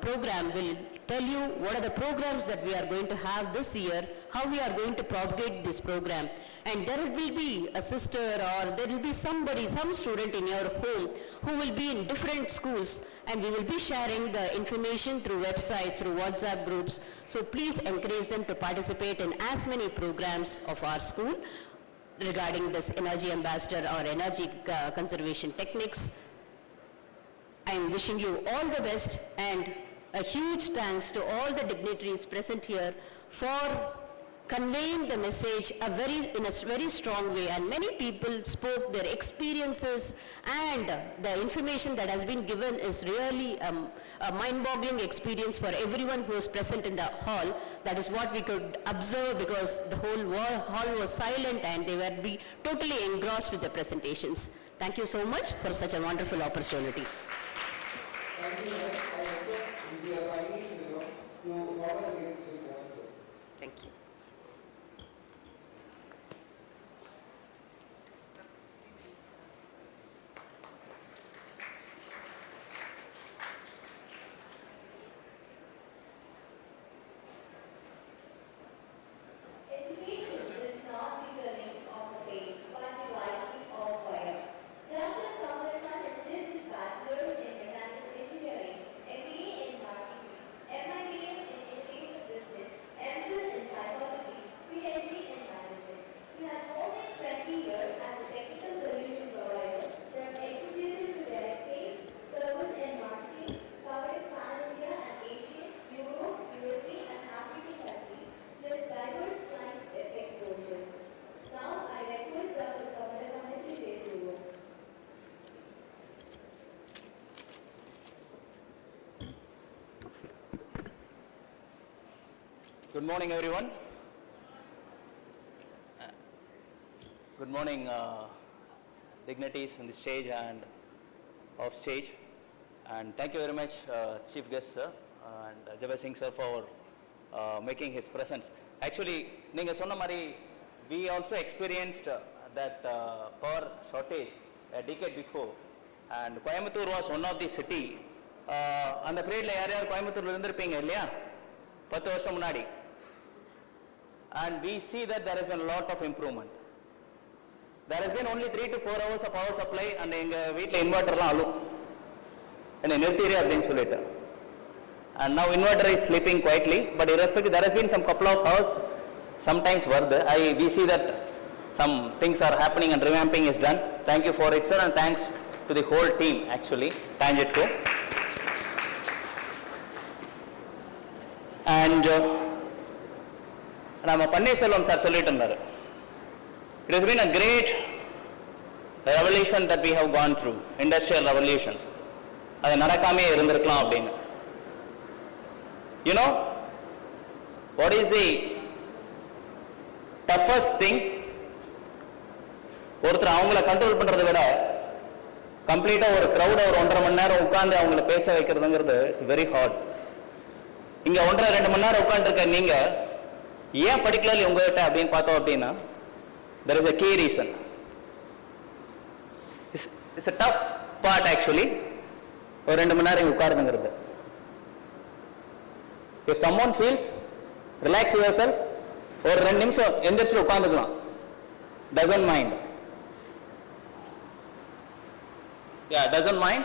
program will tell you what are the programs that we are going to have this year, how we are going to propagate this program. And there will be a sister or there will be somebody, some student in your home who will be in different schools, and we will be sharing the information through websites, through WhatsApp groups. So please encourage them to participate in as many programs of our school regarding this energy ambassador or energy conservation techniques. I am wishing you all the best, and a huge thanks to all the dignitaries present here for conveying the message in a very strong way. And many people spoke their experiences, and the information that has been given is really a mind-boggling experience for everyone who is present in the hall. That is what we could observe, because the whole hall was silent and they were totally engrossed with the presentations. Thank you so much for such a wonderful opportunity. Thank you, ma'am. I request Engineer Vellore to order this to the point. Thank you. Good morning, everyone. Good morning, dignitaries on the stage and off stage. And thank you very much, Chief Guest, sir, and Jabbar Singh, sir, for making his presence. Actually, neenga sonna mari, we also experienced that power shortage a decade before. And Coimbatore was one of the city. அந்த பீரியட்ல யார் யார் கோயம்புத்தூர்ல இருந்திருப்பீங்க இல்லையா 10 வருஷம் முன்னாடி. And we see that there has been a lot of improvement. There has been only 3 to 4 hours of power supply and எங்க வீட்ல இன்வெர்ட்டர்லாம் அழும். என்னை நிறுத்திடு அப்படின்னு சொல்லிட்டு. And now inverter is sleeping quietly, but irrespective there has been some couple of hours sometimes வருது. We see that some things are happening and revamping is done. Thank you for it, sir, and thanks to the whole team actually, N.G.P. And நம்ம பன்னீர்செல்வம் சார் சொல்லிட்டு இருந்தாரு, it has been a great revolution that we have gone through, industrial revolution. அது நடக்காமே இருந்திருக்கலாம் அப்படின்னு. You know, what is the toughest thing? ஒருத்தர் அவங்கள கண்ட்ரோல் பண்றதை விட கம்ப்ளீட்டா ஒரு கிரௌட ஒரு 1.5 மணி நேரம் உட்கார்ந்து அவங்கள பேச வைக்கிறதுங்கிறது இட்ஸ் வெரி ஹார்ட். இங்க 1.5-2 மணி நேரம் உட்கார்ந்துருக்க நீங்க ஏன் பர்டிகுலர்லி உங்ககிட்ட அப்படின்னு பார்த்தோம் அப்படின்னா there is a key reason. It's a tough part actually. ஒரு 2 மணி நேரம் உட்கார்ந்துங்கிறது. If someone feels relax yourself ஒரு 2 நிமிஷம் எந்திரிச்சு உட்கார்ந்துக்கலாம், doesn't mind. Yeah, doesn't mind.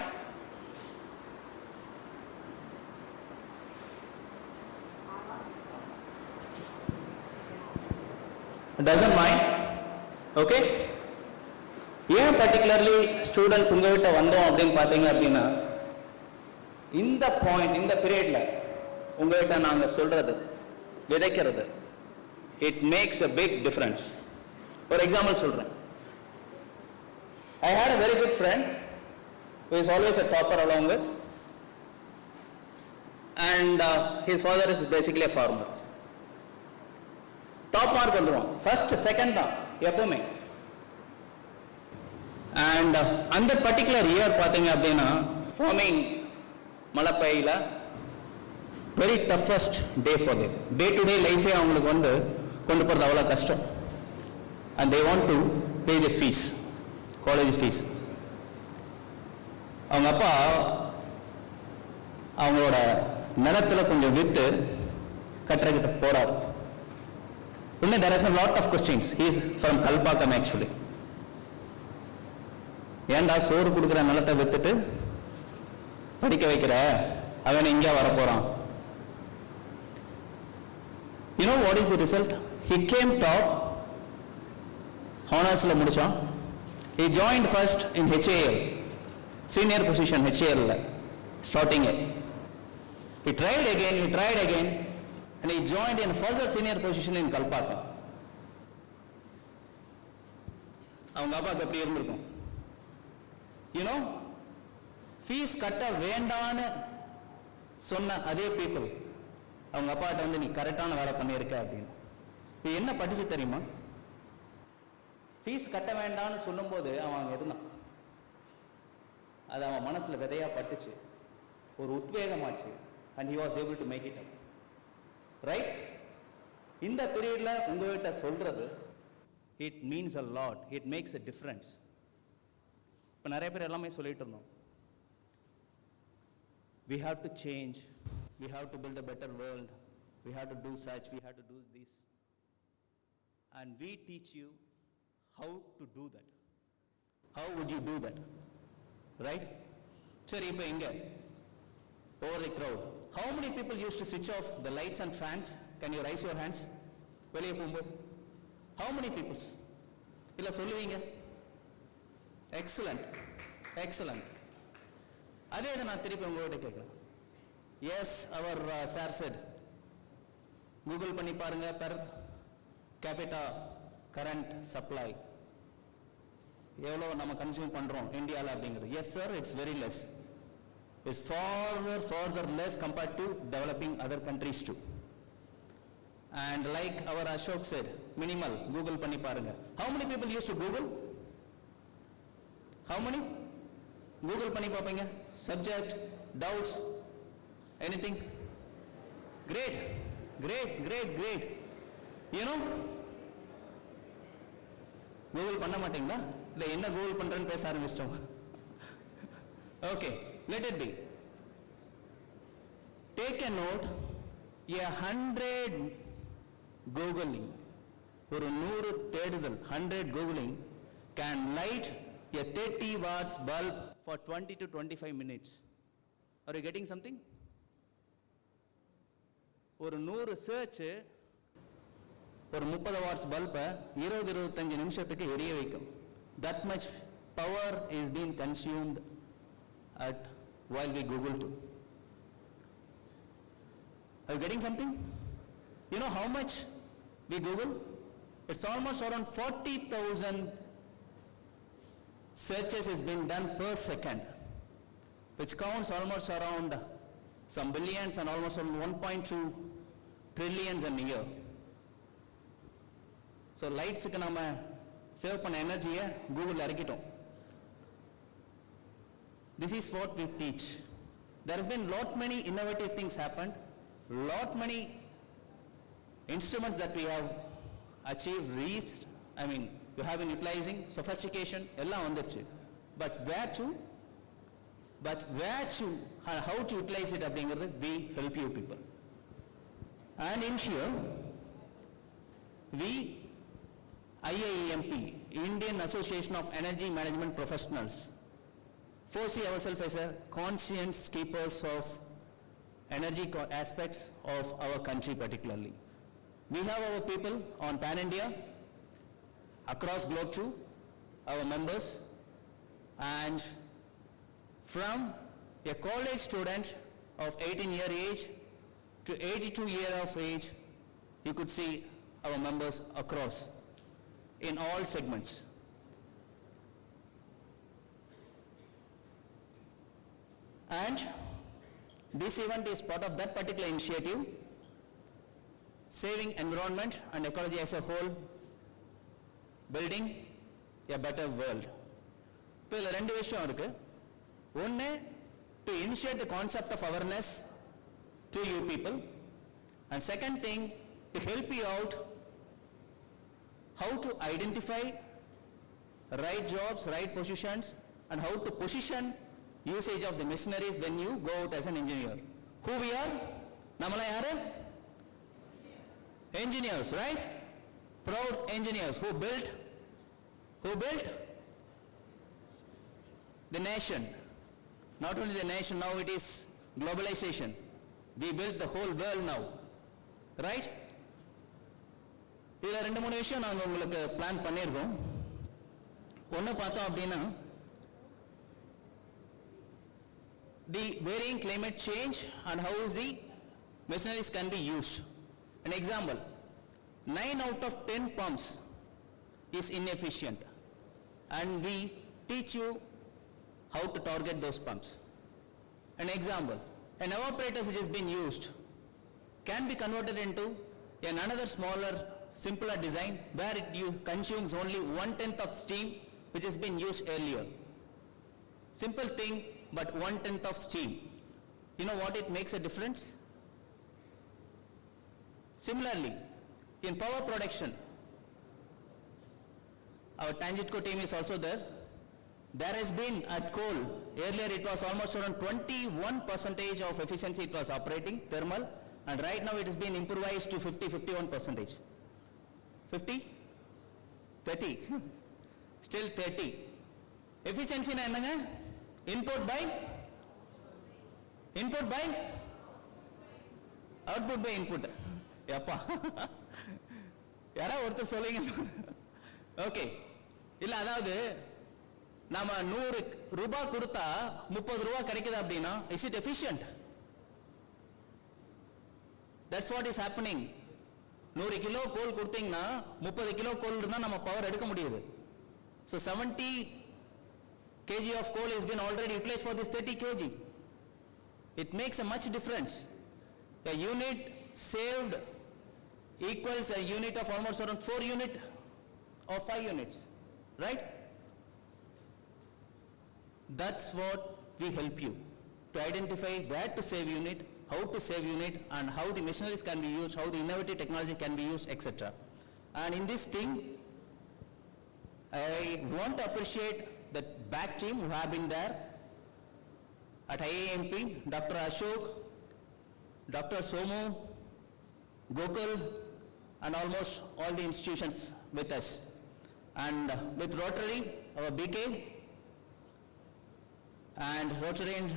Doesn't mind. Okay. ஏன் பர்டிகுலர்லி ஸ்டூடெண்ட்ஸ் உங்ககிட்ட வந்தோம் அப்படின்னு பார்த்தீங்க அப்படின்னா இந்த பாயிண்ட் இந்த பீரியட்ல உங்ககிட்ட நாங்க சொல்றது விதைக்கிறது it makes a big difference. For example சொல்றேன், I had a very good friend who is always a topper along with, and his father is basically a farmer. Top mark வந்துரும், first second தான் எப்பவுமே. And அந்த particular year பார்த்தீங்க அப்படின்னா farming மலப்பையில very toughest day for them. Day to day life அவங்களுக்கு வந்து கொண்டு போறது அவ்வளவு கஷ்டம். And they want to pay the fees, college fees. அவங்க அப்பா அவங்களோட நிலத்துல கொஞ்சம் வித்து கட்டுறகிட்ட போறாரு. இன்னும் there is a lot of questions. He is from Kalpakkam actually. ஏன்டா சோறு கொடுக்குற நிலத்தை வித்துட்டு படிக்க வைக்கிற, அவன் இங்கே வர போறான். You know what is the result? He came top, honors-ல முடிச்சான். He joined first in HAL, senior position HAL, starting it. He tried again, and he joined in further senior position in Kalpakkam. அவங்க அப்பாக்கு எப்படி இருந்திருக்கும்? You know, fees கட்ட வேண்டான்னு சொன்ன அதே பீப்புள் அவங்க அப்பாட்ட வந்து நீ கரெக்டான வேலை பண்ணியிருக்க அப்படின்னு. இது என்ன படிச்சு தெரியுமா? ஃபீஸ் கட்ட வேண்டான்னு சொல்லும்போது அவன் அங்கே இருந்தான், அது அவன் மனசுல விதையா பட்டுச்சு, ஒரு உத்வேகமாச்சு, and he was able to make it up. Right? இந்த பீரியட்ல உங்ககிட்ட சொல்றது it means a lot, it makes a difference. இப்போ நிறைய பேர் எல்லாமே சொல்லிட்டு இருந்தோம், we have to change, we have to build a better world, we have to do such, we have to do this, and we teach you how to do that. How would you do that? Right? சரி, இப்போ இங்க over the crowd, how many people used to switch off the lights and fans? Can you raise your hands? வெளியே போகும்போது how many people? இல்ல சொல்லுவீங்க? Excellent, excellent. அதே இதை நான் திருப்பி உங்களோட கேட்கிறேன். Yes, our sir said, Google பண்ணி பாருங்க per capita current supply எவ்வளோ நம்ம கன்சியூம் பண்றோம் இந்தியாவில் அப்படிங்கிறது. Yes sir, it's very less. It's further less compared to developing other countries too. And like our Ashok said, minimal, Google பண்ணி பாருங்க. How many people used to Google? How many? Google பண்ணி பாப்பீங்க. Subject, doubts, anything? Great, great, great, great. You know? Google பண்ண மாட்டீங்களா? இல்லை என்ன Google பண்றேன்னு பேச ஆரம்பிச்சிட்டோம். Okay, let it be. Take a note, 100 Googling, ஒரு 100 தேடுதல், 100 Googling can light a 30 watts bulb for 20 to 25 minutes. Are you getting something? ஒரு 100 search ஒரு 30 watts bulb 20-25 நிமிஷத்துக்கு எரிய வைக்கும். That much power is being consumed at while we Google too. Are you getting something? You know how much we Google? It's almost around 40,000 searches is being done per second, which counts almost around some billions and almost around 1.2 trillions a year. So lights க்கு நாம சேவ் பண்ண எனர்ஜியை கூகுள் இறக்கிட்டோம். This is what we teach. There has been lot many innovative things happened, lot many instruments that we have achieved, reached. I mean, you have been utilizing sophistication, எல்லாம் வந்துருச்சு. But where to and how to utilize it அப்படிங்கிறது we help you people. And in here, we IAEMP, Indian Association of Energy Management Professionals, foresee ourselves as a conscious keepers of energy aspects of our country particularly. We have our people on pan-India, across globe too, our members, and from a college student of 18-year age to 82-year of age, you could see our members across in all segments. And this event is part of that particular initiative, saving environment and ecology as a whole, building a better world. இப்போ இதில் 2 விஷயம் இருக்கு. ஒன்று, to initiate the concept of awareness to you people, and second thing, to help you out how to identify right jobs, right positions, and how to position usage of the machineries when you go out as an engineer. Who we are? Namala yaru? Engineers, right? Proud engineers who built the nation. Not only the nation, now it is globalization. We built the whole world now, right? இதில் 2-3 விஷயம் நாங்கள் உங்களுக்கு பிளான் பண்ணியிருக்கோம். ஒன்று பார்த்தோம் அப்படின்னா, the varying climate change and how the machineries can be used. An example, 9 out of 10 pumps is inefficient, and we teach you how to target those pumps. An example, an evaporator which has been used can be converted into another smaller, simpler design where it consumes only 1/10 of steam which has been used earlier. Simple thing, but 1/10 of steam. You know what it makes a difference? Similarly, in power production, our N.G.P team is also there. There has been at coal, earlier it was almost around 21% of efficiency it was operating, thermal, and right now it has been improvised to 51%. 50? 30? Still 30. Efficiency na enanga? Input by output by input. Yappa. Yara orthu sollinga. Okay. Illa adavudhu நாம 100 ரூபாய் கொடுத்தா 30 ரூபாய் கிடைக்குது அப்படின்னா is it efficient? That's what is happening. 100 கிலோ கோல் கொடுத்தீங்கன்னா 30 கிலோ கோல் இருந்தா நம்ம பவர் எடுக்க முடியுது. So 70 kg of coal has been already utilized for this 30 kg. It makes a much difference. A unit saved equals a unit of almost around 4 unit or 5 units, right? That's what we help you, to identify where to save unit, how to save unit, and how the machineries can be used, how the innovative technology can be used, etc. And in this thing, I want to appreciate the back team who have been there at IAMP, Dr. Ashok, Dr. Somu, Gokul, and almost all the institutions with us. And with Rotary, our BK, and Rotarian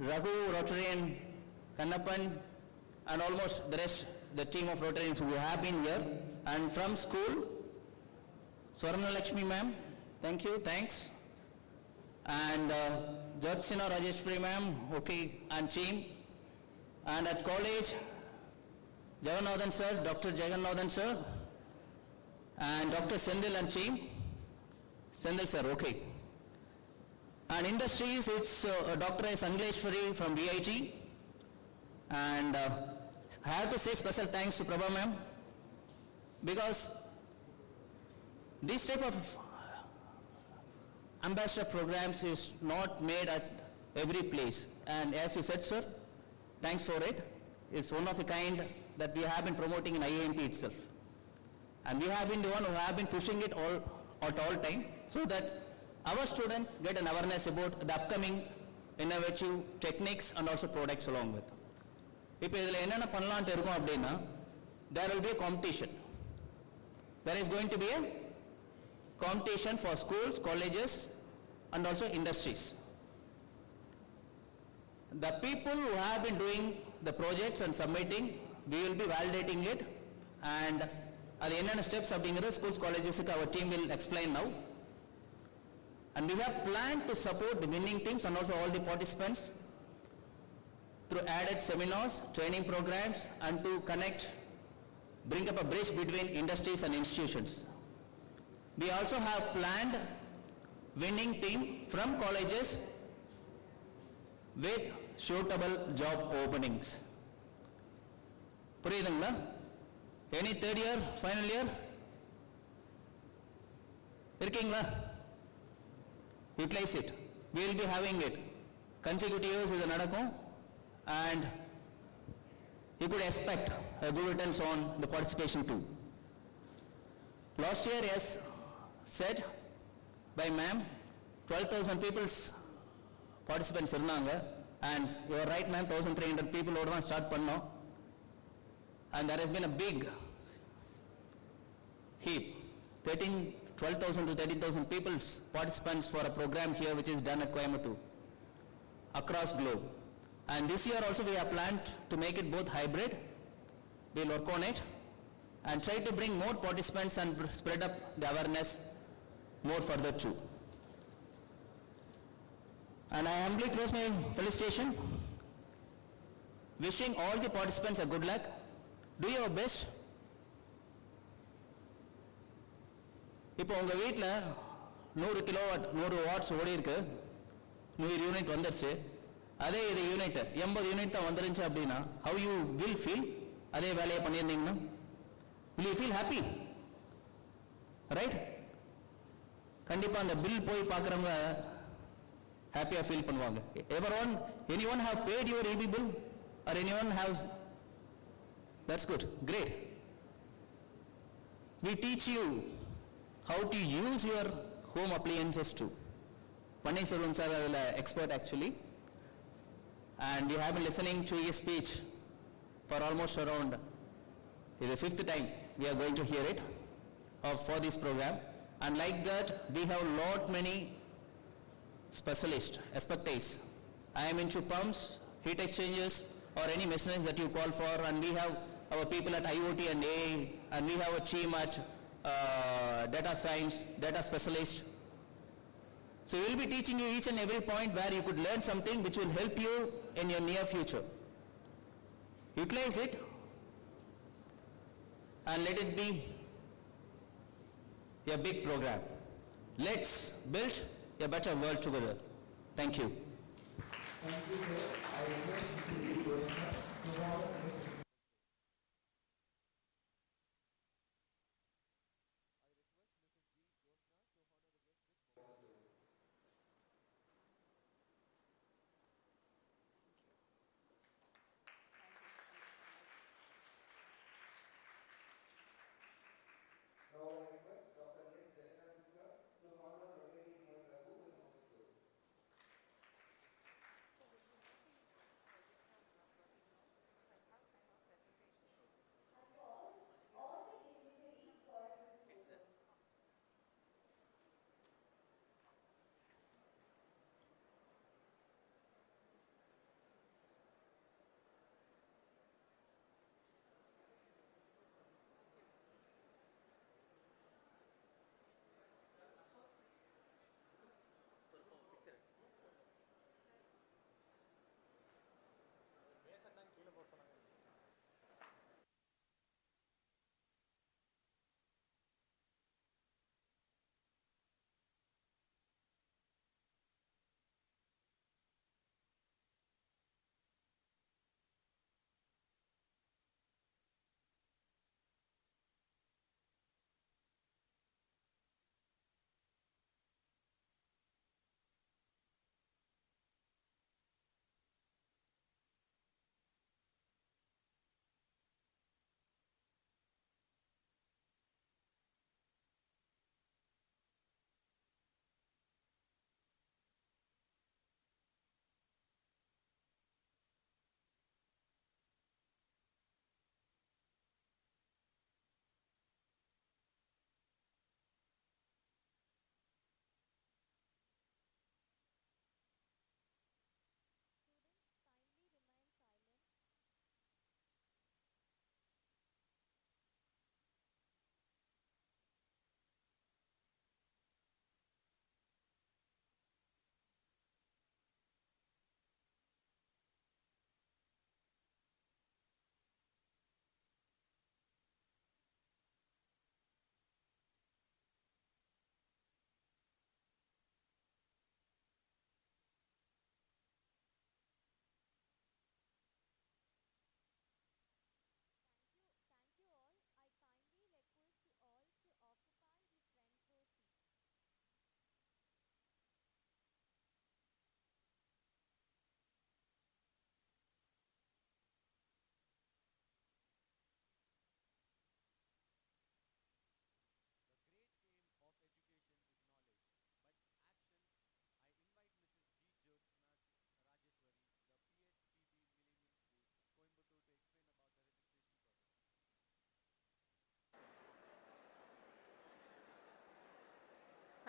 Raghu, Rotarian Kannappan, and almost the rest, the team of Rotarians who have been here. And from school, Swarna Lakshmi ma'am, thank you, thanks. And Jyotsina Rajeshwari ma'am, okay, and team. And at college, Jagannathan sir, Dr. Jagannathan sir, and Dr. Sendil and team. Sendil sir, okay. And industries, it's Dr. S. Angleshwari from VIT. And I have to say special thanks to Prabha ma'am, because this type of ambassador programs is not made at every place. And as you said, sir, thanks for it. It's one of a kind that we have been promoting in IAMP itself. And we have been the one who have been pushing it at all time, so that our students get an awareness about the upcoming innovative techniques and also products along with. If there will be a competition. There is going to be a competition for schools, colleges, and also industries. The people who have been doing the projects and submitting, we will be validating it, and at the end of the steps of the schools, colleges, our team will explain now. And we have planned to support the winning teams and also all the participants through added seminars, training programs, and to connect, bring up a bridge between industries and institutions. We also have planned winning team from colleges with suitable job openings. Puriyudungla? Any third year, final year? Irkingla? Utilize it. We will be having it. Consecutive years is a nadakum, and you could expect a good returns on the participation too. Last year, as said by ma'am, 12,000 people's participants irunanga, and you are right ma'am, 1,300 people oda start pannom, and there has been a big heap, 12,000 to 13,000 people's participants for a program here which is done at Coimbatore across globe. And this year also we have planned to make it both hybrid. We'll work on it and try to bring more participants and spread up the awareness more further too. And I humbly close my felicitation, wishing all the participants a good luck. Do your best. இப்போ உங்க வீட்டில் 100 கிலோவாட் 100 வாட்ஸ் ஓடி இருக்கு, 100 யூனிட் வந்துருச்சு. அதே இது யூனிட் 80 யூனிட் தான் வந்துருந்துச்சு அப்படின்னா how you will feel? அதே வேலையை பண்ணியிருந்தீங்கன்னா will you feel happy? Right? கண்டிப்பா அந்த பில் போய் பார்க்குறவங்க ஹாப்பியாக ஃபீல் பண்ணுவாங்க. Anyone have paid your EB bill? Or anyone has? That's good. Great. We teach you how to use your home appliances too. Panni Selvam sir is an expert actually, and you have been listening to his speech for almost around the 5th time we are going to hear it for this program. And like that we have lot many specialists, expertise. I am into pumps, heat exchangers, or any machineries that you call for, and we have our people at IoT and AI, and we have a team at data science, data specialist. So we will be teaching you each and every point where you could learn something which will help you in your near future. Utilize it and let it be a big program. Let's build a better world together. Thank you. Thank you, sir. I request you to be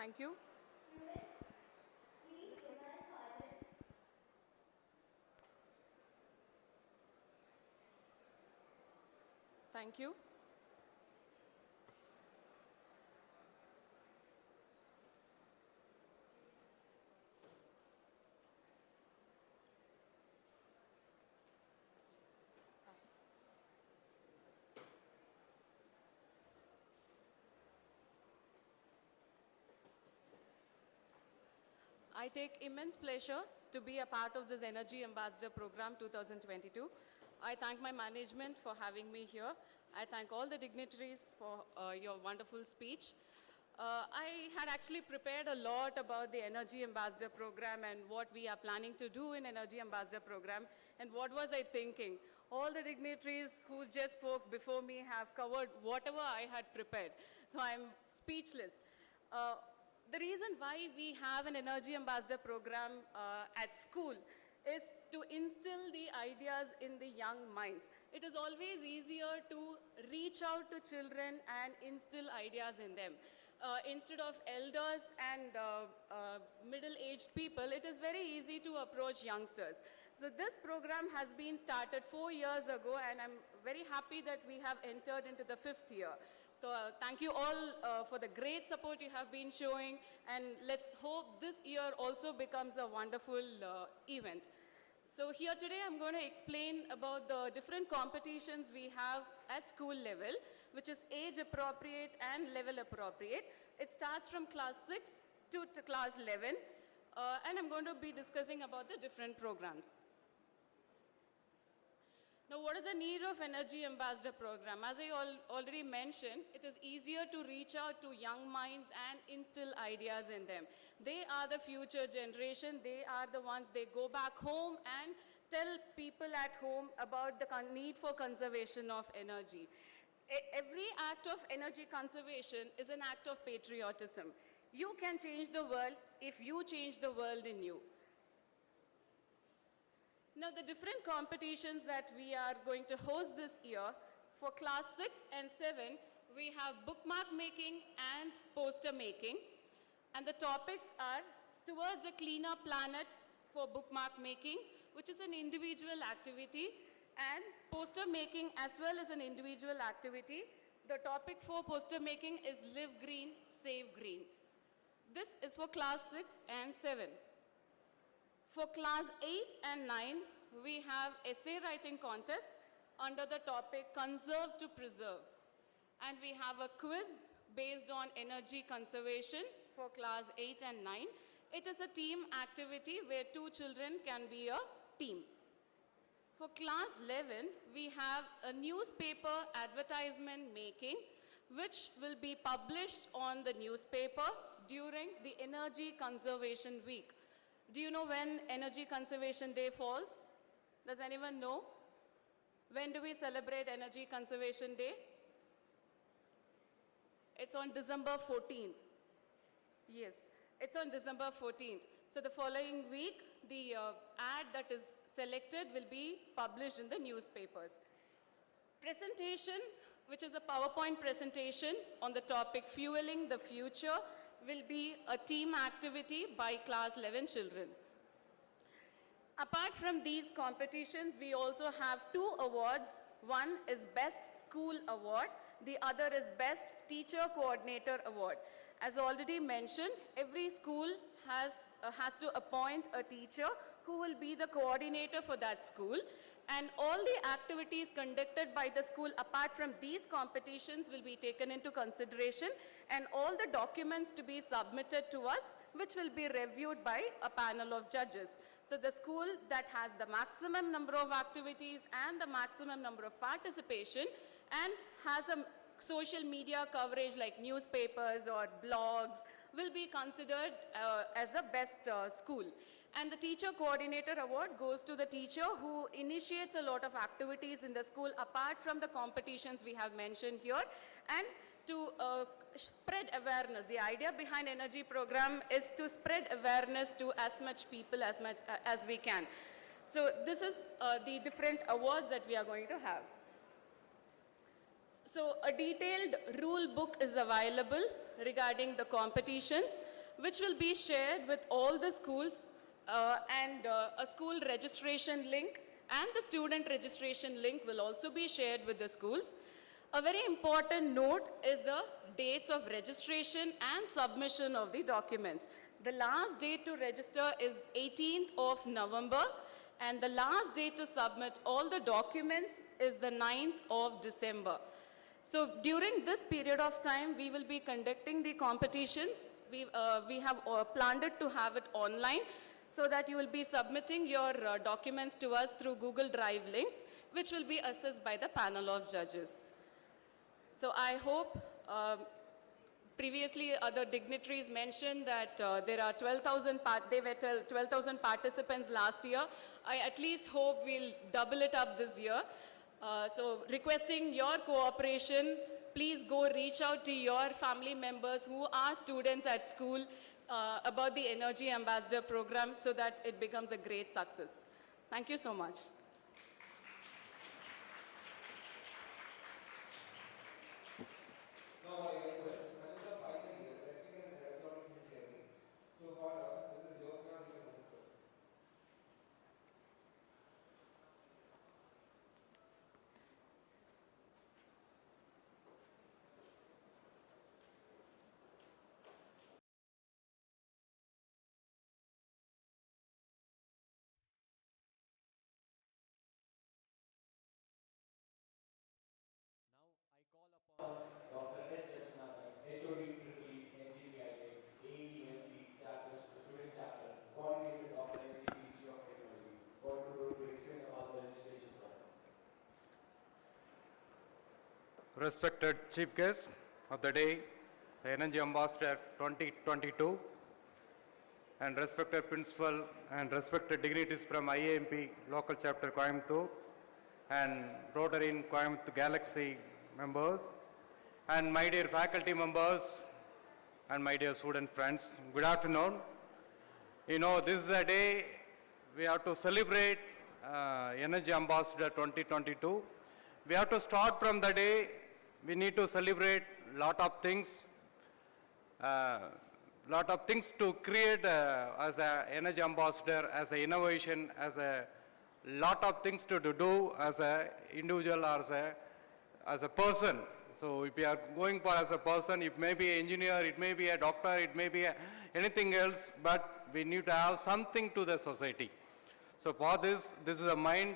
Thank you. Students, please remain silent. Thank you. I take immense pleasure to be a part of this Energy Ambassador Program 2022. I thank my management for having me here. I thank all the dignitaries for your wonderful speech. I had actually prepared a lot about the Energy Ambassador Program and what we are planning to do in Energy Ambassador Program, and what was I thinking. All the dignitaries who just spoke before me have covered whatever I had prepared. So I'm speechless. The reason why we have an Energy Ambassador Program at school is to instill the ideas in the young minds. It is always easier to reach out to children and instill ideas in them. Instead of elders and middle-aged people, it is very easy to approach youngsters. So this program has been started 4 years ago, and I'm very happy that we have entered into the 5th year. So thank you all for the great support you have been showing, and let's hope this year also becomes a wonderful event. So here today I'm going to explain about the different competitions we have at school level, which is age appropriate and level appropriate. It starts from class 6 to class 11, and I'm going to be discussing about the different programs. Now, what is the need of Energy Ambassador Program? As I already mentioned, it is easier to reach out to young minds and instill ideas in them. They are the future generation. They are the ones, they go back home and tell people at home about the need for conservation of energy. Every act of energy conservation is an act of patriotism. You can change the world if you change the world in you. Now, the different competitions that we are going to host this year, for class 6 and 7, we have bookmark making and poster making. And the topics are Towards a Cleaner Planet for bookmark making, which is an individual activity, and poster making as well as an individual activity. The topic for poster making is Live Green, Save Green. This is for class 6 and 7. For class 8 and 9, we have essay writing contest under the topic Conserve to Preserve. And we have a quiz based on energy conservation for class 8 and 9. It is a team activity where 2 children can be a team. For class 11, we have a newspaper advertisement making, which will be published on the newspaper during the Energy Conservation Week. Do you know when Energy Conservation Day falls? Does anyone know? When do we celebrate Energy Conservation Day? It's on December 14th. Yes, it's on December 14th. So the following week, the ad that is selected will be published in the newspapers. Presentation, which is a PowerPoint presentation on the topic Fueling the Future, will be a team activity by class 11 children. Apart from these competitions, we also have 2 awards. One is Best School Award, the other is Best Teacher Coordinator Award. As already mentioned, every school has to appoint a teacher who will be the coordinator for that school, and all the activities conducted by the school apart from these competitions will be taken into consideration, and all the documents to be submitted to us, which will be reviewed by a panel of judges. So the school that has the maximum number of activities and the maximum number of participation and has a social media coverage like newspapers or blogs will be considered as the best school. And the Teacher Coordinator Award goes to the teacher who initiates a lot of activities in the school apart from the competitions we have mentioned here, and to spread awareness. The idea behind Energy Program is to spread awareness to as much people as we can. So this is the different awards that we are going to have. So a detailed rule book is available regarding the competitions. which will be shared with all the schools and a school registration link and the student registration link will also be shared with the schools. A very important note is the dates of registration and submission of the documents. The last date to register is 18th of November and the last date to submit all the documents is the 9th of December. So during this period of time, we will be conducting the competitions. We have planned it to have it online so that you will be submitting your documents to us through Google Drive links, which will be assessed by the panel of judges. So I hope, previously other dignitaries mentioned that there are 12,000 participants last year. I at least hope we'll double it up this year. So requesting your cooperation, please go reach out to your family members who are students at school about the Energy Ambassador program so that it becomes a great success. Thank you so much. Now I request Sanjita final year electrical and electronics engineering to honor Mrs. Josna Nilamukku. Now I call upon Dr. S. Chettinad, HOD N.G.P, AEMP chapter, student chapter, coordinated Dr. N.G.P, Institute of Technology, for to explain about the registration process. Respected Chief Guest of the day, the Energy Ambassador 2022, and respected Principal and respected dignitaries from IAMP Local Chapter Coimbatore, and Rotary in Coimbatore Galaxy members, and my dear faculty members, and my dear student friends, good afternoon. You know, this is a day we have to celebrate Energy Ambassador 2022. We have to start from the day we need to celebrate lot of things to create as an energy ambassador, as an innovation, as a lot of things to do as an individual or as a person. So if you are going for as a person, it may be an engineer, it may be a doctor, it may be anything else, but we need to have something to the society. So for this is a mind,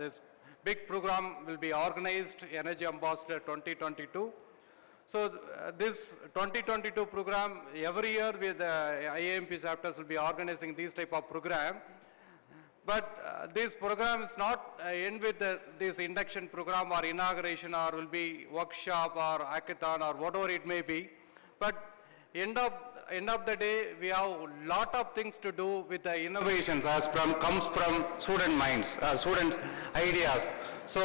this big program will be organized, Energy Ambassador 2022. So this 2022 program, every year with IAMP chapters will be organizing these type of program. But this program is not end with this induction program or inauguration or will be workshop or hackathon or whatever it may be. But end of the day, we have a lot of things to do with the innovations as comes from student minds, student ideas. So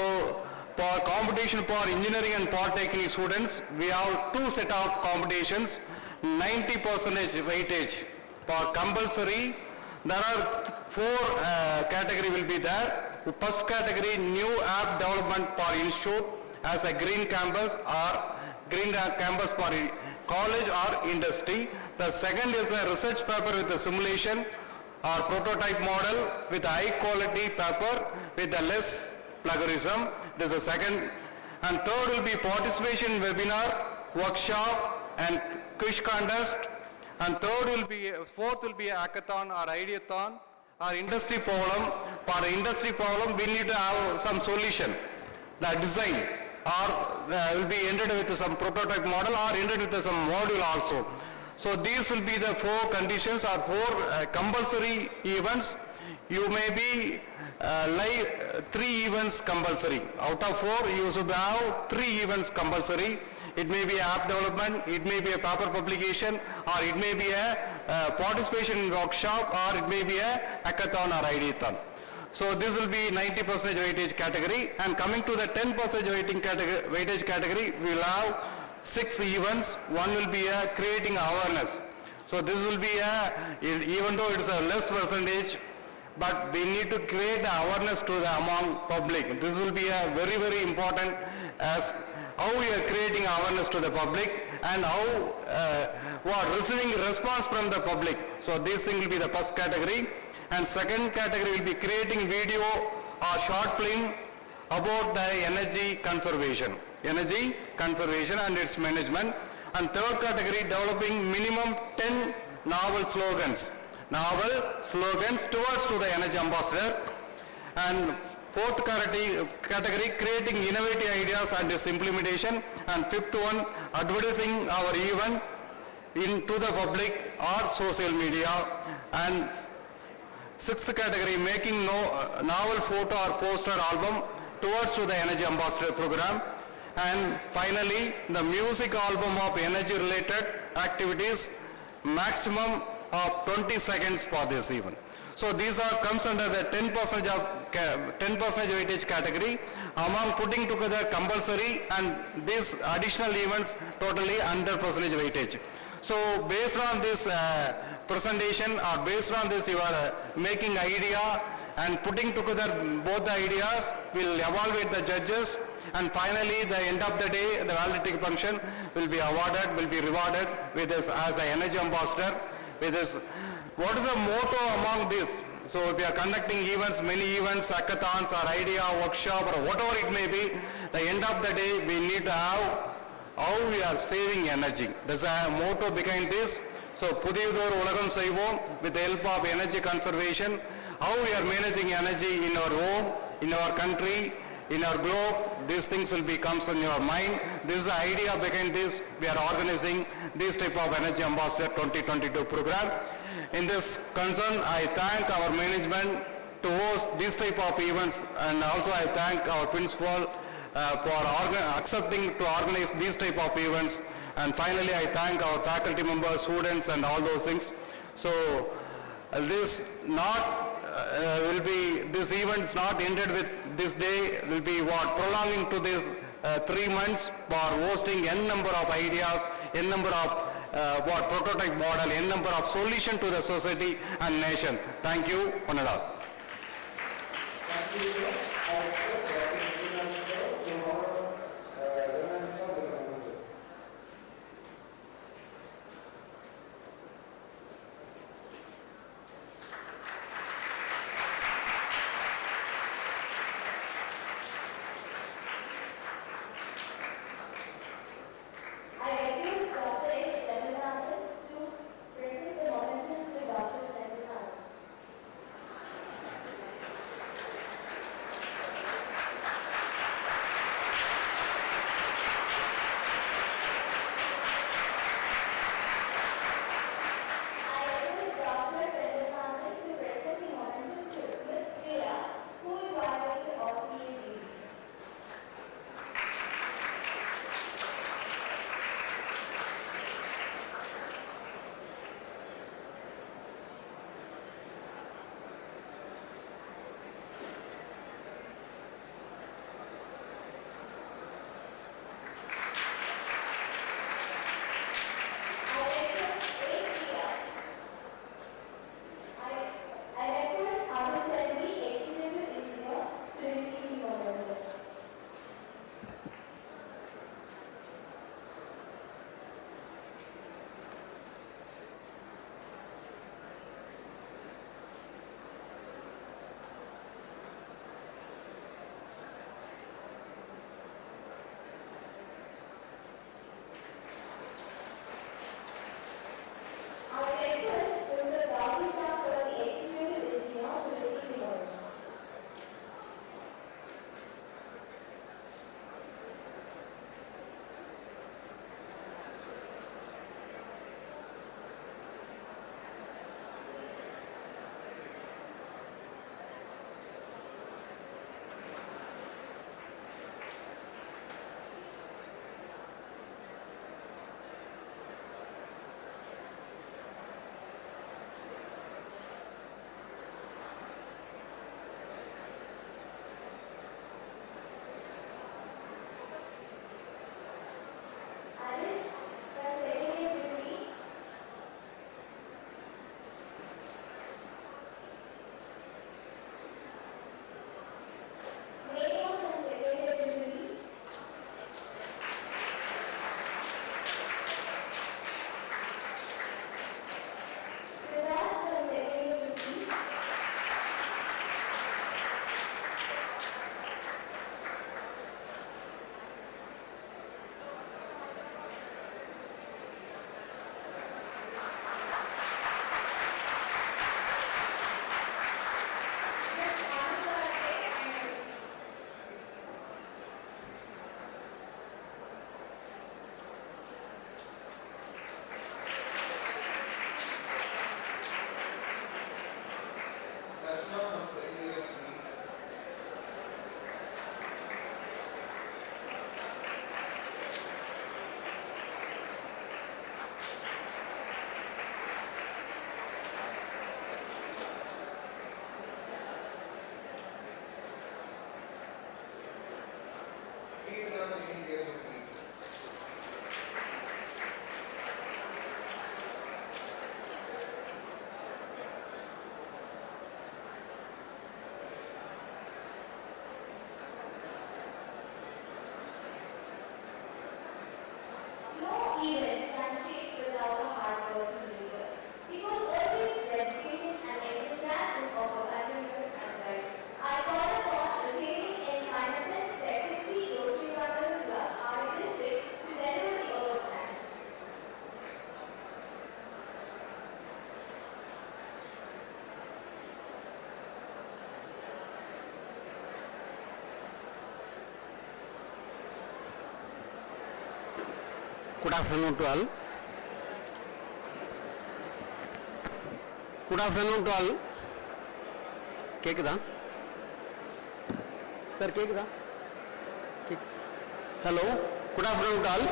for competition for engineering and polytechnic students, we have two set of competitions, 90% weightage. For compulsory, there are four category will be there. The first category, new app development for institute as a green campus or green campus for college or industry. The second is a research paper with a simulation or prototype model with a high quality paper with a less plagiarism. This is the second. And third will be participation in webinar, workshop and quiz contest. And fourth will be a hackathon or ideathon or industry problem. For industry problem, we need to have some solution, the design, or will be ended with some prototype model or ended with some module also. So these will be the four conditions or four compulsory events. You may be live 3 events compulsory. Out of 4, you should have 3 events compulsory. It may be app development, it may be a paper publication, or it may be a participation in workshop, or it may be a hackathon or ideathon. So this will be 90% weightage category. And coming to the 10% weightage category, we will have 6 events. One will be a creating awareness. So this will be even though it is a less percentage, but we need to create awareness to the among public. This will be a very, very important as how we are creating awareness to the public and how what, receiving response from the public. So this thing will be the first category. And second category will be creating video or short film about the energy conservation and its management. And third category, developing minimum 10 novel slogans towards to the energy ambassador. And fourth category, creating innovative ideas and its implementation. And fifth one, advertising our event into the public or social media. And sixth category, making novel photo or poster album towards to the energy ambassador program. And finally, the music album of energy related activities, maximum of 20 seconds for this event. So these are comes under the 10% weightage category, among putting together compulsory and these additional events totally 100% weightage. So based on this presentation, or based on this you are making idea and putting together both the ideas, will evaluate the judges, and finally the end of the day the validity function will be awarded, will be rewarded with this as an energy ambassador with this. What is the motto among this? So if we are conducting events, many events, hackathons or idea workshop or whatever it may be, the end of the day we need to have how we are saving energy. There's a motto behind this. So Pudiyudoru Ulagam Saivom, with the help of energy conservation, how we are managing energy in our home, in our country, in our globe, these things will comes in your mind. This is the idea behind this. We are organizing this type of Energy Ambassador 2022 program. In this concern, I thank our management to host this type of events, and also I thank our principal for accepting to organize these type of events. And finally, I thank our faculty members, students, and all those things. So this this event is not ended with this day. Will be what, prolonging to this 3 months for hosting n number of ideas, n number of prototype model, n number of solution to the society and nation. Thank you, one and all. Thank you, sir. Good afternoon to all. Good afternoon to all. கேக்குதா சார்? கேக்குதா? Hello. Good afternoon to all.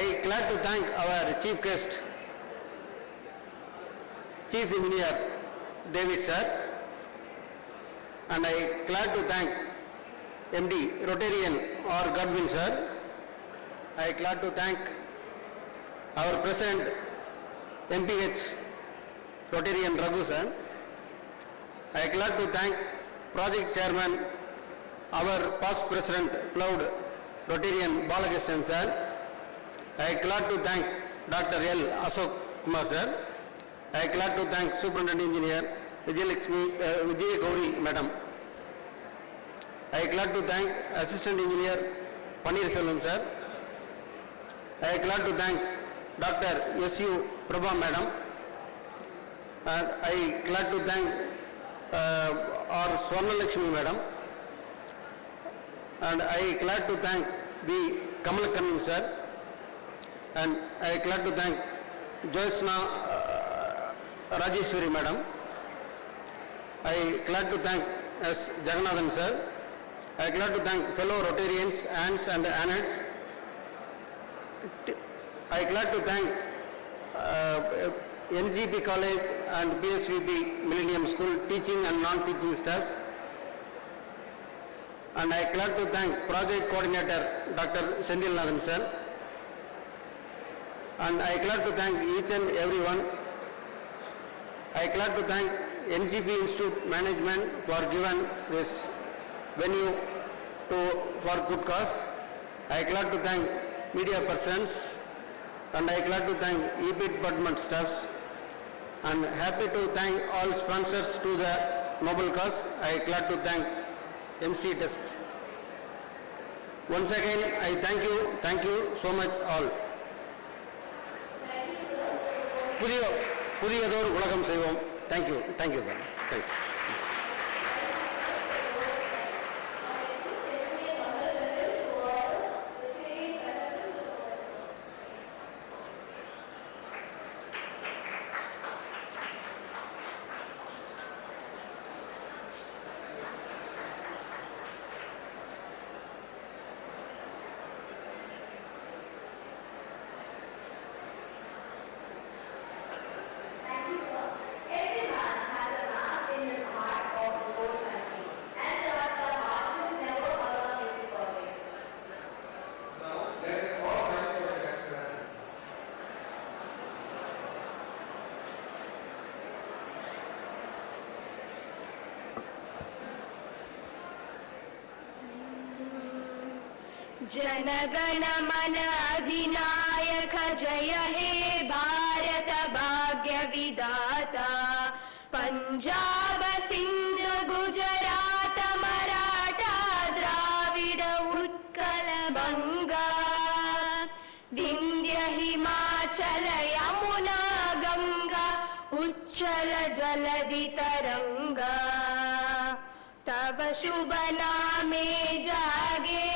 I glad to thank our chief guest, Chief Engineer David sir, and I glad to thank MD Rotarian or Godwin sir. I glad to thank our President MPH Rotarian Raghu sir. I glad to thank Project Chairman, our past President Cloud Rotarian Balakrishnan sir. I glad to thank Dr. L. Ashok Kumar sir. I glad to thank Superintendent Engineer Vijay Gauri Madam. I glad to thank Assistant Engineer Paneer Selvam sir. I glad to thank Dr. S.U. Prabha Madam. And I glad to thank our Swarna Lakshmi Madam. And I glad to thank the Kamalakaran sir. And I glad to thank Joyasna Rajeshwari Madam. I glad to thank S. Jagannathan sir. I glad to thank fellow Rotarians, aunts and aunts. I glad to thank N.G.P College and PSBB Millennium School teaching and non-teaching staffs. And I glad to thank Project Coordinator Dr. Sendil Nathan sir. And I glad to thank each and everyone. I glad to thank N.G.P Institute Management for giving this venue for good cause. I glad to thank media persons, and I glad to thank EP department staffs, and happy to thank all sponsors to the noble cause. I glad to thank MC desks. Once again, I thank you so much all. புதியதோர் உலகம் செய்வோம். Thank you sir. Thank you. जनगण मन अधिनायक जय हे भारत भाग्य विधाता पंजाब सिंध गुजरात मराठा द्राविड उत्कल बंगा विंध्य हिमाचल यमुना गंगा उच्चल जलधि तरंगा तव शुभ नामे जागे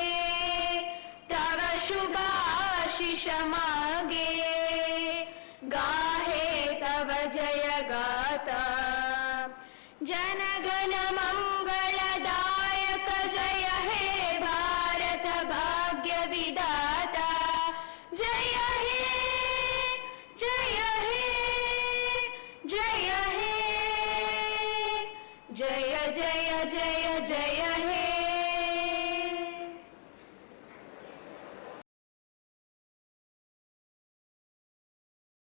तव शुभ आशीष मागे गाहे तव जय गाता जनगण मंगलदायक जय हे भारत भाग्य